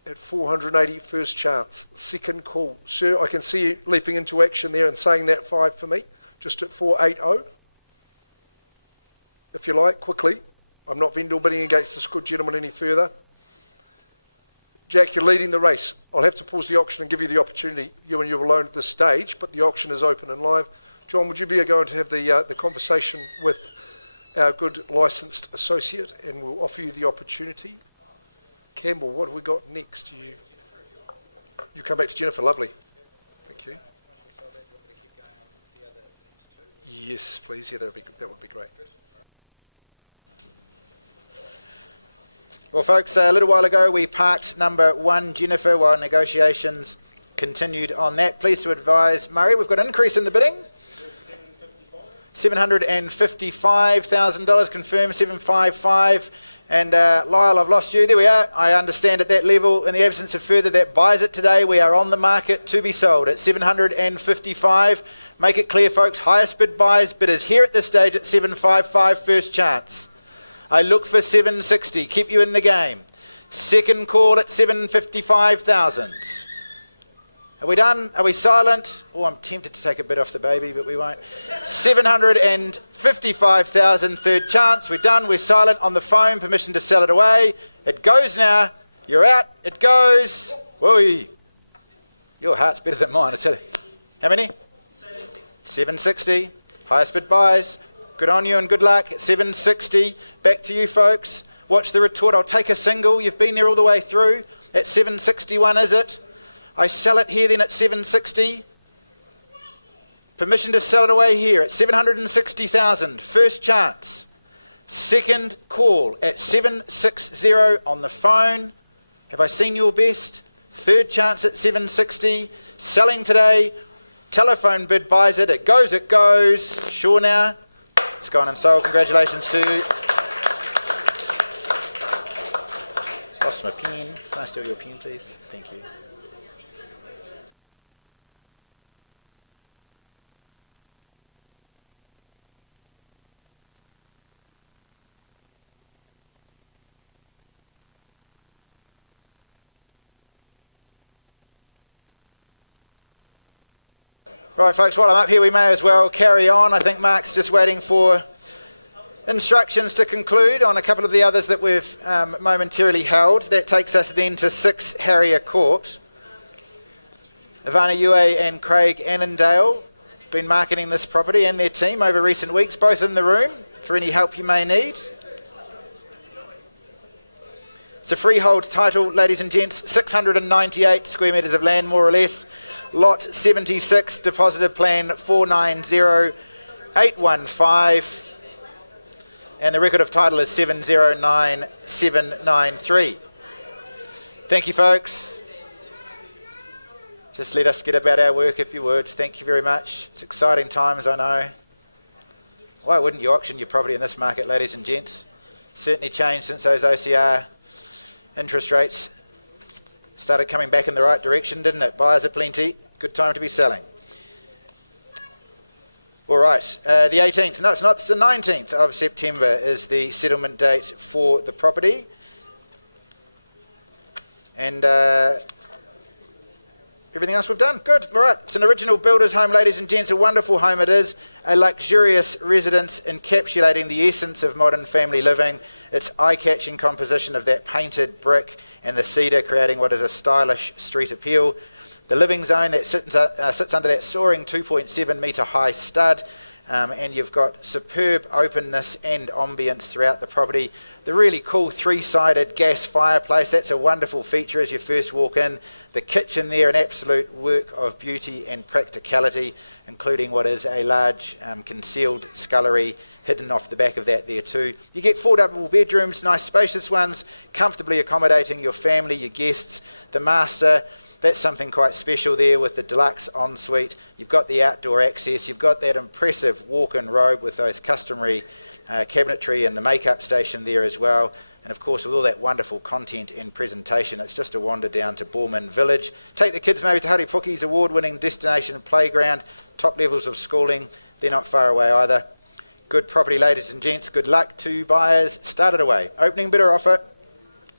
At 480, first chance. Second call. Sir, I can see you leaping into action there and saying that 5 for me. Just at 480. If you like, quickly. I'm not vendor bidding against this good gentleman any further. Jack, you're leading the race. I'll have to pause the auction and give you the opportunity. You and you alone at this stage, but the auction is open and live. John, would you be going to have the conversation with our good licensed associate, and we'll offer you the opportunity. Campbell, what have we got next? You come back to Jennifer, lovely. Thank you. Yes, please. Yeah, that would be great. Well, folks, a little while ago we parked number 1, Jennifer, while negotiations continued on that. Pleased to advise, Murray, we've got an increase in the bidding. $755,000 confirmed, 755. And Lyle, I've lost you. There we are. I understand at that level, in the absence of further that buys it today, we are on the market to be sold at 755. Make it clear, folks, highest bid buys, bidders here at this stage at 755, first chance. I look for 760, keep you in the game. Second call at 755,000. Are we done? Are we silent? Oh, I'm tempted to take a bit off the baby, but we won't. 755,000, third chance. We're done. We're silent on the phone. Permission to sell it away. It goes now. You're out. It goes. Whoa. Your heart's better than mine, I tell you. How many? 760. Highest bid buys. Good on you and good luck. 760. Back to you, folks. Watch the retort. I'll take a single. You've been there all the way through. At 761, is it? I sell it here then at 760. Permission to sell it away here at 760,000. First chance. Second call at 760 on the phone. Have I seen your best? Third chance at 760. Selling today. Telephone bid buys it. It goes, it goes. Sure now. It's gone and sold. Congratulations to you. Lost my pen. Can I steal your pen, please? Thank you. Right, folks, while I'm up here, we may as well carry on. I think Mark's just waiting for instructions to conclude on a couple of the others that we've momentarily held. That takes us then to 6 Harrier Court. Ivana Yue and Craig Annandale have been marketing this property and their team over recent weeks, both in the room for any help you may need. It's a freehold title, ladies and gents, 698 square metres of land, more or less. Lot 76, deposited plan 490815. And the record of title is 709793. Thank you, folks. Just let us get about our work, if you would. Thank you very much. It's exciting times, I know. Why wouldn't you auction your property in this market, ladies and gents? Certainly changed since those OCR interest rates started coming back in the right direction, didn't it? Buyers are plenty. Good time to be selling. All right, the 18th, no, it's not, it's the 19th of September is the settlement date for the property. And everything else we've done, good, all right. It's an original builder's home, ladies and gents, a wonderful home it is, a luxurious residence encapsulating the essence of modern family living. Its eye-catching composition of that painted brick and the cedar creating what is a stylish street appeal. The living zone that sits under that soaring 2.7 metre high stud, and you've got superb openness and ambience throughout the property. The really cool 3-sided gas fireplace, that's a wonderful feature as you first walk in. The kitchen there, an absolute work of beauty and practicality, including what is a large concealed scullery hidden off the back of that there too. You get 4 double bedrooms, nice spacious ones, comfortably accommodating your family, your guests. The master, that's something quite special there with the deluxe ensuite. You've got the outdoor access. You've got that impressive walk-in robe with those customary cabinetry and the makeup station there as well. And of course, with all that wonderful content and presentation, it's just a wander down to Borman Village. Take the kids maybe to Haripuki's award-winning destination playground. Top levels of schooling. They're not far away either. Good property, ladies and gents. Good luck to buyers. Start it away. Opening bidder offer.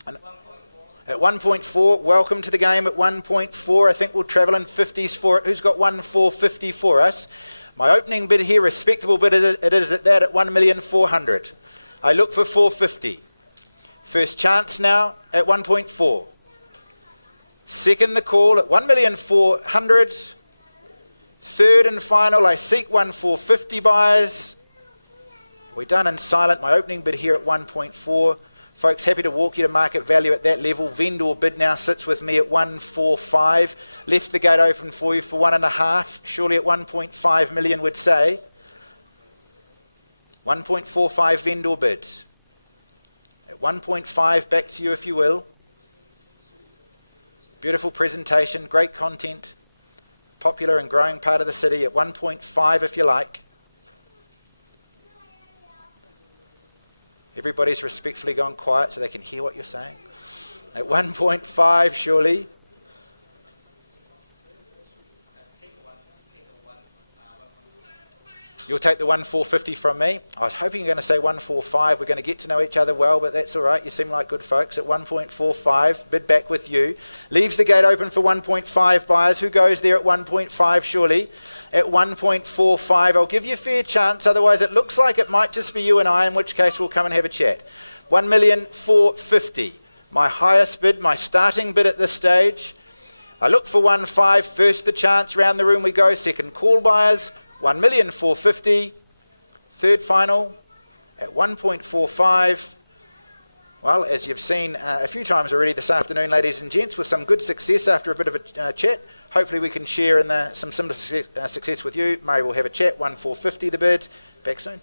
At 1.4, welcome to the game at 1.4. I think we'll travel in 50s for it. Who's got 1,450 for us? My opening bid here, respectable bid, it is at that at 1,400,000. I look for 450. First chance now at 1.4. Second the call at 1,400,000. Third and final, I seek 1,450 buyers. We're done in silent. My opening bid here at 1.4. Folks, happy to walk you to market value at that level. Vendor bid now sits with me at 145. Left the gate open for you for 1.5. Surely at 1.5 million would say. 1.45 vendor bid. At 1.5, back to you if you will. Beautiful presentation, great content. Popular and growing part of the city at 1.5 if you like. Everybody's respectfully gone quiet so they can hear what you're saying. At 1.5 surely. You'll take the 1.450 from me. I was hoping you were going to say 1.45. We're going to get to know each other well, but that's all right. You seem like good folks. At 1.45, bid back with you. Leaves the gate open for 1.5 buyers. Who goes there at 1.5 surely? At 1.45, I'll give you a fair chance. Otherwise, it looks like it might just be you and I, in which case we'll come and have a chat. 1,450,000. My highest bid, my starting bid at this stage. I look for 1.5. First the chance. Round the room we go. Second call buyers. 1,450,000. Third final at 1.45. Well, as you've seen a few times already this afternoon, ladies and gents, with some good success after a bit of a chat. Hopefully we can share in some similar success with you. Murray will have a chat. 1.450 the bid. Back soon.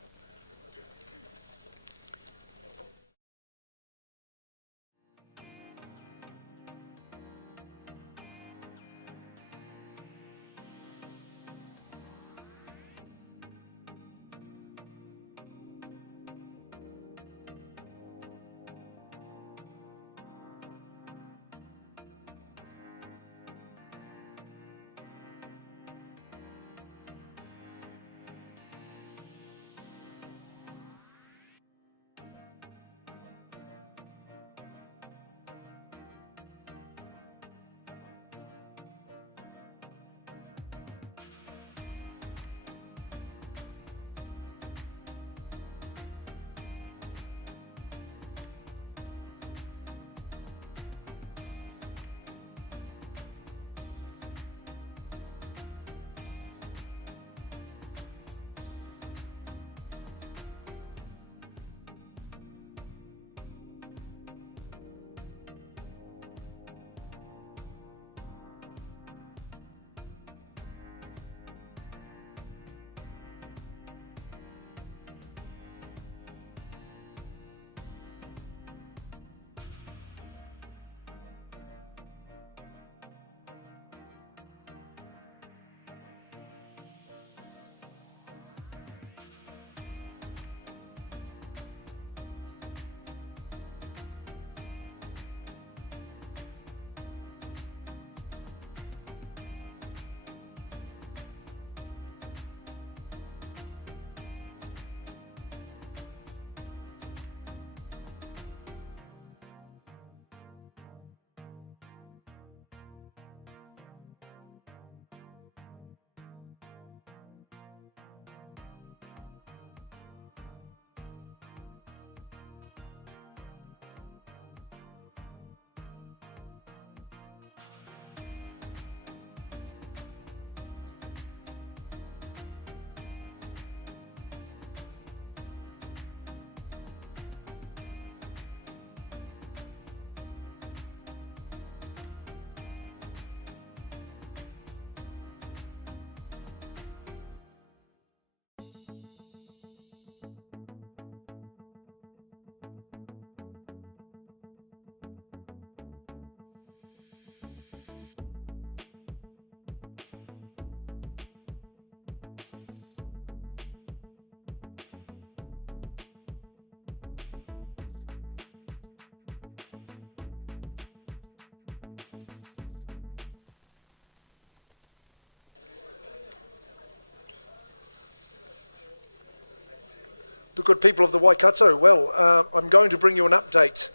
The good people of the Waikato, well, I'm going to bring you an update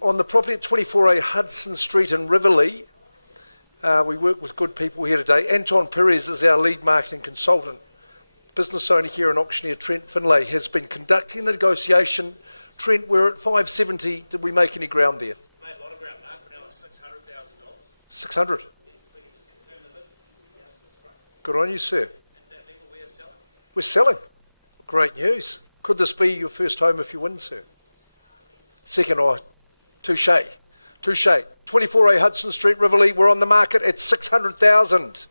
on the property at 24A Hudson Street in Riverlea. We work with good people here today. Anton Perez is our lead marketing consultant. Business owner here and auctioneer Trent Finlay has been conducting the negotiation. Trent, we're at 570. Did we make any ground there? Made a lot of ground, Mark. We're now at $600,000. 600. Good on you, sir. At that level, we are selling. We're selling. Great news. Could this be your first home if you win, sir? Second, touche. 24A Hudson Street, Riverlea, we're on the market at 600,000.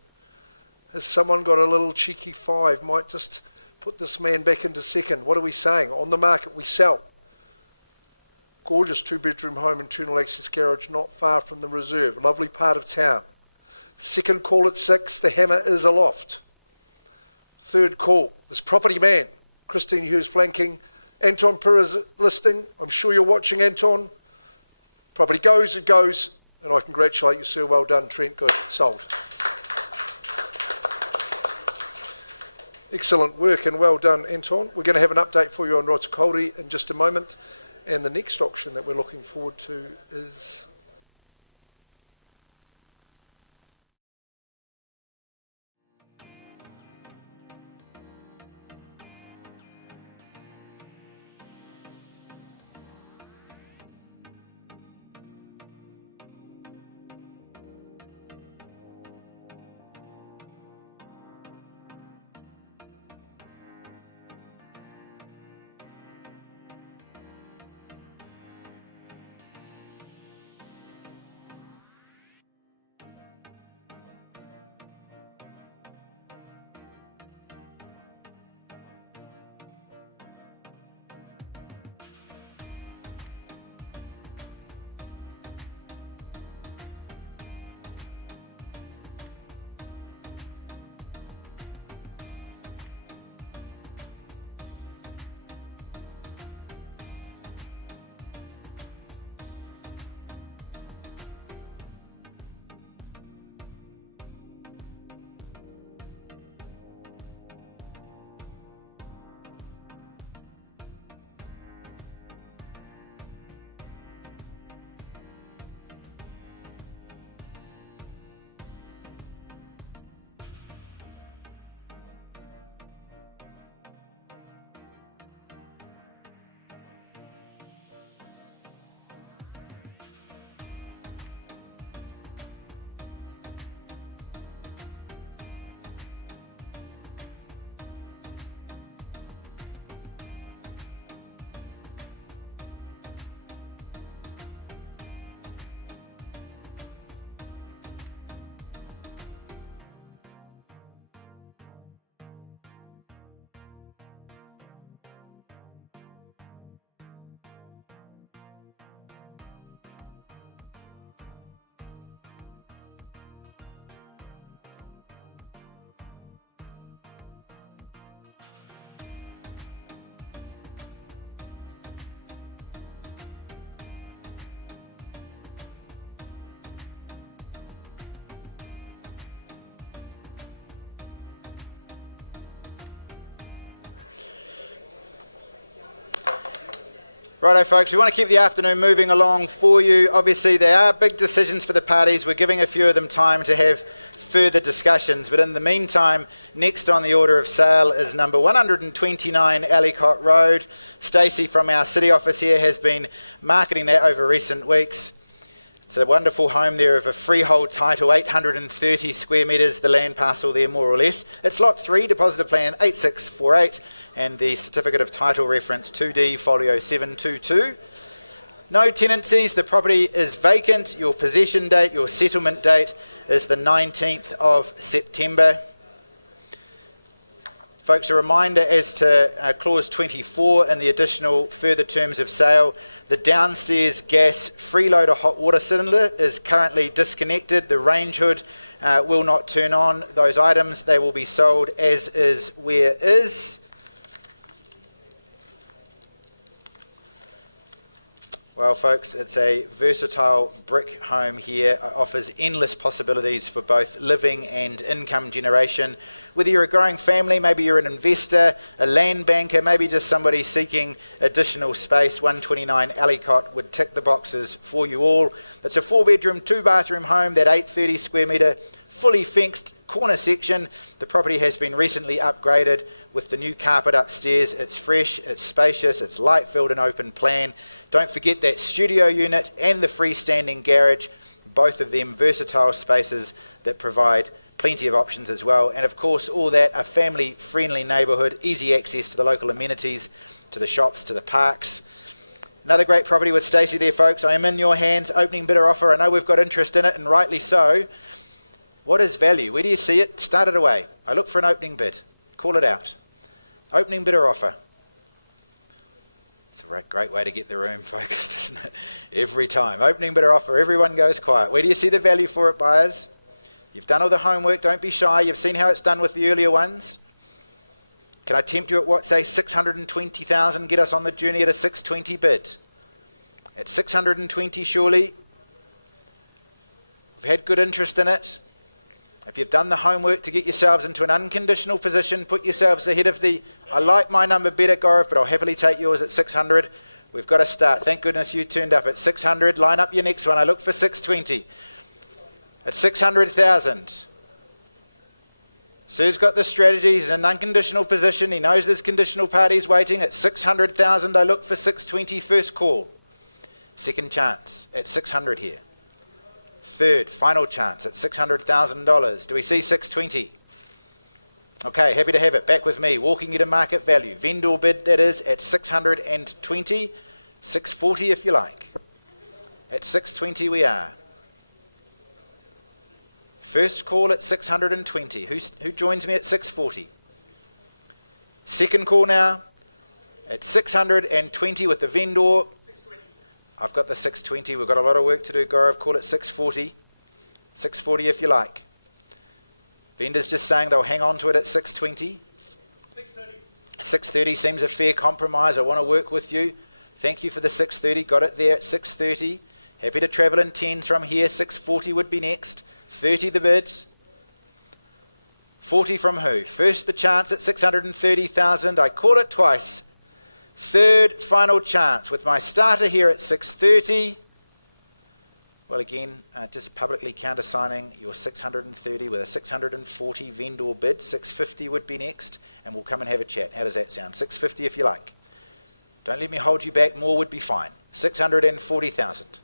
Has someone got a little cheeky 5? Might just put this man back into second. What are we saying? On the market, we sell. Gorgeous 2-bedroom home, internal access garage, not far from the reserve. Lovely part of town. Second call at 6, the hammer is aloft. Third call, this property man, Christine Hughes flanking, Anton Perez listing. I'm sure you're watching, Anton. Property goes, it goes, and I congratulate you, sir. Well done, Trent. Good, sold. Excellent work and well done, Anton. We're going to have an update for you on Rotokauri in just a moment. And the next auction that we're looking forward to is... Righto folks, we want to keep the afternoon moving along for you. Obviously there are big decisions for the parties. We're giving a few of them time to have further discussions, but in the meantime, next on the order of sale is number 129 Ellicott Road. Stacey from our city office here has been marketing that over recent weeks. It's a wonderful home there of a freehold title, 830 square metres, the land parcel there more or less. It's lot 3, deposit of plan 8648, and the certificate of title reference 2D folio 722. No tenancies, the property is vacant. Your possession date, your settlement date is the 19th of September. Folks, a reminder as to clause 24 and the additional further terms of sale. The downstairs gas freeloader hot water cylinder is currently disconnected. The range hood will not turn on. Those items, they will be sold as is where is. Well, folks, it's a versatile brick home here. It offers endless possibilities for both living and income generation. Whether you're a growing family, maybe you're an investor, a land banker, maybe just somebody seeking additional space, 129 Ellicott would tick the boxes for you all. It's a 4-bedroom, 2-bathroom home, that 830 square metre, fully fenced corner section. The property has been recently upgraded with the new carpet upstairs. It's fresh, it's spacious, it's light filled and open plan. Don't forget that studio unit and the freestanding garage, both of them versatile spaces that provide Plenty of options as well. And of course, all that, a family-friendly neighbourhood, easy access to the local amenities, to the shops, to the parks. Another great property with Stacey there, folks. I am in your hands. Opening bidder offer. I know we've got interest in it, and rightly so. What is value? Where do you see it? Start it away. I look for an opening bid. Call it out. Opening bidder offer. It's a great way to get the room focused, isn't it? Every time. Opening bidder offer. Everyone goes quiet. Where do you see the value for it, buyers? You've done all the homework. Don't be shy. You've seen how it's done with the earlier ones. Can I tempt you at what, say, 620,000? Get us on the journey at a 620 bid. At 620, surely. We've had good interest in it. If you've done the homework to get yourselves into an unconditional position, put yourselves ahead of the, I like my number better, Gaurav, but I'll happily take yours at 600. We've got to start. Thank goodness you turned up at 600. Line up your next one. I look for 620. At 600,000. Sue's got the strategy. He's in an unconditional position. He knows there's conditional parties waiting. At 600,000, I look for 620. First call. Second chance at 600 here. Third, final chance at $600,000. Do we see 620? Okay, happy to have it. Back with me. Walking you to market value. Vendor bid, that is, at 620. 640 if you like. At 620 we are. First call at 620. Who joins me at 640? Second call now at 620 with the vendor. I've got the 620. We've got a lot of work to do, Gaurav. Call it 640. 640 if you like. Vendor's just saying they'll hang on to it at 620. 630. 630 seems a fair compromise. I want to work with you. Thank you for the 630. Got it there at 630. Happy to travel in 10s from here. 640 would be next. 30 the bids. 40 from who? First the chance at 630,000. I call it twice. Third final chance with my starter here at 630. Well, again, just publicly countersigning your 630 with a 640 vendor bid. 650 would be next, and we'll come and have a chat. How does that sound? 650 if you like. Don't let me hold you back. More would be fine. 640,000.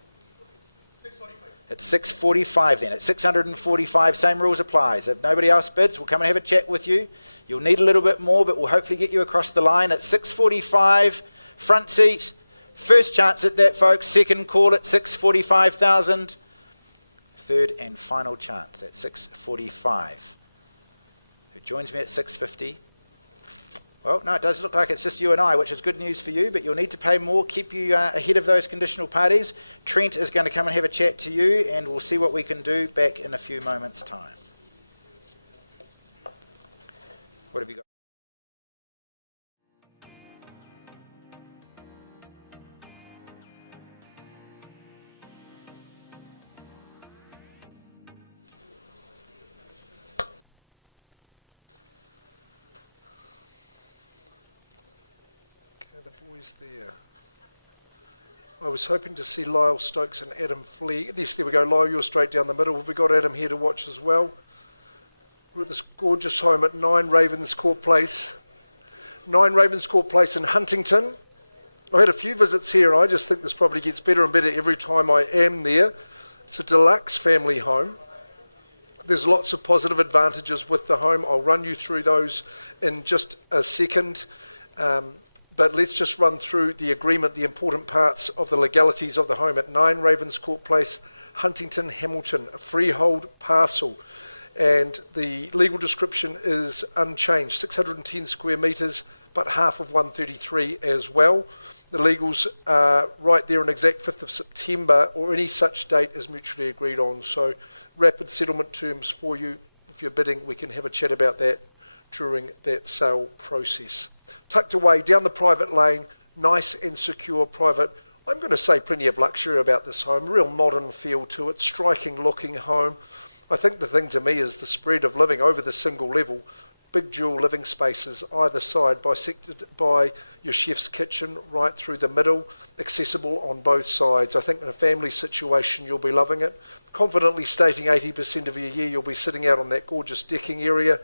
645. It's 645 then. At 645, same rules applies. If nobody else bids, we'll come and have a chat with you. You'll need a little bit more, but we'll hopefully get you across the line at 645. Front seat. First chance at that, folks. Second call at 645,000. Third and final chance at 645. Who joins me at 650? Well, no, it does look like it's just you and I, which is good news for you, but you'll need to pay more, keep you ahead of those conditional parties. Trent is going to come and have a chat to you, and we'll see what we can do back in a few moments' time. What have you got? The boys there. I was hoping to see Lyle Stokes and Adam Flee. Yes, there we go. Lyle, you're straight down the middle. Have we got Adam here to watch as well? We're at this gorgeous home at 9 Ravenscourt Place. 9 Ravenscourt Place in Huntington. I had a few visits here, and I just think this property gets better and better every time I am there. It's a deluxe family home. There's lots of positive advantages with the home. I'll run you through those in just a second. But let's just run through the agreement, the important parts of the legalities of the home at 9 Ravenscourt Place, Huntington, Hamilton, a freehold parcel. And the legal description is unchanged, 610 square metres, but half of 133 as well. The legals are right there on exact 5th of September, or any such date as mutually agreed on. So rapid settlement terms for you. If you're bidding, we can have a chat about that during that sale process. Tucked away down the private lane, nice and secure private. I'm going to say plenty of luxury about this home, real modern feel to it, striking looking home. I think the thing to me is the spread of living over the single level, big dual living spaces either side, bisected by your chef's kitchen right through the middle, accessible on both sides. I think in a family situation you'll be loving it. Confidently stating 80% of your year you'll be sitting out on that gorgeous decking area,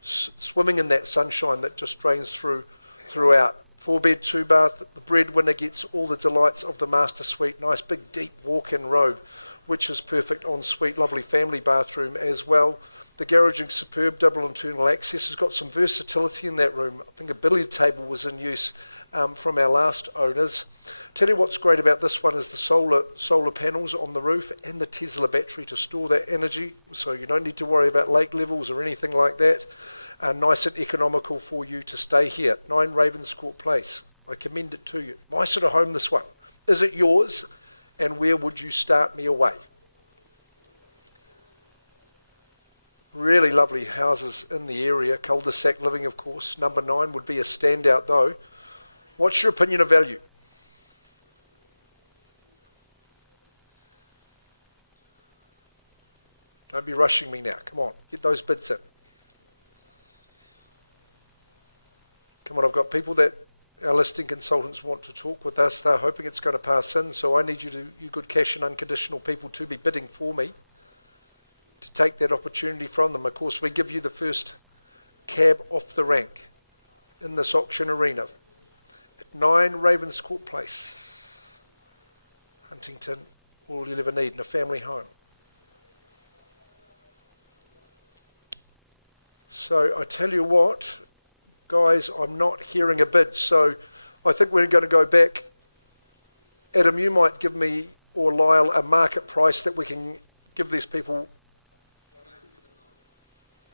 swimming in that sunshine that just drains throughout. 4-bed, 2-bath. The breadwinner gets all the delights of the master suite. Nice big deep walk-in robe, which is perfect en suite. Lovely family bathroom as well. The garage is superb, double internal access. Has got some versatility in that room. I think a billiard table was in use from our last owners. Tell you what's great about this one is the solar panels on the roof and the Tesla battery to store that energy, so you don't need to worry about lake levels or anything like that. Nice and economical for you to stay here. 9 Ravenscourt Place. I commend it to you. My sort of home, this one. Is it yours? And where would you start me away? Really lovely houses in the area. Cul-de-sac living, of course. Number 9 would be a standout, though. What's your opinion of value? Don't be rushing me now. Come on, get those bids in. Come on, I've got people that our listing consultants want to talk with us. They're hoping it's going to pass in, so I need you good cash and unconditional people to be bidding for me to take that opportunity from them. Of course, we give you the first cab off the rank in this auction arena. At 9 Ravenscourt Place, Huntington, all you'll ever need in a family home. So I tell you what, guys, I'm not hearing a bid, so I think we're going to go back. Adam, you might give me, or Lyle, a market price that we can give these people.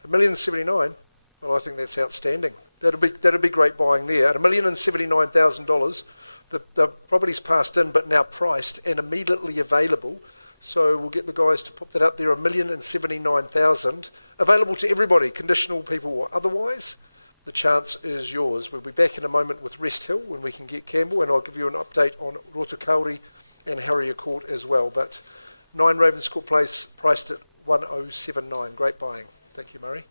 $1,079,000. Well, I think that's outstanding. That'd be great buying there. At $1,079,000, the property's passed in, but now priced and immediately available. So we'll get the guys to put that up there. $1,079,000 available to everybody, conditional people or otherwise. The chance is yours. We'll be back in a moment with Rest Hill when we can get Campbell, and I'll give you an update on Rotokauri and Harrier Court as well. But 9 Ravenscourt Place, priced at $1,079. Great buying. Thank you, Murray.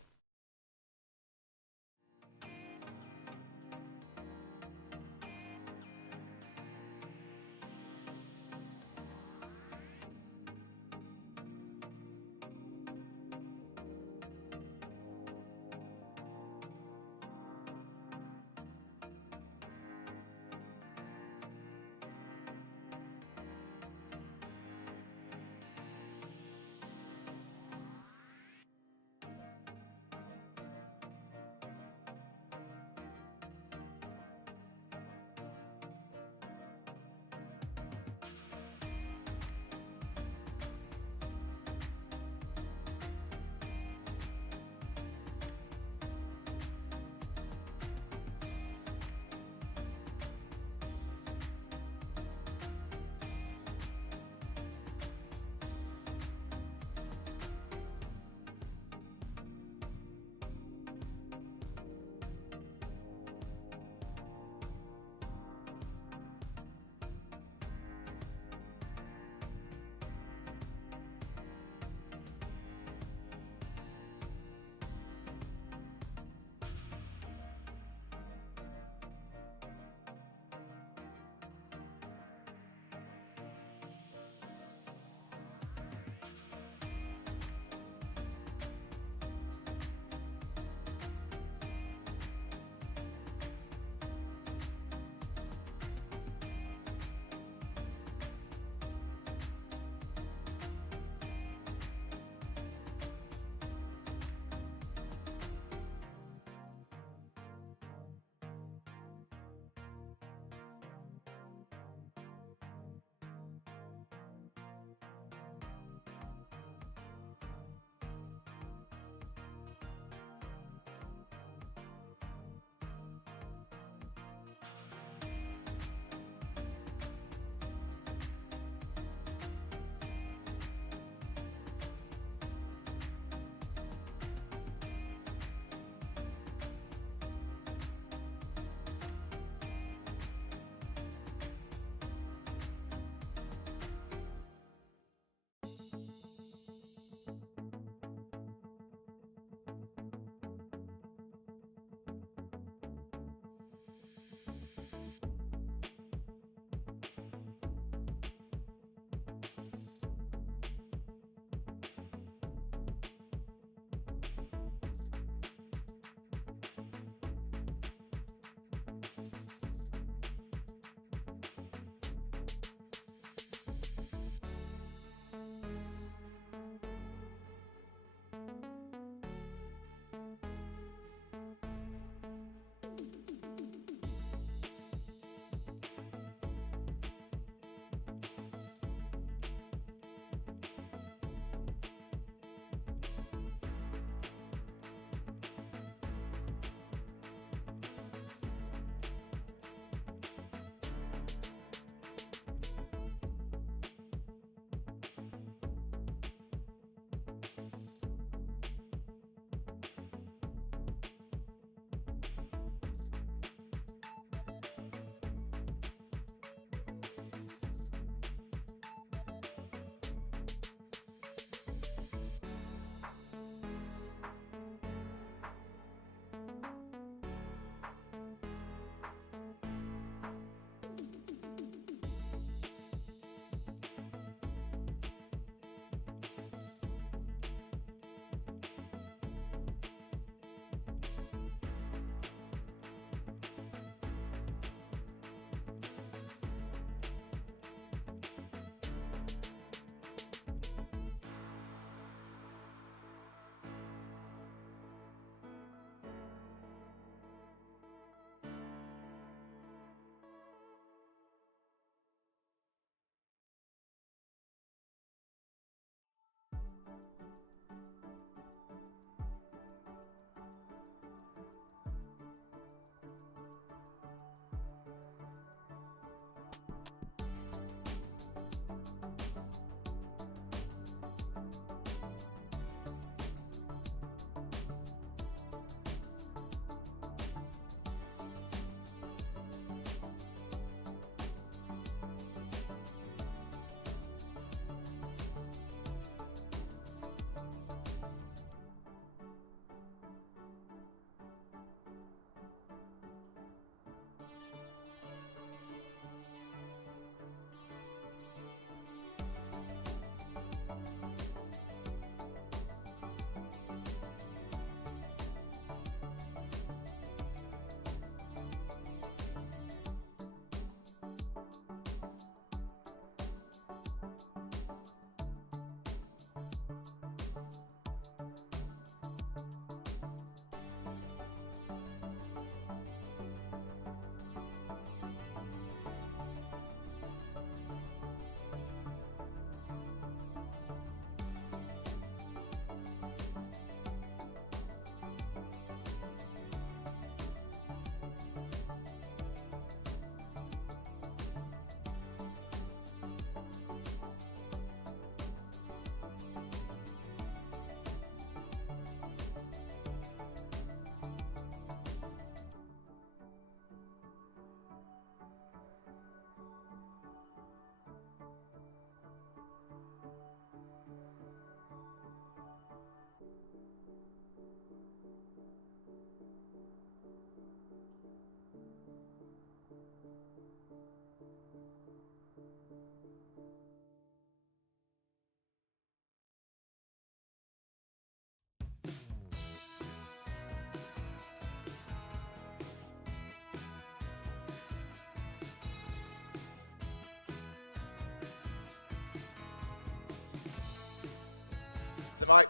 The mic.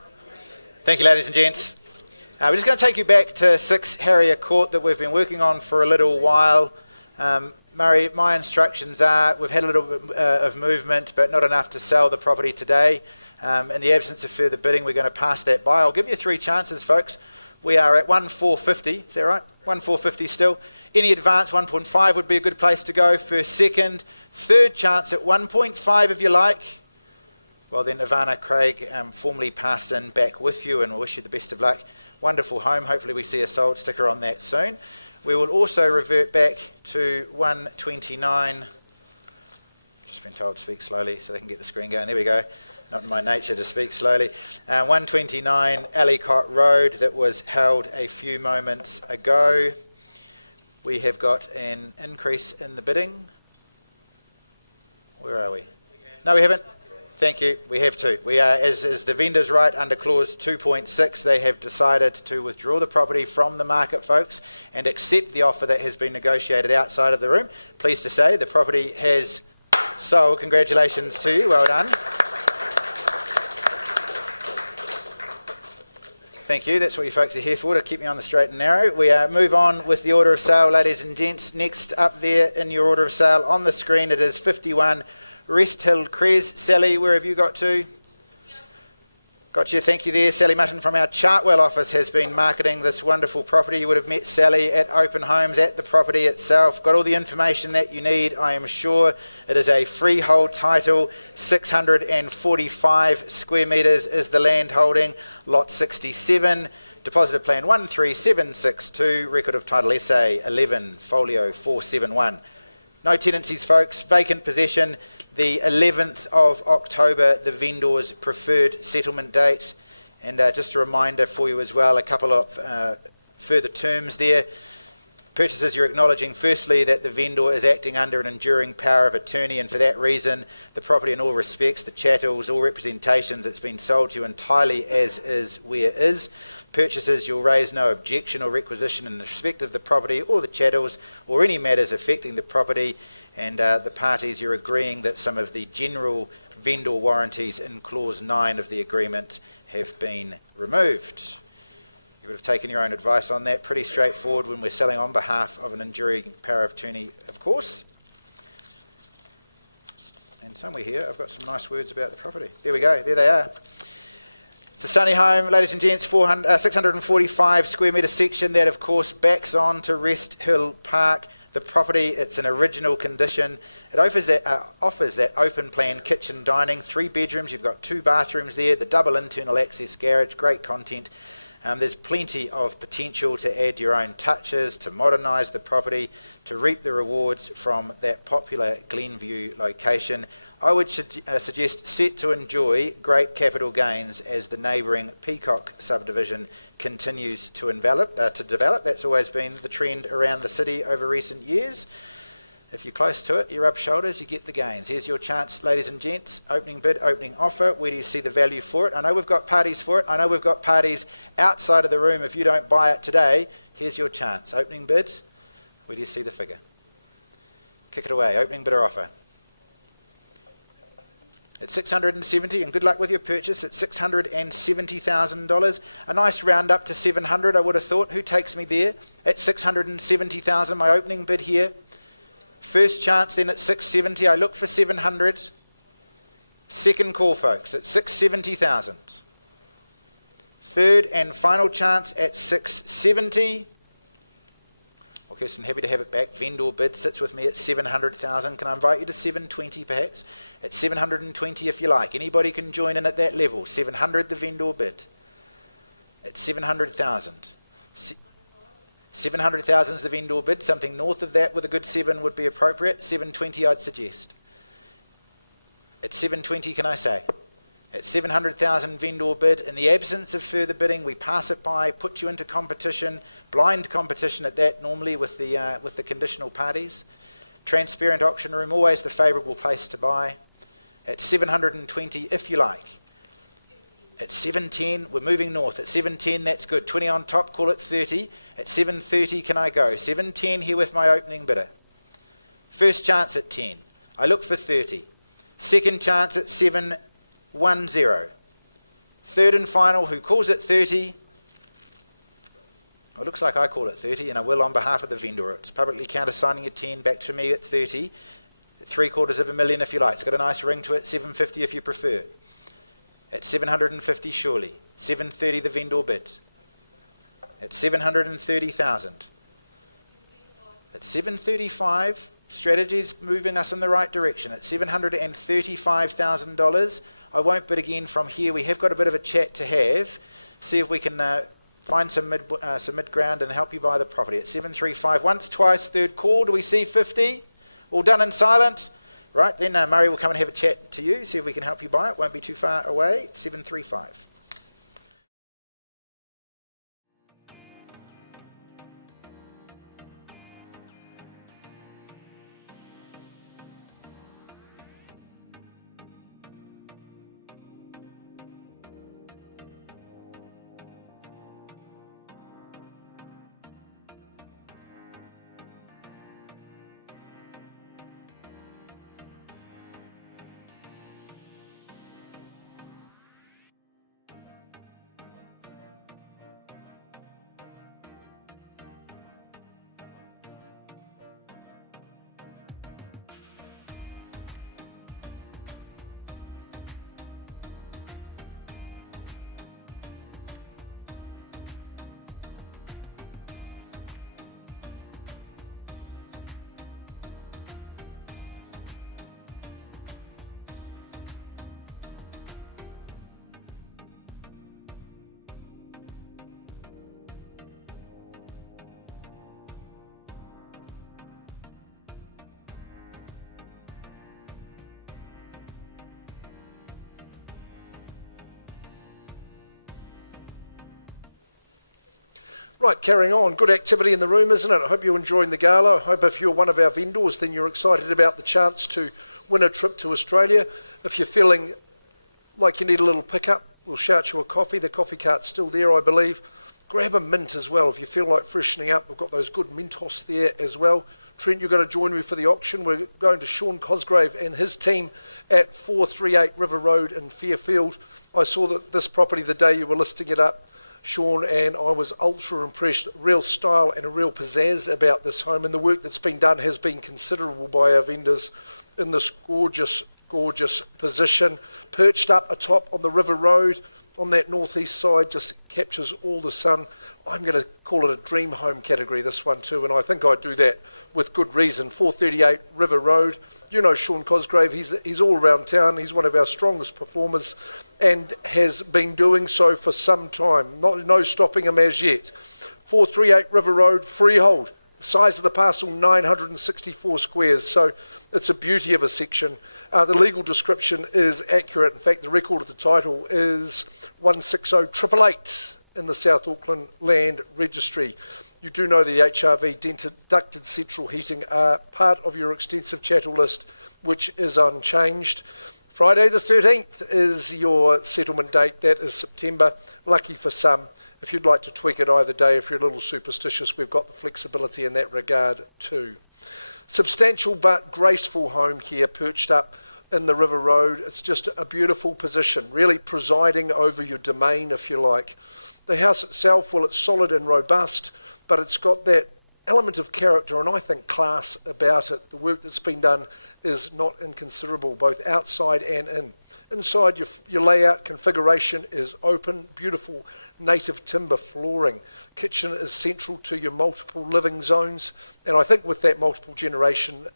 Thank you, ladies and gents. We're just going to take you back to 6 Harrier Court that we've been working on for a little while. Murray, my instructions are we've had a little bit of movement, but not enough to sell the property today. In the absence of further bidding, we're going to pass that by. I'll give you 3 chances, folks. We are at 1,450. Is that right? 1,450 still. Any advance, 1.5 would be a good place to go. First, second. Third chance at 1.5 if you like. Well then, Ivana Craig formally passed in back with you, and we'll wish you the best of luck. Wonderful home. Hopefully we see a sold sticker on that soon. We will also revert back to 129. Just been told to speak slowly so they can get the screen going. There we go. Not in my nature to speak slowly. 129 Ellicott Road that was held a few moments ago. We have got an increase in the bidding. Where are we? No, we haven't. Thank you. We have to. We are, as the vendor's right under clause 2.6, they have decided to withdraw the property from the market, folks, and accept the offer that has been negotiated outside of the room. Pleased to say the property has sold. Congratulations to you. Well done. Thank you. That's what you folks are here for, to keep me on the straight and narrow. We move on with the order of sale, ladies and gents. Next up there in your order of sale on the screen, it is 51 Rest Hill Cres. Sally, where have you got to? Yep. Got you, thank you there. Sally Mutton from our Chartwell office has been marketing this wonderful property. You would have met Sally at Open Homes, at the property itself. Got all the information that you need, I am sure. It is a freehold title, 645 square metres is the land holding, lot 67. Deposited plan 13762, record of title SA 11, folio 471. No tenancies, folks, vacant possession. The 11th of October, the vendor's preferred settlement date. And just a reminder for you as well, a couple of further terms there. Purchasers, you're acknowledging firstly that the vendor is acting under an enduring power of attorney, and for that reason the property in all respects, the chattels, all representations, it's been sold to you entirely as is where is. Purchasers, you'll raise no objection or requisition in respect of the property or the chattels or any matters affecting the property, and the parties, you're agreeing that some of the general vendor warranties in clause 9 of the agreement have been removed. You would have taken your own advice on that. Pretty straightforward when we're selling on behalf of an enduring power of attorney, of course. And somewhere here, I've got some nice words about the property. There we go. There they are. It's a sunny home, ladies and gents, 645 square metre section that, of course, backs on to Rest Hill Park. The property, it's in original condition. It offers that open plan kitchen dining, 3 bedrooms. You've got 2 bathrooms there, the double internal access garage, great content. There's plenty of potential to add your own touches, to modernise the property, to reap the rewards from that popular Glenview location. I would suggest set to enjoy great capital gains as the neighbouring Peacock subdivision continues to develop. That's always been the trend around the city over recent years. If you're close to it, you rub shoulders, you get the gains. Here's your chance, ladies and gents. Opening bid, opening offer. Where do you see the value for it? I know we've got parties for it. I know we've got parties outside of the room. If you don't buy it today, here's your chance. Opening bid. Where do you see the figure? Kick it away. Opening bid or offer. At 670, and good luck with your purchase. At $670,000. A nice round up to 700, I would have thought. Who takes me there? At 670,000, my opening bid here. First chance then at 670, I look for 700. Second call, folks, at 670,000. Third and final chance at 670. Well, Kirsten, happy to have it back. Vendor bid sits with me at 700,000. Can I invite you to 720 perhaps? At 720 if you like. Anybody can join in at that level. 700 the vendor bid. At 700,000. 700,000 is the vendor bid. Something north of that with a good 7 would be appropriate. 720 I'd suggest. At 720 can I say? At 700,000 vendor bid. In the absence of further bidding, we pass it by, put you into competition, blind competition at that normally with the conditional parties. Transparent auction room, always the favourable place to buy. At 720, if you like. At 710, we're moving north. At 710, that's good. 20 on top, call it 30. At 730, can I go? 710 here with my opening bidder. First chance at 10. I look for 30. Second chance at 710. Third and final, who calls it 30? Well, it looks like I call it 30, and I will on behalf of the vendor. It's publicly countersigning a 10 back to me at 30. $750,000 if you like. It's got a nice ring to it. 750 if you prefer. At 750 surely. 730 the vendor bid. At 730,000. At 735, strategy's moving us in the right direction. At $735,000, I won't bid again from here. We have got a bit of a chat to have. See if we can find some mid ground and help you buy the property. At 735, once, twice, third call. Do we see 50? All done in silent? Right, then Murray will come and have a chat to you, see if we can help you buy it. Won't be too far away. 735. Right, carrying on. Good activity in the room, isn't it? I hope you're enjoying the gala. I hope if you're one of our vendors, then you're excited about the chance to win a trip to Australia. If you're feeling like you need a little pickup, we'll shout you a coffee. The coffee cart's still there, I believe. Grab a mint as well if you feel like freshening up. We've got those good Mentos there as well. Trent, you've got to join me for the auction. We're going to Sean Cosgrave and his team at 438 River Road in Fairfield. I saw that this property the day you were listing it up, Sean, and I was ultra impressed. Real style and a real pizzazz about this home, and the work that's been done has been considerable by our vendors in this gorgeous, gorgeous position. Perched up atop on the River Road on that northeast side, just captures all the sun. I'm going to call it a dream home category, this one too, and I think I do that with good reason. 438 River Road. You know Sean Cosgrave, he's all around town. He's one of our strongest performers and has been doing so for some time. No stopping him as yet. 438 River Road, freehold. The size of the parcel, 964 squares, so it's a beauty of a section. The legal description is accurate. In fact, the record of the title is 160888 in the South Auckland Land Registry. You do know the HRV ducted central heating are part of your extensive chattel list, which is unchanged. Friday the 13th is your settlement date. That is September. Lucky for some. If you'd like to tweak it either day, if you're a little superstitious, we've got the flexibility in that regard too. Substantial but graceful home here, perched up in the River Road. It's just a beautiful position, really presiding over your domain, if you like. The house itself, well, it's solid and robust, but it's got that element of character and I think class about it. The work that's been done is not inconsiderable, both outside and in. Inside, your layout configuration is open, beautiful native timber flooring. Kitchen is central to your multiple living zones, and I think with that multiple generational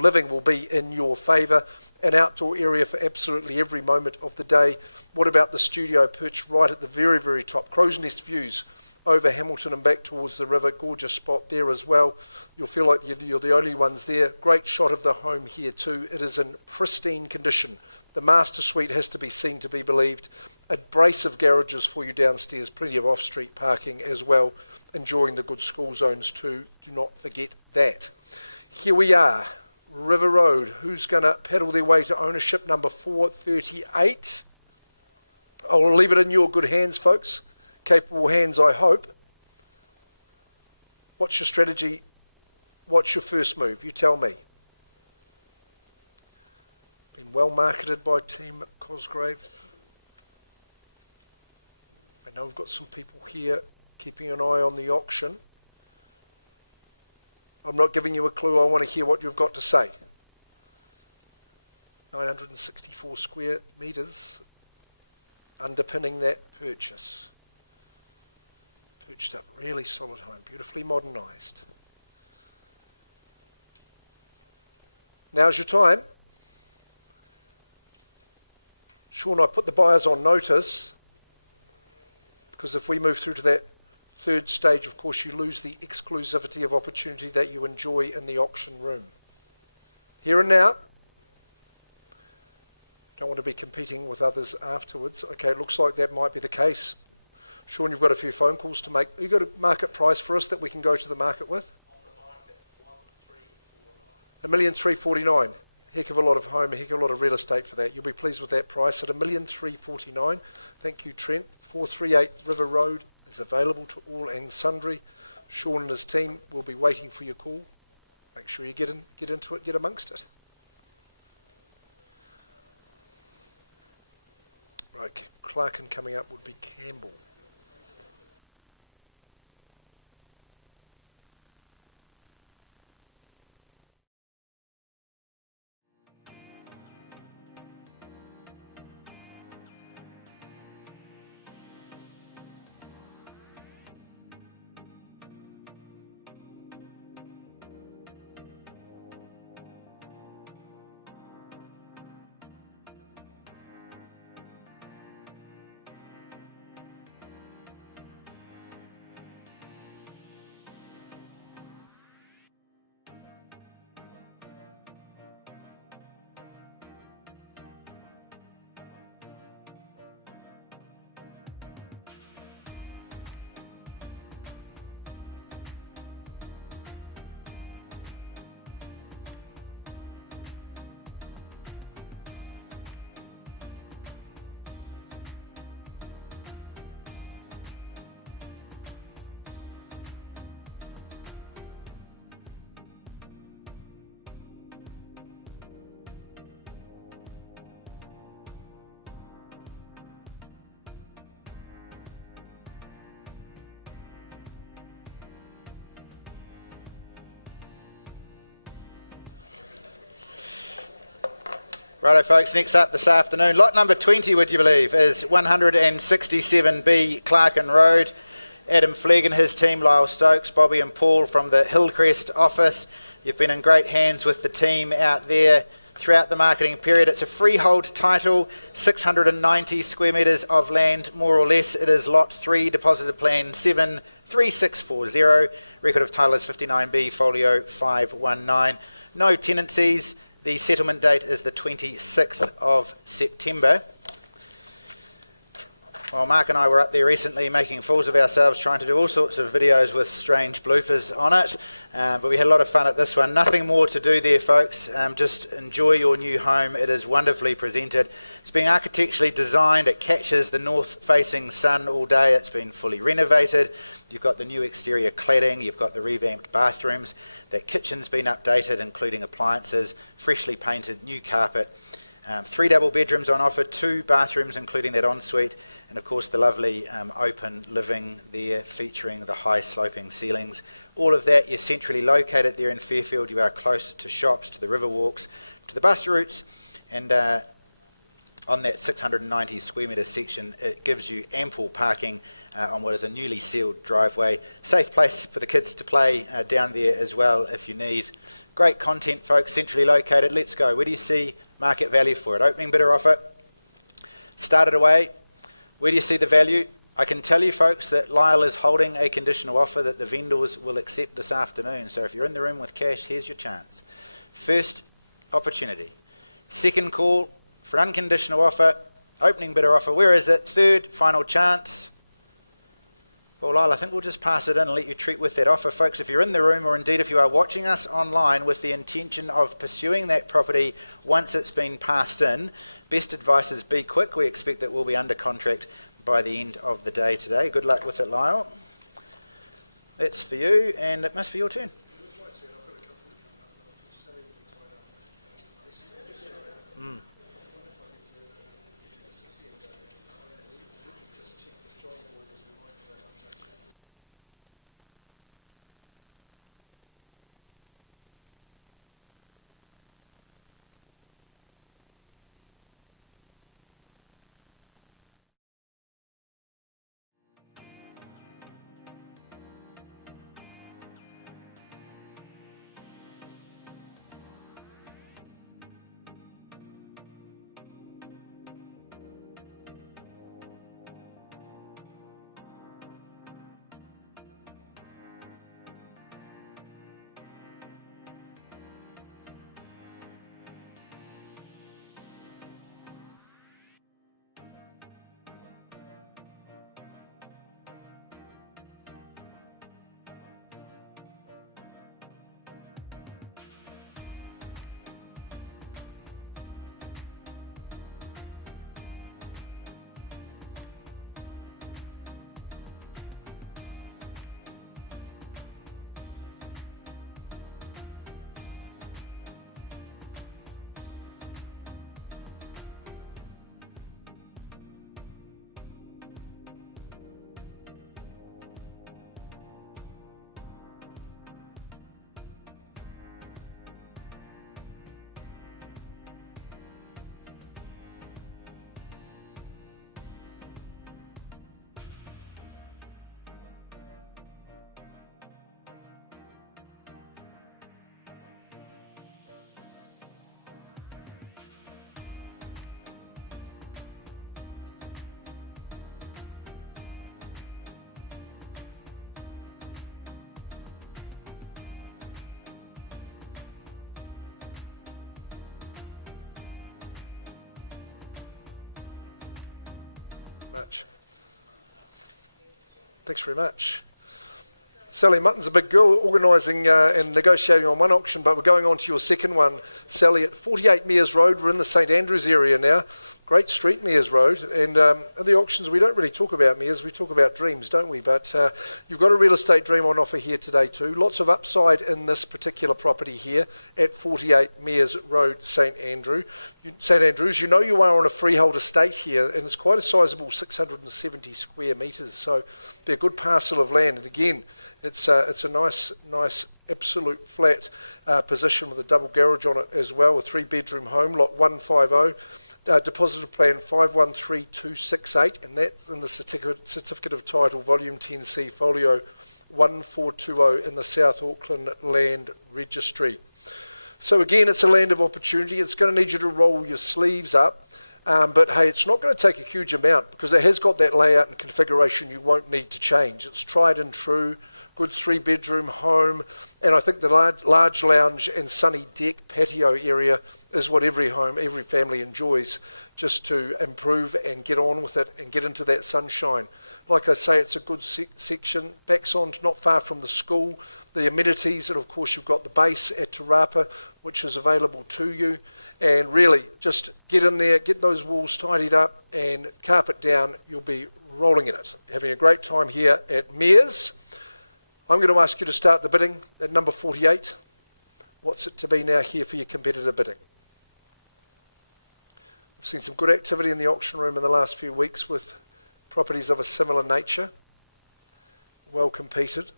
living will be in your favour. An outdoor area for absolutely every moment of the day. What about the studio perched right at the very, very top? Crow's nest views over Hamilton and back towards the river. Gorgeous spot there as well. You'll feel like you're the only ones there. Great shot of the home here too. It is in pristine condition. The master suite has to be seen to be believed. A brace of garages for you downstairs, plenty of off-street parking as well. Enjoying the good school zones too. Do not forget that. Here we are, River Road. Who's going to paddle their way to ownership? Number 438. I'll leave it in your good hands, folks. Capable hands, I hope. What's your strategy? What's your first move? You tell me. Been well marketed by Team Cosgrave. I know we've got some people here keeping an eye on the auction. I'm not giving you a clue. I want to hear what you've got to say. 964 square metres underpinning that purchase. Perched up, really solid home, beautifully modernised. Now's your time. Sean, I put the buyers on notice because if we move through to that third stage, of course, you lose the exclusivity of opportunity that you enjoy in the auction room. Here and now. Don't want to be competing with others afterwards. Okay, it looks like that might be the case. Sean, you've got a few phone calls to make. Have you got a market price for us that we can go to the market with? On the market, 1,349. $1,349,000. Heck of a lot of home, a heck of a lot of real estate for that. You'll be pleased with that price at $1,349,000. Thank you, Trent. 438 River Road is available to all and sundry. Sean and his team will be waiting for your call. Make sure you get into it, get amongst it. Right, Clarkin coming up would be Campbell. Righto folks, next up this afternoon, lot number 20 would you believe, is 167B Clarkin Road. Adam Flegg and his team, Lyle Stokes, Bobby and Paul from the Hillcrest office. You've been in great hands with the team out there throughout the marketing period. It's a freehold title, 690 square metres of land, more or less. It is lot 3, deposited plan 73640. Record of title is 59B, folio 519. No tenancies. The settlement date is the 26th of September. Well, Mark and I were up there recently making fools of ourselves trying to do all sorts of videos with strange bloopers on it, but we had a lot of fun at this one. Nothing more to do there, folks. Just enjoy your new home. It is wonderfully presented. It's been architecturally designed. It catches the north-facing sun all day. It's been fully renovated. You've got the new exterior cladding. You've got the revamped bathrooms. That kitchen's been updated, including appliances, freshly painted, new carpet. 3 double bedrooms on offer, 2 bathrooms including that ensuite, and of course the lovely open living there featuring the high sloping ceilings. All of that, you're centrally located there in Fairfield. You are close to shops, to the river walks, to the bus routes, and on that 690 square metre section it gives you ample parking on what is a newly sealed driveway. Safe place for the kids to play down there as well if you need. Great content, folks, centrally located. Let's go. Where do you see market value for it? Opening bidder offer. Started away. Where do you see the value? I can tell you folks that Lyle is holding a conditional offer that the vendors will accept this afternoon. So if you're in the room with cash, here's your chance. First opportunity. Second call for an unconditional offer. Opening bidder offer. Where is it? Third final chance. Well, Lyle, I think we'll just pass it in and let you treat with that offer. Folks, if you're in the room or indeed if you are watching us online with the intention of pursuing that property once it's been passed in, best advice is be quick. We expect that we'll be under contract by the end of the day today. Good luck with it, Lyle. That's for you, and it must be your turn. Much. Thanks very much. Sally Mutton's a big girl, organising and negotiating on one auction, but we're going on to your second one, Sally, at 48 Mears Road. We're in the St Andrews area now. Great street, Mears Road. And at the auctions, we don't really talk about Mears, we talk about dreams, don't we? But you've got a real estate dream on offer here today too. Lots of upside in this particular property here at 48 Mears Road, St Andrews. You know you are on a freehold estate here, and it's quite a sizable 670 square metres, so it'll be a good parcel of land. And again, it's a nice absolute flat position with a double garage on it as well, a 3-bedroom home, lot 150. Depositor plan 513268, and that's in the certificate of title, volume 10C, folio 1420 in the South Auckland Land Registry. So again, it's a land of opportunity. It's going to need you to roll your sleeves up, but hey, it's not going to take a huge amount because it has got that layout and configuration you won't need to change. It's tried and true, good 3-bedroom home, and I think the large lounge and sunny deck patio area is what every home, every family enjoys, just to improve and get on with it and get into that sunshine. Like I say, it's a good section. Backs on not far from the school. The amenities, and of course you've got the base at Te Rapa, which is available to you. And really, just get in there, get those walls tidied up and carpet down. You'll be rolling in it. Having a great time here at Mears. I'm going to ask you to start the bidding at number 48. What's it to be now here for your competitor bidding? We've seen some good activity in the auction room in the last few weeks with properties of a similar nature. Well competed.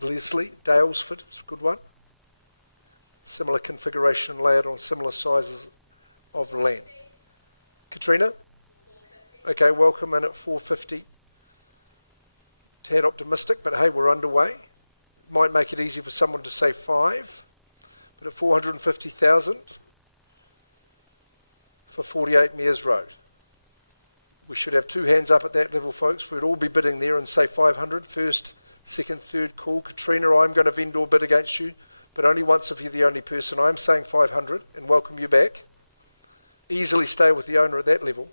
Leslie, Dalesford, it's a good one. Similar configuration layout on similar sizes of land. Katrina? Okay, welcome in at 450. Tad optimistic, but hey, we're underway. Might make it easy for someone to say 5, but at 450,000 for 48 Mears Road. We should have 2 hands up at that level, folks. We'd all be bidding there and say 500. First, second, third call. Katrina, I'm going to vendor bid against you, but only once if you're the only person. I'm saying 500 and welcome you back. Easily stay with the owner at that level.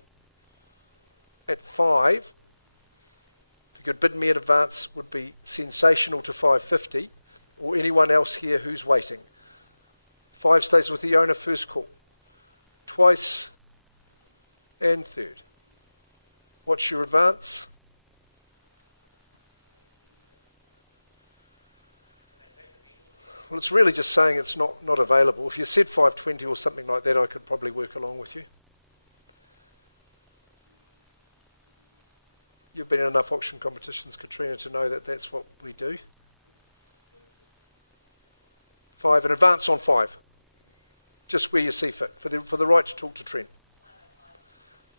At 5, if you could bid me in advance, would be sensational to 550, or anyone else here who's waiting. 5 stays with the owner, first call. Twice and third. What's your advance? Well, it's really just saying it's not available. If you said 520 or something like that, I could probably work along with you. You've been in enough auction competitions, Katrina, to know that that's what we do. 5, an advance on 5. Just where you see fit, for the right to talk to Trent.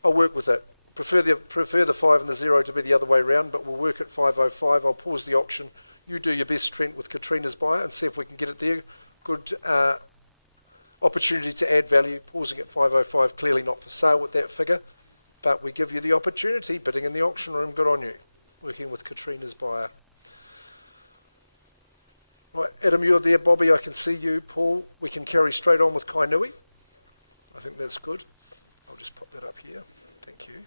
I'll work with it. Prefer the 5 and the 0 to be the other way around, but we'll work at 505. I'll pause the auction. You do your best, Trent, with Katrina's buyer and see if we can get it there. Good opportunity to add value. Pausing at 505, clearly not for sale with that figure, but we give you the opportunity. Bidding in the auction room, good on you. Working with Katrina's buyer. Right, Adam, you're there. Bobby, I can see you. Paul, we can carry straight on with Kainui. I think that's good. I'll just pop that up here. Thank you.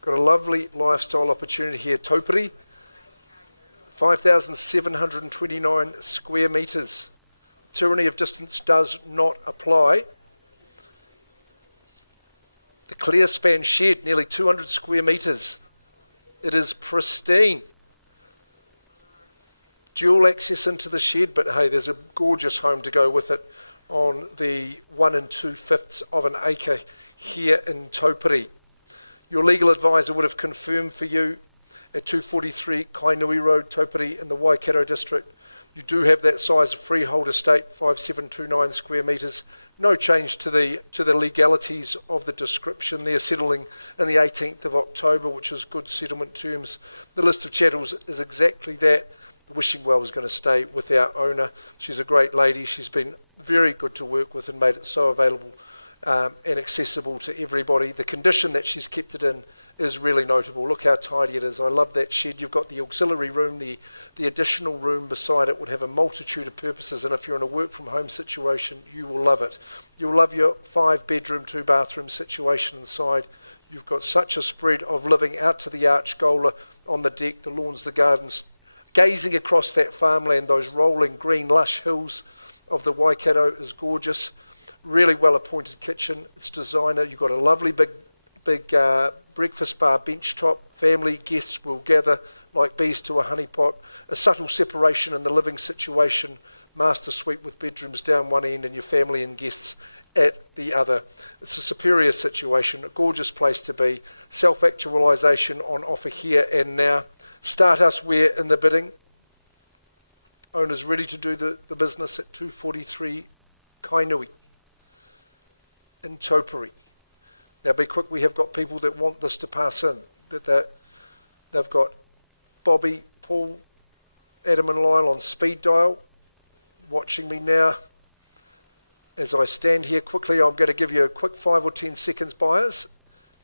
Got a lovely lifestyle opportunity here. Taupiri, 5,729 square metres. Tyranny of distance does not apply. The clear span shed, nearly 200 square metres. It is pristine. Dual access into the shed, but hey, there's a gorgeous home to go with it on the 1 2/5 of an acre here in Taupiri. Your legal advisor would have confirmed for you at 243 Kainui Road, Taupiri in the Waikato district. You do have that size of freehold estate, 5729 square metres. No change to the legalities of the description. They're settling in the 18th of October, which is good settlement terms. The list of chattels is exactly that. The wishing well is going to stay with our owner. She's a great lady. She's been very good to work with and made it so available and accessible to everybody. The condition that she's kept it in is really notable. Look how tidy it is. I love that shed. You've got the auxiliary room, the additional room beside it would have a multitude of purposes, and if you're in a work from home situation, you will love it. You'll love your 5-bedroom, 2-bathroom situation inside. You've got such a spread of living out to the arch gola on the deck, the lawns, the gardens, gazing across that farmland, those rolling green lush hills of the Waikato is gorgeous. Really well appointed kitchen. It's designer. You've got a lovely big breakfast bar bench top. Family guests will gather like bees to a honey pot. A subtle separation in the living situation. Master suite with bedrooms down one end and your family and guests at the other. It's a superior situation. A gorgeous place to be. Self-actualisation on offer here and now. Start us where in the bidding? Owner's ready to do the business at 243 Kainui in Taupiri. Now be quick, we have got people that want this to pass in. They've got Bobby, Paul, Adam and Lyle on speed dial, watching me now. As I stand here quickly, I'm going to give you a quick 5 or 10 seconds, buyers.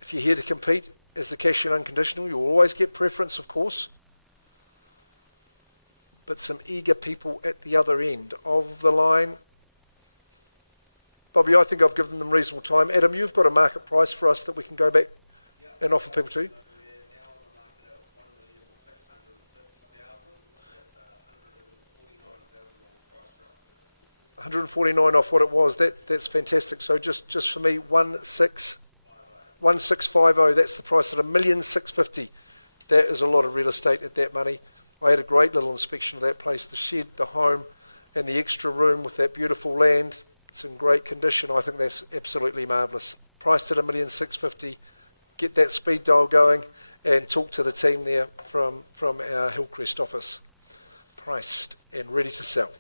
If you're here to compete as the cash in unconditional, you'll always get preference, of course. But some eager people at the other end of the line. Bobby, I think I've given them reasonable time. Adam, you've got a market price for us that we can go back and offer people to? We're now on the market at 1,650,000. That's $149,000 price drop. 149 off what it was. That's fantastic. So just for me, 1650. That's the price at 1,650,000. That is a lot of real estate at that money. I had a great little inspection of that place, the shed, the home, and the extra room with that beautiful land. It's in great condition. I think that's absolutely marvellous. Priced at 1,650,000. Get that speed dial going and talk to the team there from our Hillcrest office. Priced and ready to sell.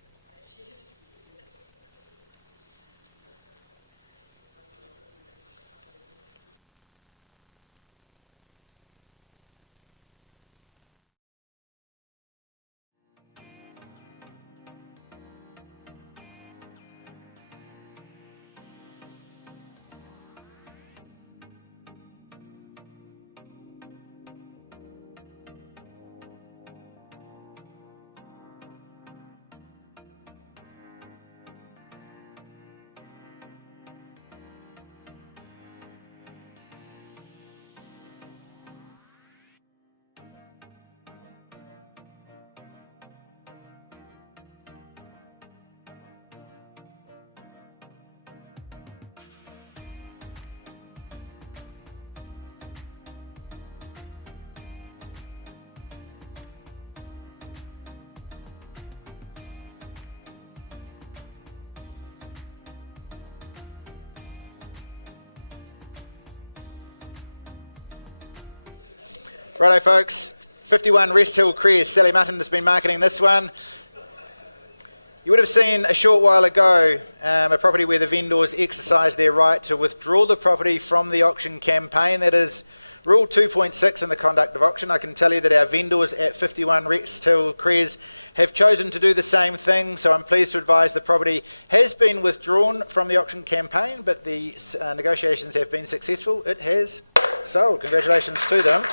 Righto, folks. 51 Rest Hill Cres. Sally Mutton has been marketing this one. You would have seen a short while ago a property where the vendors exercised their right to withdraw the property from the auction campaign. That is Rule 2.6 in the conduct of auction. I can tell you that our vendors at 51 Rest Hill Cres have chosen to do the same thing, so I'm pleased to advise the property has been withdrawn from the auction campaign, but the negotiations have been successful. It has sold. Congratulations to them.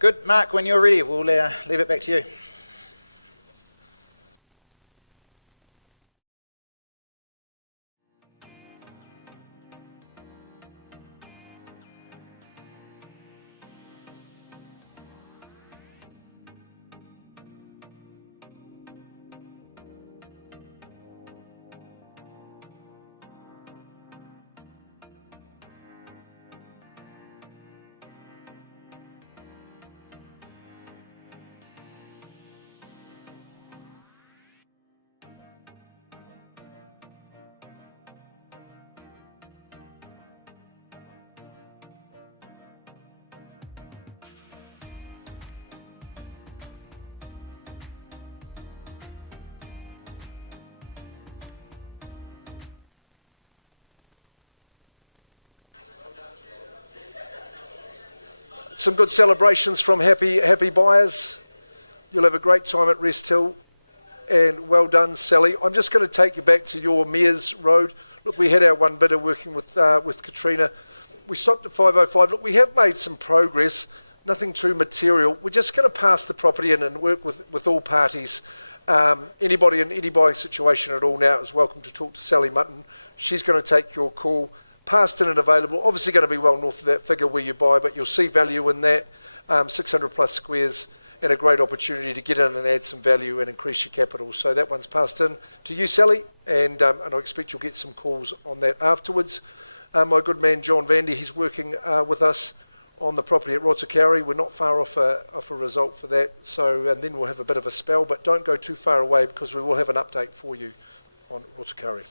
Good. Mark, when you're ready, we'll leave it back to you. Some good celebrations from happy buyers. You'll have a great time at Rest Hill. And well done, Sally. I'm just going to take you back to your Mears Road. Look, we had our one bidder working with Katrina. We stopped at 505. Look, we have made some progress, nothing too material. We're just going to pass the property in and work with all parties. Anybody in any buying situation at all now is welcome to talk to Sally Mutton. She's going to take your call. Passed in and available, obviously going to be well north of that figure where you buy, but you'll see value in that, 600 plus squares, and a great opportunity to get in and add some value and increase your capital. So that one's passed in to you, Sally, and I expect you'll get some calls on that afterwards. My good man John Vandy, he's working with us on the property at Rotokauri. We're not far off a result for that, so and then we'll have a bit of a spell, but don't go too far away because we will have an update for you on Rotokauri.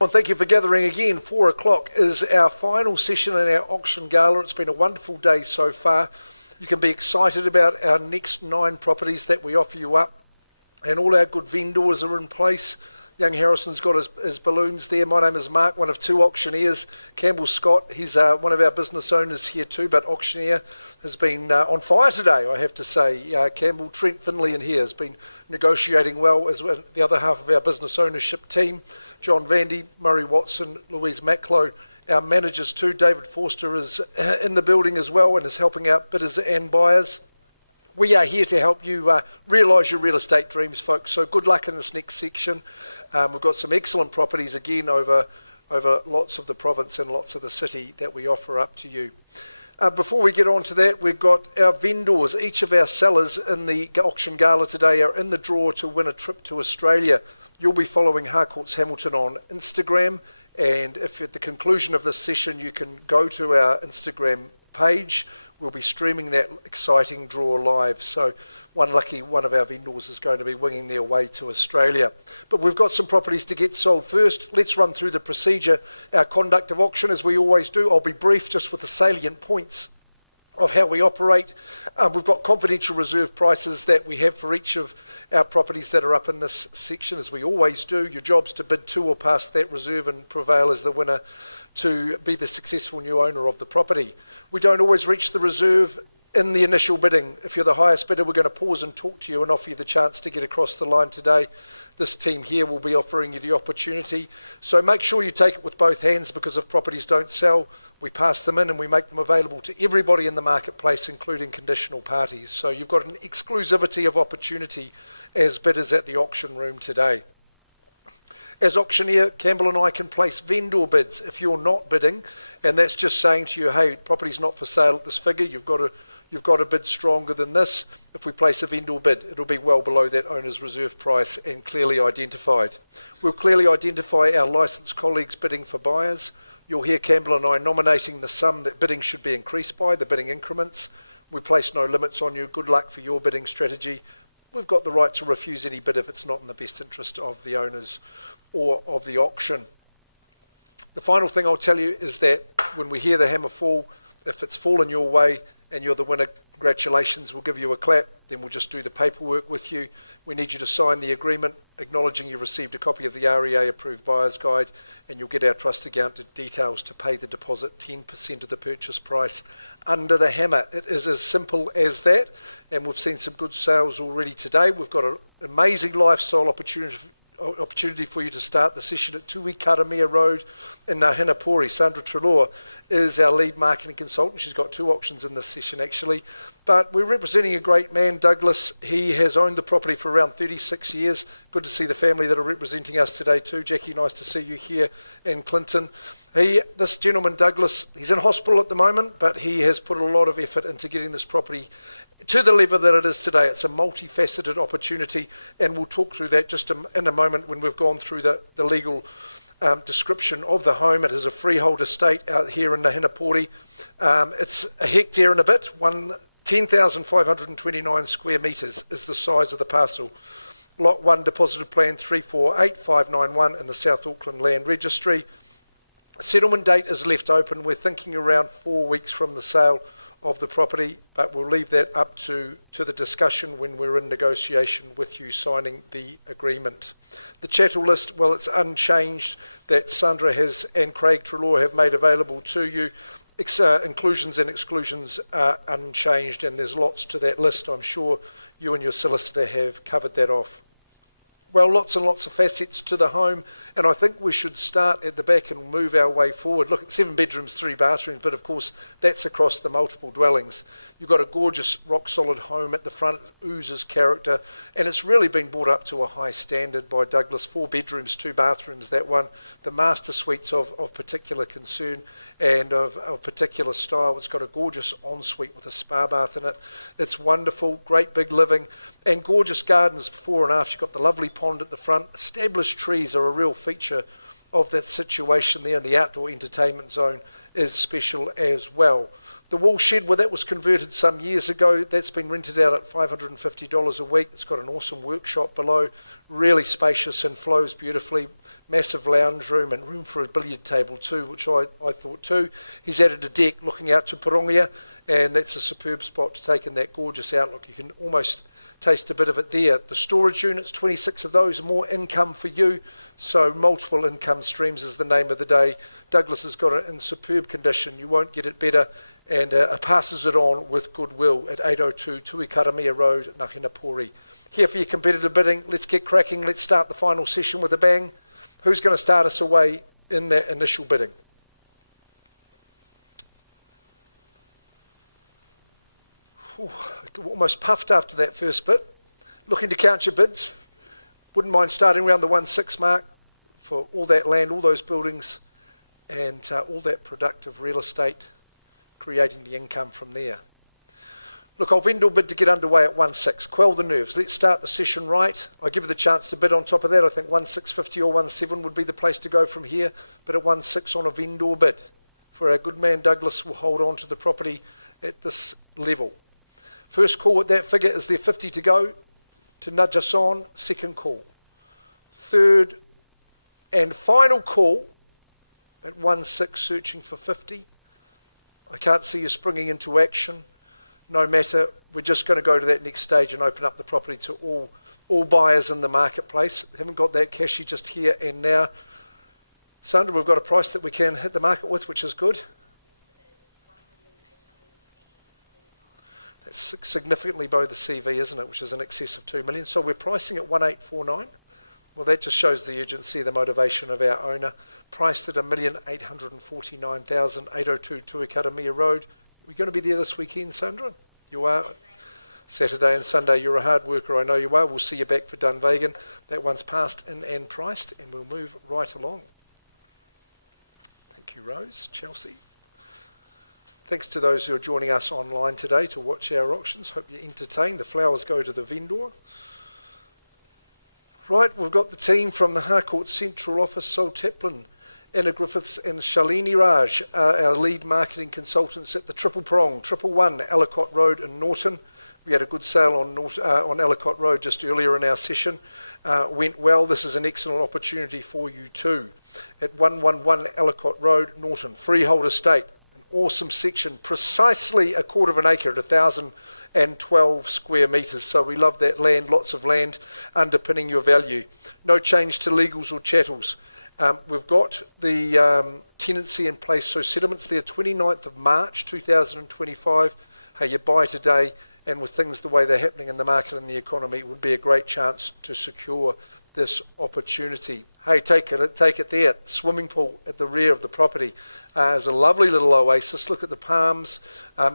Well, thank you for gathering again. 4 o'clock is our final session in our auction gala. It's been a wonderful day so far. You can be excited about our next 9 properties that we offer you up, and all our good vendors are in place. Young Harrison's got his balloons there. My name is Mark, one of 2 auctioneers. Campbell Scott, he's one of our business owners here too, but auctioneer, has been on fire today, I have to say. Campbell, Trent Finley in here has been negotiating well as well, the other half of our business ownership team. John Vandy, Murray Watson, Louise Macklow, our managers too. David Forster is in the building as well and is helping out bidders and buyers. We are here to help you realise your real estate dreams, folks. So good luck in this next section. We've got some excellent properties again over lots of the province and lots of the city that we offer up to you. Before we get on to that, we've got our vendors. Each of our sellers in the auction gala today are in the draw to win a trip to Australia. You'll be following Harcourts Hamilton on Instagram, and if at the conclusion of this session you can go to our Instagram page, we'll be streaming that exciting draw live. So one lucky one of our vendors is going to be winging their way to Australia. But we've got some properties to get sold first. Let's run through the procedure, our conduct of auction as we always do. I'll be brief just with the salient points of how we operate. We've got confidential reserve prices that we have for each of our properties that are up in this section, as we always do. Your job's to bid to or past that reserve and prevail as the winner to be the successful new owner of the property. We don't always reach the reserve in the initial bidding. If you're the highest bidder, we're going to pause and talk to you and offer you the chance to get across the line today. This team here will be offering you the opportunity. So make sure you take it with both hands, because if properties don't sell, we pass them in and we make them available to everybody in the marketplace, including conditional parties. So you've got an exclusivity of opportunity as bidders at the auction room today. As auctioneer, Campbell and I can place vendor bids if you're not bidding, and that's just saying to you, hey, property's not for sale at this figure, you've got to bid stronger than this. If we place a vendor bid, it'll be well below that owner's reserve price and clearly identified. We'll clearly identify our licensed colleagues bidding for buyers. You'll hear Campbell and I nominating the sum that bidding should be increased by, the bidding increments. We place no limits on you. Good luck for your bidding strategy. We've got the right to refuse any bid if it's not in the best interest of the owners or of the auction. The final thing I'll tell you is that when we hear the hammer fall, if it's fallen your way and you're the winner, congratulations, we'll give you a clap, then we'll just do the paperwork with you. We need you to sign the agreement acknowledging you received a copy of the REA approved buyer's guide, and you'll get our trust account details to pay the deposit, 10% of the purchase price under the hammer. It is as simple as that, and we've seen some good sales already today. We've got an amazing lifestyle opportunity for you to start the session at Tui Karamea Road in Hinapori. Sandra Trelaw is our lead marketing consultant. She's got 2 auctions in this session actually, but we're representing a great man, Douglas. He has owned the property for around 36 years. Good to see the family that are representing us today too. Jackie, nice to see you here, and Clinton. This gentleman, Douglas, he's in hospital at the moment, but he has put a lot of effort into getting this property to the level that it is today. It's a multifaceted opportunity, and we'll talk through that just in a moment when we've gone through the legal description of the home. It is a freehold estate out here in Hinapori. It's a hectare and a bit. 10,529 square metres is the size of the parcel. Lot 1, deposited plan 348591 in the South Auckland Land Registry. Settlement date is left open. We're thinking around 4 weeks from the sale of the property, but we'll leave that up to the discussion when we're in negotiation with you signing the agreement. The chattel list, well, it's unchanged, that Sandra has and Craig Trelaw have made available to you. Inclusions and exclusions are unchanged, and there's lots to that list. I'm sure you and your solicitor have covered that off. Well, lots and lots of facets to the home, and I think we should start at the back and move our way forward. Look, 7 bedrooms, 3 bathrooms, but of course that's across the multiple dwellings. You've got a gorgeous rock-solid home at the front, oozes character, and it's really been brought up to a high standard by Douglas. 4 bedrooms, 2 bathrooms, that one. The master suite's of particular concern and of particular style. It's got a gorgeous ensuite with a spa bath in it. It's wonderful, great big living, and gorgeous gardens before and after. You've got the lovely pond at the front. Established trees are a real feature of that situation there, and the outdoor entertainment zone is special as well. The wool shed where that was converted some years ago, that's been rented out at $550 a week. It's got an awesome workshop below, really spacious and flows beautifully. Massive lounge room and room for a billiard table too, which I thought too. He's added a deck looking out to Pirongia, and that's a superb spot to take in that gorgeous outlook. You can almost taste a bit of it there. The storage units, 26 of those, more income for you. So multiple income streams is the name of the day. Douglas has got it in superb condition. You won't get it better, and passes it on with goodwill at 802 Tuikaramia Road, Ngahinapori. Here for your competitive bidding. Let's get cracking. Let's start the final session with a bang. Who's going to start us away in that initial bidding? Ooh, almost puffed after that first bit. Looking to count your bids. Wouldn't mind starting around the 1.6 mark for all that land, all those buildings, and all that productive real estate, creating the income from there. Look, I'll vendor bid to get underway at 1.6. Quell the nerves. Let's start the session right. I give you the chance to bid on top of that. I think 1.650 or 1.7 would be the place to go from here, but at 1.6 on a vendor bid. For our good man Douglas will hold on to the property at this level. First call at that figure. Is there 50 to go to nudge us on? Second call. Third and final call at 1.6, searching for 50. I can't see you springing into action. No matter, we're just going to go to that next stage and open up the property to all buyers in the marketplace. Haven't got that cashy just here and now. Sandra, we've got a price that we can hit the market with, which is good. That's significantly below the CV, isn't it, which is in excess of 2 million. So we're pricing at 1.849. Well, that just shows the urgency, the motivation of our owner. Priced at 1,849,000, 802 Tuikaramia Road. We're going to be there this weekend, Sandra? You are? Saturday and Sunday. You're a hard worker, I know you are. We'll see you back for Dunvegan. That one's passed in and priced, and we'll move right along. Thank you, Rose. Chelsea. Thanks to those who are joining us online today to watch our auctions. Hope you're entertained. The flowers go to the vendor. Right, we've got the team from the Harcourt Central Office, Sol Taplin, Anna Griffiths and Shalini Raj, our lead marketing consultants at the Triple Prong, 111 Ellicott Road in Norton. We had a good sale on Ellicott Road just earlier in our session. Went well. This is an excellent opportunity for you too. At 111 Ellicott Road, Norton, freehold estate. Awesome section, precisely a quarter of an acre at 1,012 square metres. So we love that land, lots of land underpinning your value. No change to legals or chattels. We've got the tenancy in place, so settlements there 29th of March 2025. Hey, you buy today, and with things the way they're happening in the market and the economy, it would be a great chance to secure this opportunity. Hey, take it there. Swimming pool at the rear of the property. There's a lovely little oasis. Look at the palms.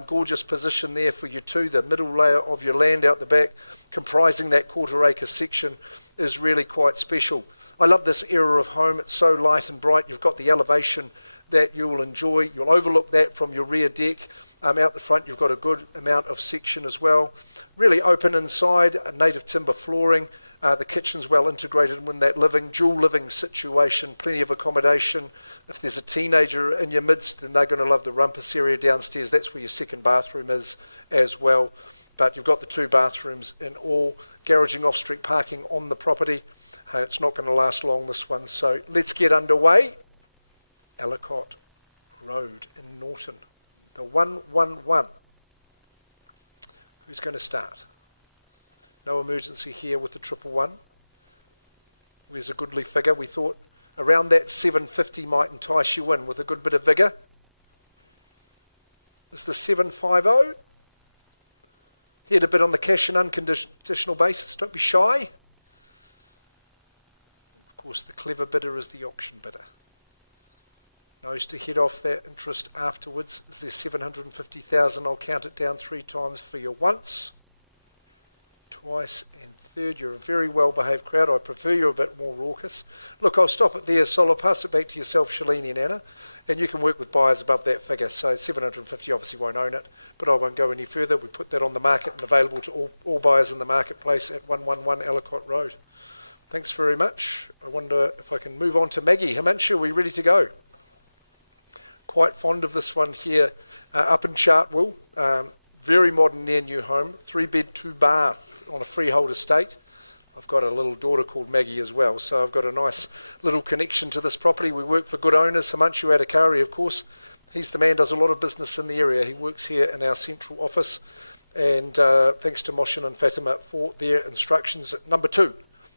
Gorgeous position there for you too. The middle layer of your land out the back, comprising that quarter acre section, is really quite special. I love this era of home. It's so light and bright. You've got the elevation that you will enjoy. You'll overlook that from your rear deck. Out the front, you've got a good amount of section as well. Really open inside, native timber flooring. The kitchen's well integrated in that dual living situation, plenty of accommodation. If there's a teenager in your midst, then they're going to love the rumpus area downstairs. That's where your second bathroom is as well. But you've got the 2 bathrooms in all, garaging off-street parking on the property. It's not going to last long, this one. So let's get underway. Ellicott Road in Norton. The 111. Who's going to start? No emergency here with the 111. Where's a goodly figure? We thought around that 750 might entice you in with a good bit of vigour. Is the 750? Here to bid on the cash and unconditional basis. Don't be shy. Of course, the clever bidder is the auction bidder. Knows to head off that interest afterwards. Is there 750,000? I'll count it down 3 times for you once, twice, and third. You're a very well-behaved crowd. I prefer you a bit more raucous. Look, I'll stop it there, Sol. I'll pass it back to yourself, Shalini and Anna, and you can work with buyers above that figure. So 750 obviously won't own it, but I won't go any further. We put that on the market and available to all buyers in the marketplace at 111 Ellicott Road. Thanks very much. I wonder if I can move on to Maggie. Himanshu, are we ready to go? Quite fond of this one here up in Chartwell. Very modern, near new home. 3-bed, 2-bath on a freehold estate. I've got a little daughter called Maggie as well, so I've got a nice little connection to this property. We work for good owners, Himanshu Adhikari, of course. He's the man, does a lot of business in the area. He works here in our central office, and thanks to Moshin and Fatima for their instructions. Number 2,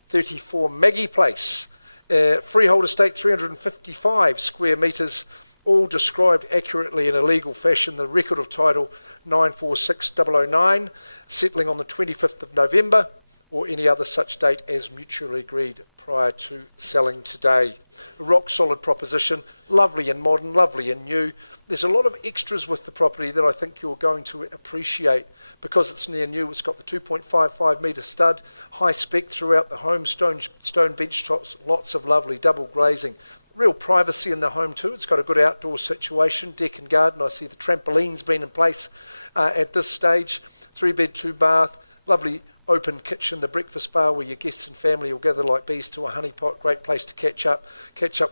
34 Maggie Place. Freehold estate, 355 square metres, all described accurately in a legal fashion. The record of title 946009, settling on the 25th of November, or any other such date as mutually agreed prior to selling today. A rock solid proposition, lovely and modern, lovely and new. There's a lot of extras with the property that I think you're going to appreciate because it's near new. It's got the 2.55 metre stud, high spec throughout the home, stone bench tops, lots of lovely double glazing. Real privacy in the home too. It's got a good outdoor situation, deck and garden. I see the trampoline's been in place at this stage. 3-bed, 2-bath, lovely open kitchen, the breakfast bar where your guests and family will gather like bees to a honey pot. Great place to catch up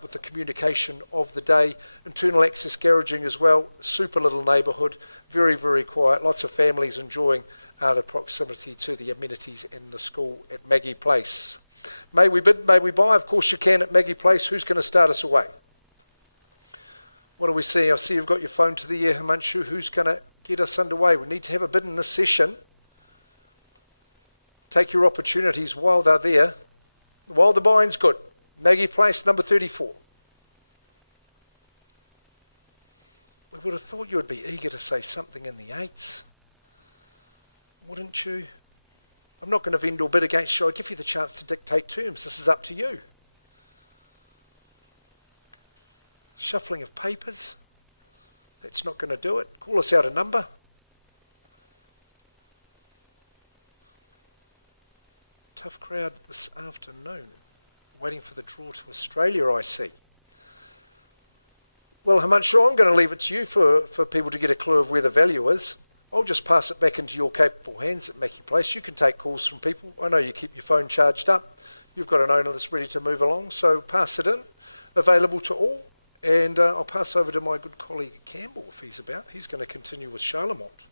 with the communication of the day. Internal access garaging as well. Super little neighbourhood, very, very quiet. Lots of families enjoying the proximity to the amenities in the school at Maggie Place. May we bid, may we buy? Of course you can at Maggie Place. Who's going to start us away? What are we seeing? I see you've got your phone to the ear, Himanshu. Who's going to get us underway? We need to have a bid in this session. Take your opportunities while they're there, while the buying's good. Maggie Place, number 34. We would have thought you would be eager to say something in the 8s. Wouldn't you? I'm not going to vendor bid against you. I'll give you the chance to dictate terms. This is up to you. Shuffling of papers. That's not going to do it. Call us out a number. Tough crowd this afternoon. Waiting for the draw to Australia, I see. Well, Himanshu, I'm going to leave it to you for people to get a clue of where the value is. I'll just pass it back into your capable hands at Maggie Place. You can take calls from people. I know you keep your phone charged up. You've got an owner that's ready to move along, so pass it in. Available to all. And I'll pass over to my good colleague Campbell if he's about. He's going to continue with Charlemont.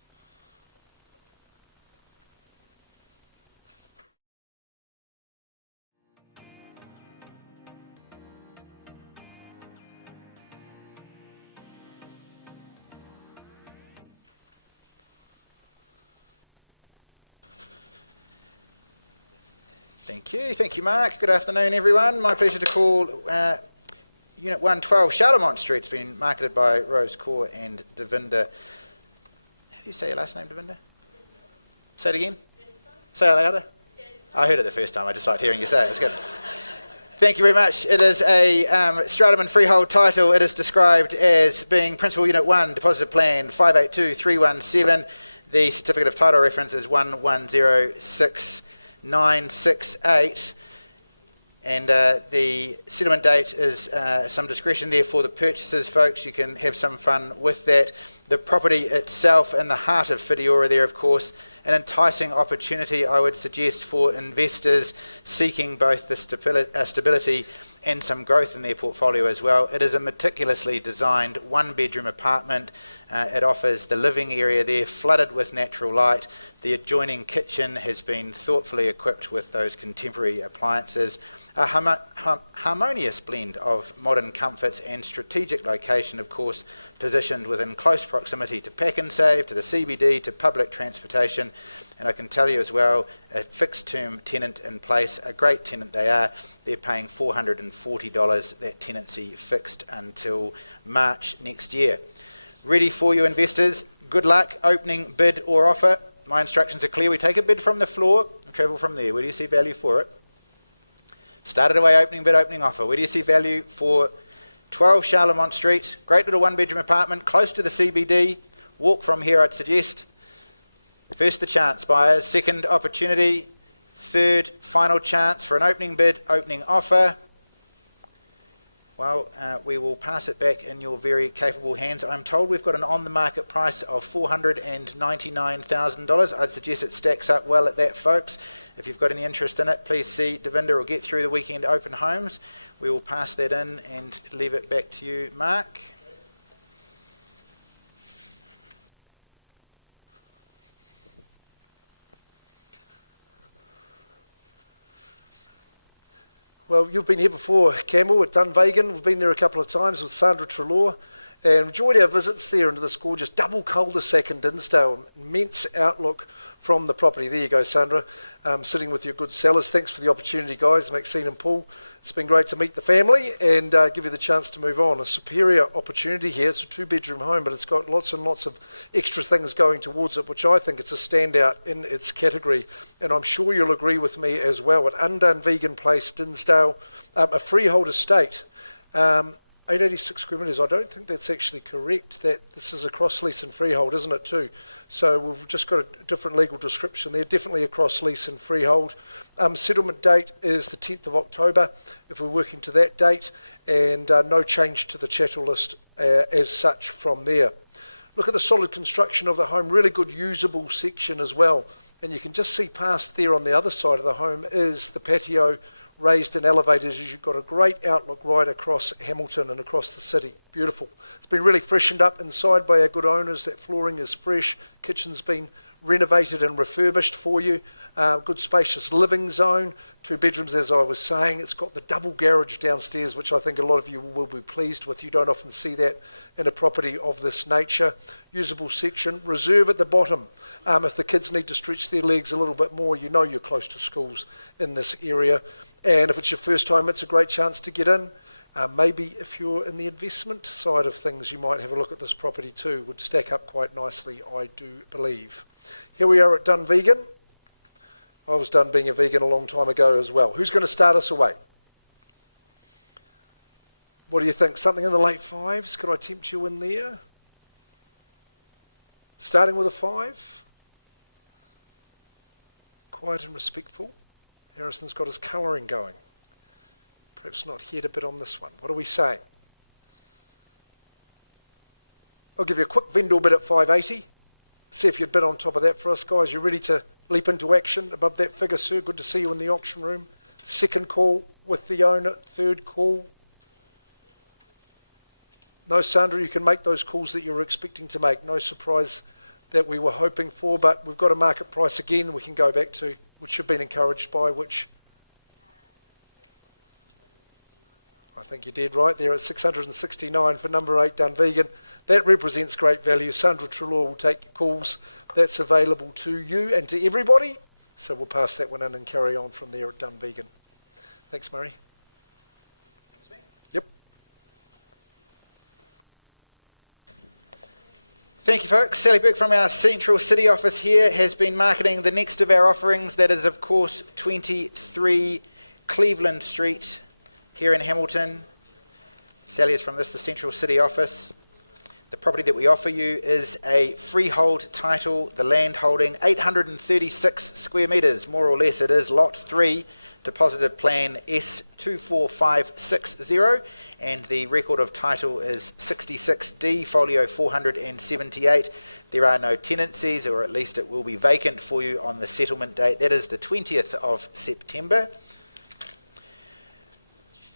Thank you, Mark. Good afternoon, everyone. My pleasure to call Unit 112 Charlemont Street. It's been marketed by Rose Kaur and Devinder. How do you say your last name, Devinder? Say it again. Say it louder. I heard it the first time. I just liked hearing you say it. It's good. Thank you very much. It is a Stratum freehold title. It is described as being Principal Unit 1, Deposit Plan 582317. The certificate of title reference is 1106. And the settlement date is some discretion there for the purchasers, folks. You can have some fun with that. The property itself in the heart of Whitiora there, of course, an enticing opportunity, I would suggest, for investors seeking both the stability and some growth in their portfolio as well. It is a meticulously designed one-bedroom apartment. It offers the living area there flooded with natural light. The adjoining kitchen has been thoughtfully equipped with those contemporary appliances. A harmonious blend of modern comforts and strategic location, of course, positioned within close proximity to Pack and Save, to the CBD, to public transportation. And I can tell you as well, a fixed-term tenant in place, a great tenant they are. They're paying $440, that tenancy fixed until March next year. Ready for you, investors. Good luck opening bid or offer. My instructions are clear. We take a bid from the floor and travel from there. Where do you see value for it? Started away, opening bid, opening offer. Where do you see value for 12 Charlemont Street? Great little one-bedroom apartment, close to the CBD. Walk from here, I'd suggest. First the chance, buyers. Second opportunity. Third, final chance for an opening bid, opening offer. Well, we will pass it back in your very capable hands. I'm told we've got an on-the-market price of $499,000. I'd suggest it stacks up well at that, folks. If you've got any interest in it, please see Devinder or get through the weekend open homes. We will pass that in and leave it back to you, Mark. Well, you've been here before, Campbell, at Dunvegan. We've been there a couple of times with Sandra Trelaw and enjoyed our visits there into this gorgeous double cul-de-sac in Dinsdale. Immense outlook from the property. There you go, Sandra, sitting with your good sellers. Thanks for the opportunity, guys, Maxine and Paul. It's been great to meet the family and give you the chance to move on. A superior opportunity here. It's a 2-bedroom home, but it's got lots and lots of extra things going towards it, which I think it's a standout in its category. And I'm sure you'll agree with me as well. At Undunvegan Place, Dinsdale, a freehold estate. 886 square metres. I don't think that's actually correct. That this is a cross lease and freehold, isn't it too? So we've just got a different legal description there. Definitely a cross lease and freehold. Settlement date is the 10th of October, if we're working to that date, and no change to the chattel list as such from there. Look at the solid construction of the home. Really good usable section as well. And you can just see past there on the other side of the home is the patio, raised and elevated, as you've got a great outlook right across Hamilton and across the city. Beautiful. It's been really freshened up inside by our good owners. That flooring is fresh. Kitchen's been renovated and refurbished for you. Good spacious living zone. 2 bedrooms, as I was saying. It's got the double garage downstairs, which I think a lot of you will be pleased with. You don't often see that in a property of this nature. Usable section. Reserve at the bottom. If the kids need to stretch their legs a little bit more, you know you're close to schools in this area. And if it's your first time, it's a great chance to get in. Maybe if you're in the investment side of things, you might have a look at this property too. Would stack up quite nicely, I do believe. Here we are at Dunvegan. I was done being a vegan a long time ago as well. Who's going to start us away? What do you think? Something in the late 5s? Could I tempt you in there? Starting with a 5? Quiet and respectful. Harrison's got his colouring going. Perhaps not hit a bit on this one. What are we saying? I'll give you a quick vendor bid at 580. See if you'd bid on top of that for us, guys. You're ready to leap into action above that figure, sir. Good to see you in the auction room. Second call with the owner. Third call. No, Sandra, you can make those calls that you were expecting to make. No surprise that we were hoping for, but we've got a market price again we can go back to, which you've been encouraged by, which I think you did right there at 669 for number 8 Dunvegan. That represents great value. Sandra Trelaw will take your calls. That's available to you and to everybody. So we'll pass that one in and carry on from there at Dunvegan. Thanks, Murray. Yep. Thank you, folks. Sally Burke from our Central City office here has been marketing the next of our offerings. That is, of course, 23 Cleveland Street here in Hamilton. Sally is from the Central City office. The property that we offer you is a freehold title, the land holding 836 square metres, more or less. It is Lot 3, deposited plan S24560, and the record of title is 66D, folio 478. There are no tenancies, or at least it will be vacant for you on the settlement date. That is the 20th of September.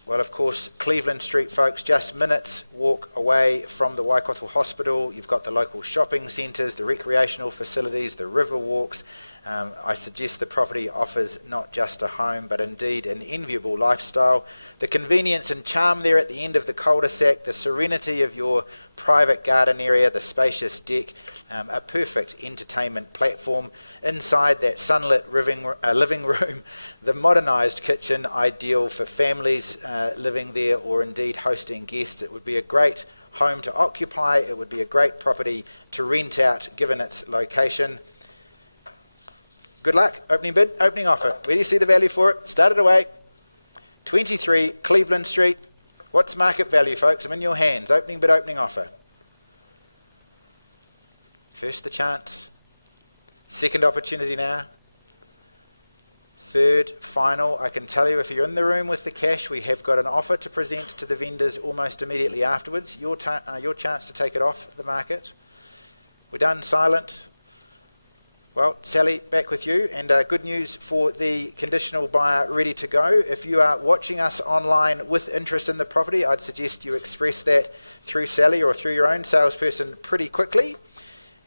Well, of course, Cleveland Street, folks, just minutes walk away from the Waikato Hospital. You've got the local shopping centres, the recreational facilities, the river walks. I suggest the property offers not just a home, but indeed an enviable lifestyle. The convenience and charm there at the end of the cul-de-sac, the serenity of your private garden area, the spacious deck, a perfect entertainment platform. Inside that sunlit living room, the modernised kitchen, ideal for families living there or indeed hosting guests. It would be a great home to occupy. It would be a great property to rent out given its location. Good luck. Opening bid, opening offer. Where do you see the value for it? Start it away. 23 Cleveland Street. What's market value, folks? I'm in your hands. Opening bid, opening offer. First the chance. Second opportunity now. Third, final. I can tell you if you're in the room with the cash, we have got an offer to present to the vendors almost immediately afterwards. Your chance to take it off the market. We're done. Silent. Well, Sally, back with you, and good news for the conditional buyer ready to go. If you are watching us online with interest in the property, I'd suggest you express that through Sally or through your own salesperson pretty quickly.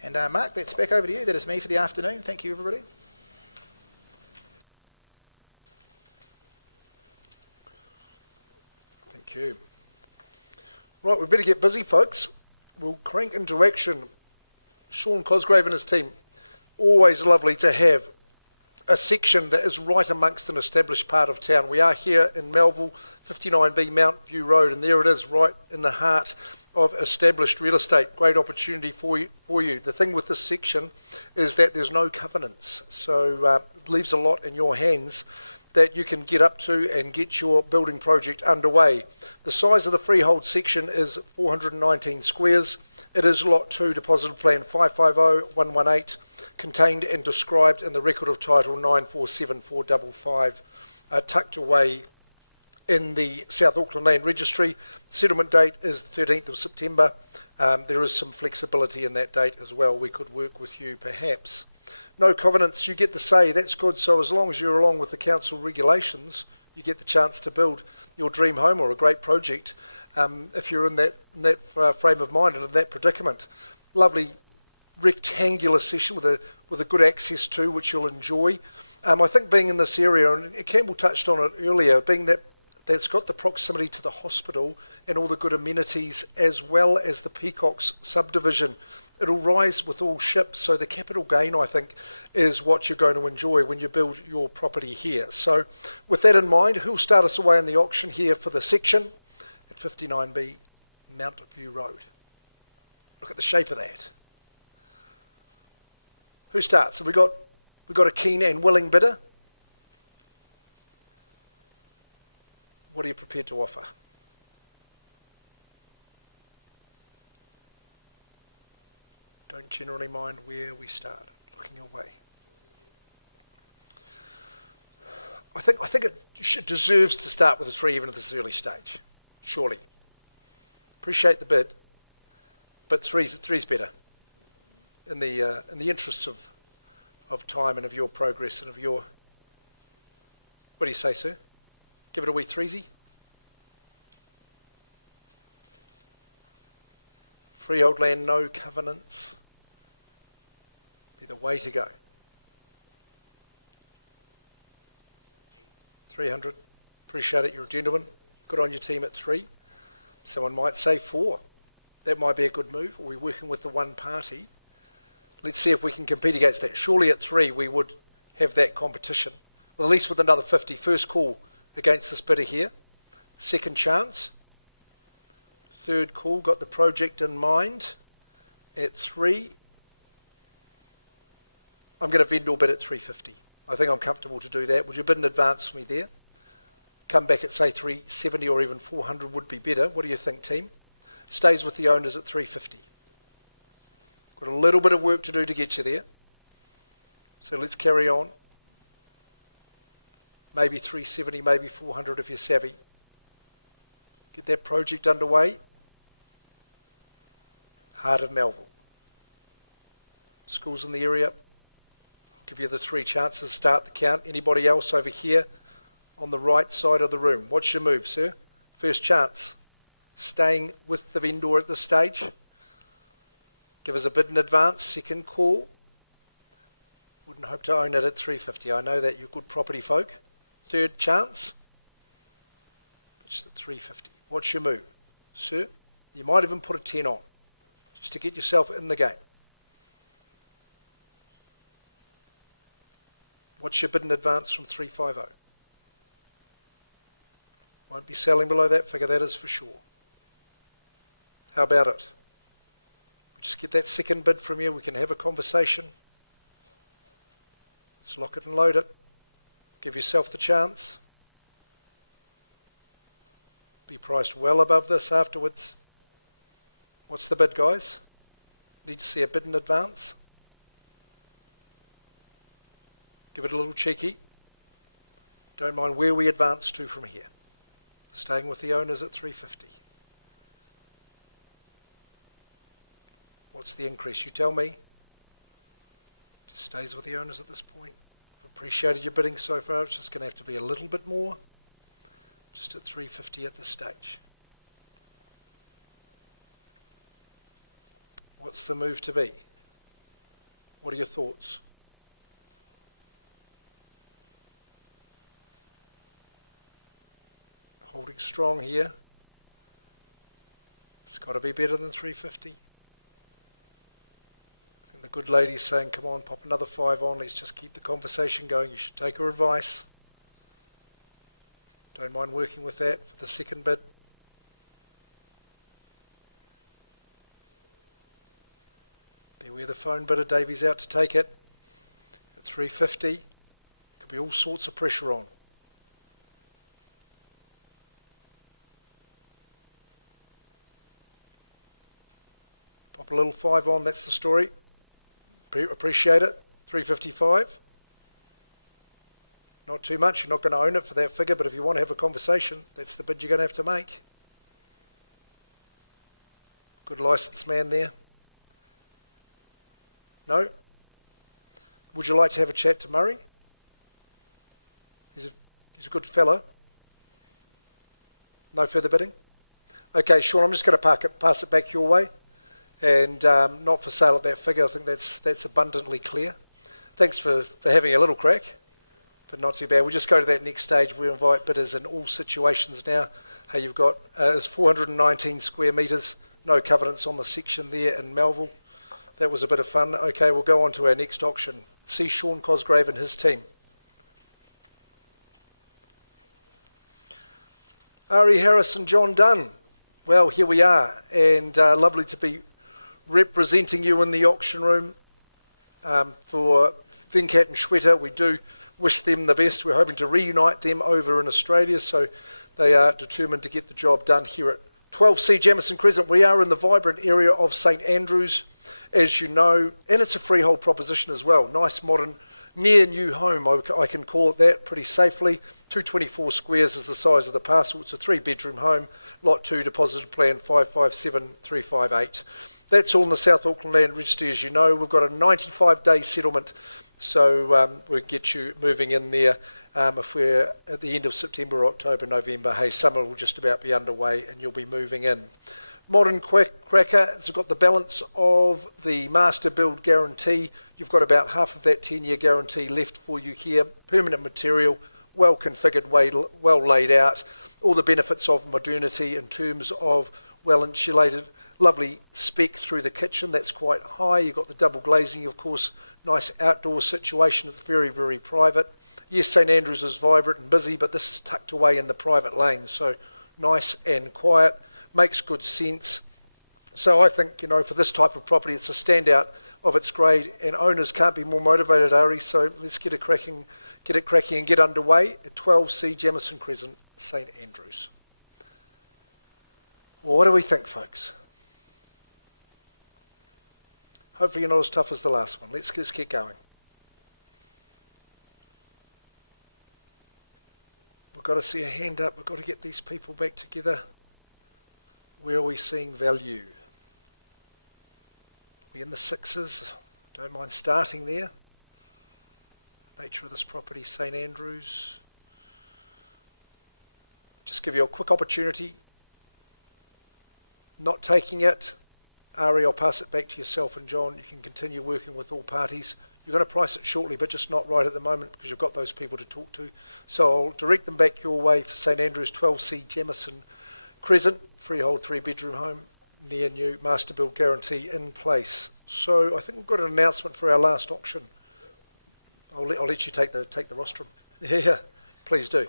And Mark, that's back over to you. That is me for the afternoon. Thank you, everybody. Thank you. Right, we better get busy, folks. We'll crank into action. Sean Cosgrave and his team, always lovely to have a section that is right amongst an established part of town. We are here in Melville, 59B Mount View Road, and there it is, right in the heart of established real estate. Great opportunity for you. The thing with this section is that there's no covenants, so it leaves a lot in your hands that you can get up to and get your building project underway. The size of the freehold section is 419 squares. It is Lot 2, Deposited Plan 550118, contained and described in the Record of Title 947455, tucked away in the South Auckland Land Registry. Settlement date is the 13th of September. There is some flexibility in that date as well. We could work with you perhaps. No covenants, you get the say, that's good. So as long as you're along with the council regulations, you get the chance to build your dream home or a great project if you're in that frame of mind and in that predicament. Lovely rectangular session with a good access to, which you'll enjoy. I think being in this area, and Campbell touched on it earlier, being that's got the proximity to the hospital and all the good amenities, as well as the Peacocks subdivision. It'll rise with all ships, so the capital gain, I think, is what you're going to enjoy when you build your property here. So with that in mind, who'll start us away in the auction here for the section at 59B Mount View Road? Look at the shape of that. Who starts? Have we got a keen and willing bidder? What are you prepared to offer? Don't generally mind where we start. Looking away. I think it deserves to start with a 3 even at this early stage. Surely. Appreciate the bid, but three's better. In the interests of time and of your progress and of your. What do you say, sir? Give it a wee threesy. Freehold land, no covenants. Be the way to go. 300. Appreciate it, you're a gentleman. Good on your team at 3. Someone might say 4. That might be a good move. We're working with the one party. Let's see if we can compete against that. Surely at 3 we would have that competition. Well, at least with another 50. First call against this bidder here. Second chance. Third call, got the project in mind. At 3. I'm going to vendor bid at 350. I think I'm comfortable to do that. Would you bid in advance for me there? Come back at say 370 or even 400 would be better. What do you think, team? Stays with the owners at 350. Got a little bit of work to do to get you there. So let's carry on. Maybe 370, maybe 400 if you're savvy. Get that project underway. Heart of Melville. Schools in the area. I'll give you the 3 chances. Start the count. Anybody else over here on the right side of the room? What's your move, sir? First chance. Staying with the vendor at this stage. Give us a bid in advance. Second call. Wouldn't hope to own it at 350. I know that you're good property folk. Third chance. Just at 350. What's your move, sir? You might even put a 10 on, just to get yourself in the game. What's your bid in advance from 350? Won't be selling below that figure, that is for sure. How about it? We just get that second bid from you, we can have a conversation. Let's lock it and load it. Give yourself the chance. Be priced well above this afterwards. What's the bid, guys? Need to see a bid in advance. Give it a little cheeky. Don't mind where we advance to from here. Staying with the owners at 350. What's the increase? You tell me. Just stays with the owners at this point. I've appreciated your bidding so far. It's just going to have to be a little bit more. Just at 350 at this stage. What's the move to be? What are your thoughts? Holding strong here. It's got to be better than 350. I think the good lady's saying, come on, pop another 5 on. Let's just keep the conversation going. You should take her advice. Don't mind working with that for the second bid. Beware the phone bidder. Davey's out to take it. At 350. Could be all sorts of pressure on. Pop a little 5 on, that's the story. Appreciate it. 355. Not too much, you're not going to own it for that figure, but if you want to have a conversation, that's the bid you're going to have to make. Good licensed man there. No? Would you like to have a chat to Murray? He's a good fellow. No further bidding? Okay, Sean, I'm just going to pass it back your way. And not for sale at that figure. I think that's abundantly clear. Thanks for having a little crack, but not too bad. We'll just go to that next stage. We invite bidders in all situations now. Hey, you've got it's 419 square metres, no covenants on the section there in Melville. That was a bit of fun. Okay, we'll go on to our next auction. See Sean Cosgrave and his team. Ari Harris and John Dunn. Well, here we are, and lovely to be representing you in the auction room for Venkat and Shweta. We do wish them the best. We're hoping to reunite them over in Australia, so they are determined to get the job done here at 12C Jamison Crescent. We are in the vibrant area of St Andrews, as you know, and it's a freehold proposition as well. Nice, modern, near new home, I can call it that pretty safely. 224 squares is the size of the parcel. It's a 3-bedroom home. Lot 2, deposited plan 557358. That's all in the South Auckland Land Registry, as you know. We've got a 95-day settlement, so we'll get you moving in there if we're at the end of September, October, November. Hey, summer will just about be underway and you'll be moving in. Modern cracker, it's got the balance of the master build guarantee. You've got about half of that 10-year guarantee left for you here. Permanent material, well configured, well laid out. All the benefits of modernity in terms of well insulated. Lovely spec through the kitchen, that's quite high. You've got the double glazing, of course, nice outdoor situation. It's very, very private. Yes, St Andrews is vibrant and busy, but this is tucked away in the private lane, so nice and quiet, makes good sense. So I think, for this type of property, it's a standout of its grade, and owners can't be more motivated, Ari, so let's get it cracking and get underway at 12C Jamison Crescent, St Andrews. Well, what do we think, folks? Hopefully you're not as tough as the last one. Let's just get going. We've got to see a hand up. We've got to get these people back together. Where are we seeing value? Are we in the 6s? Don't mind starting there. Nature of this property, St Andrews. Just give you a quick opportunity. Not taking it. Ari, I'll pass it back to yourself and John. You can continue working with all parties. You're going to price it shortly, but just not right at the moment because you've got those people to talk to. So I'll direct them back your way for St Andrews, 12C Jamison Crescent, freehold 3-bedroom home, near new, master build guarantee in place. So I think we've got an announcement for our last auction. I'll let you take the rostrum. Yeah, please do.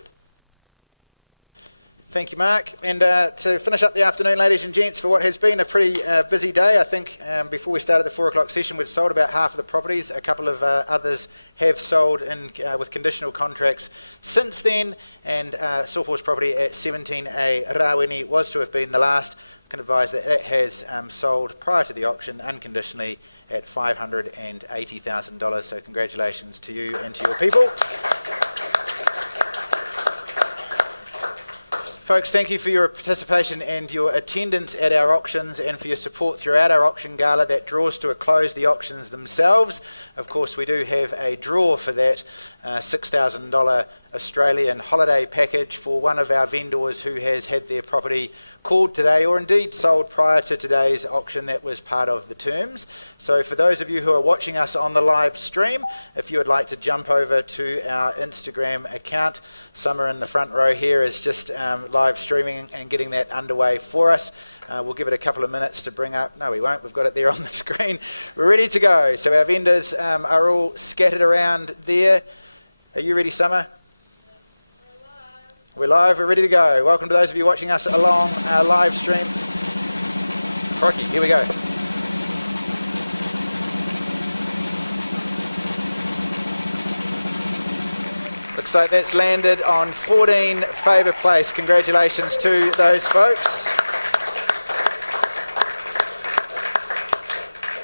Thank you, Mark. And to finish up the afternoon, ladies and gents, for what has been a pretty busy day, I think before we started the 4 o'clock session, we'd sold about half of the properties. A couple of others have sold with conditional contracts since then, and Sawhorse property at 17A Rawini was to have been the last. I can advise that it has sold prior to the auction unconditionally at $580,000. So congratulations to you and to your people. Folks, thank you for your participation and your attendance at our auctions and for your support throughout our auction gala that draws to a close the auctions themselves. Of course, we do have a draw for that $6,000 Australian holiday package for one of our vendors who has had their property called today, or indeed sold prior to today's auction. That was part of the terms. So for those of you who are watching us on the live stream, if you would like to jump over to our Instagram account, Summer in the front row here is just live streaming and getting that underway for us. We'll give it a couple of minutes to bring up. No, we won't. We've got it there on the screen. We're ready to go. So our vendors are all scattered around there. Are you ready, Summer? We're live. We're ready to go. Welcome to those of you watching us along our live stream. Crikey, here we go. Looks like that's landed on 14 Faber Place. Congratulations to those folks.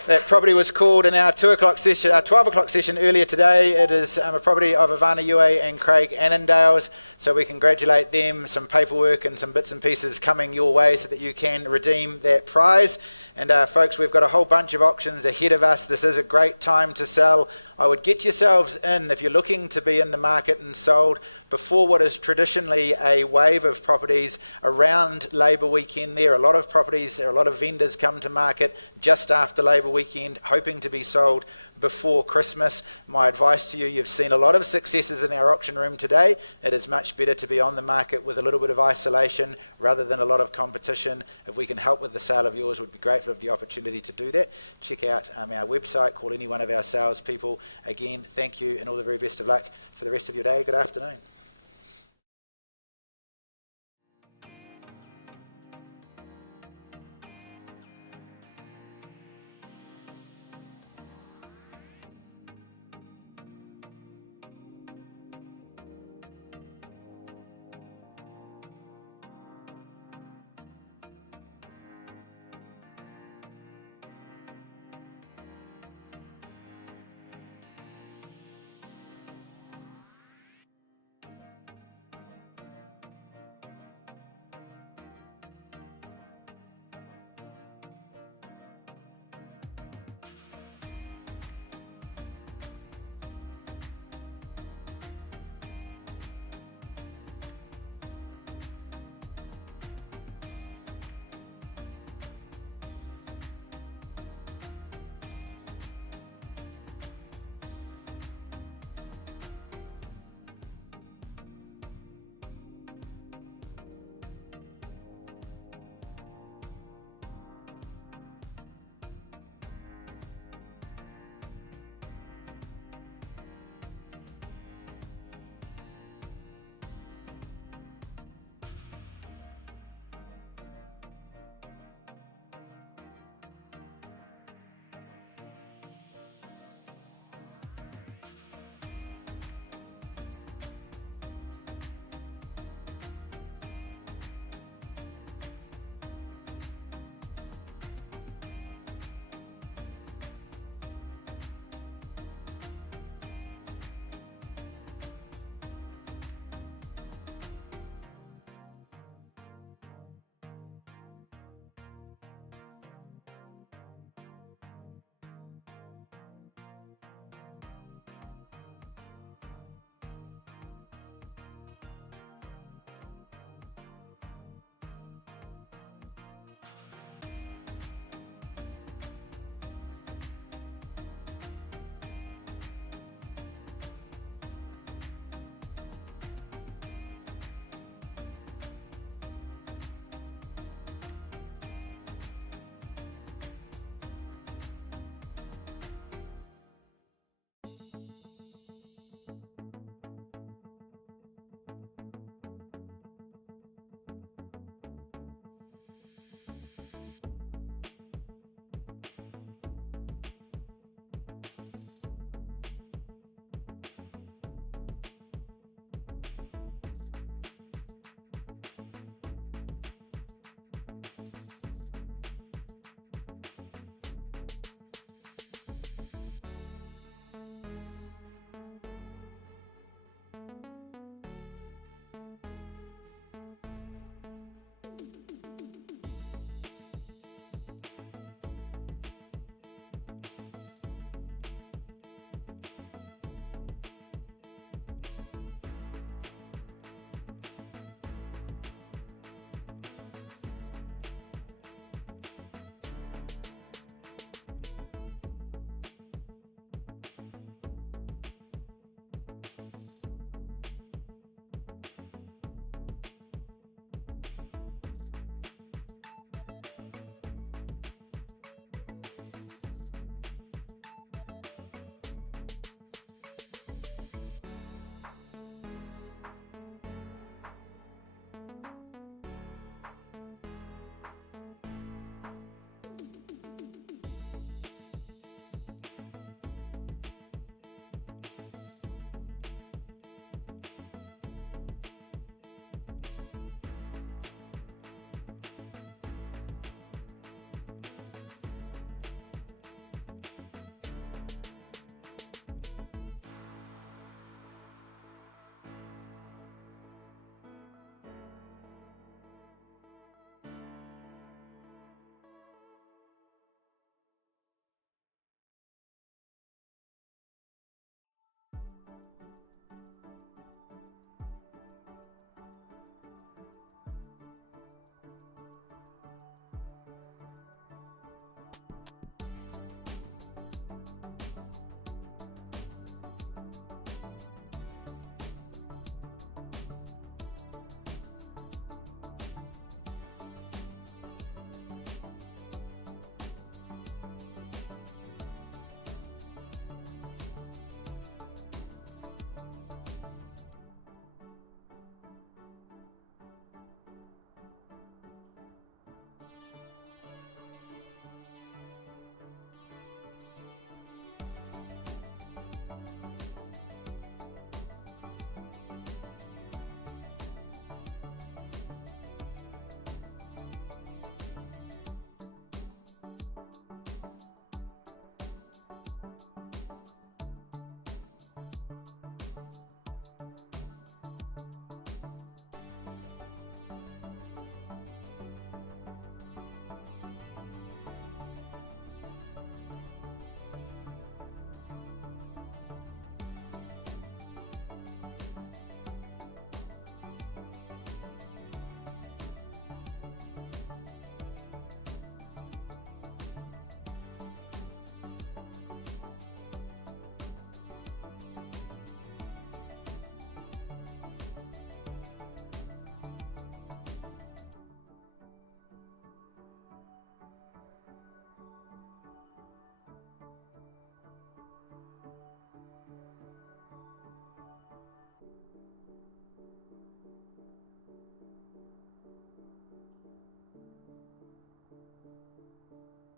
That property was called in our 12 o'clock session earlier today. It is a property of Ivana Yue and Craig Annandale's, so we congratulate them. Some paperwork and some bits and pieces coming your way so that you can redeem that prize. And folks, we've got a whole bunch of auctions ahead of us. This is a great time to sell. I would get yourselves in if you're looking to be in the market and sold before what is traditionally a wave of properties around Labour weekend. There are a lot of properties, there are a lot of vendors come to market just after Labour weekend, hoping to be sold before Christmas. My advice to you, you've seen a lot of successes in our auction room today. It is much better to be on the market with a little bit of isolation rather than a lot of competition. If we can help with the sale of yours, we'd be grateful of the opportunity to do that. Check out our website, call any one of our salespeople. Again, thank you and all the very best of luck for the rest of your day. Good afternoon.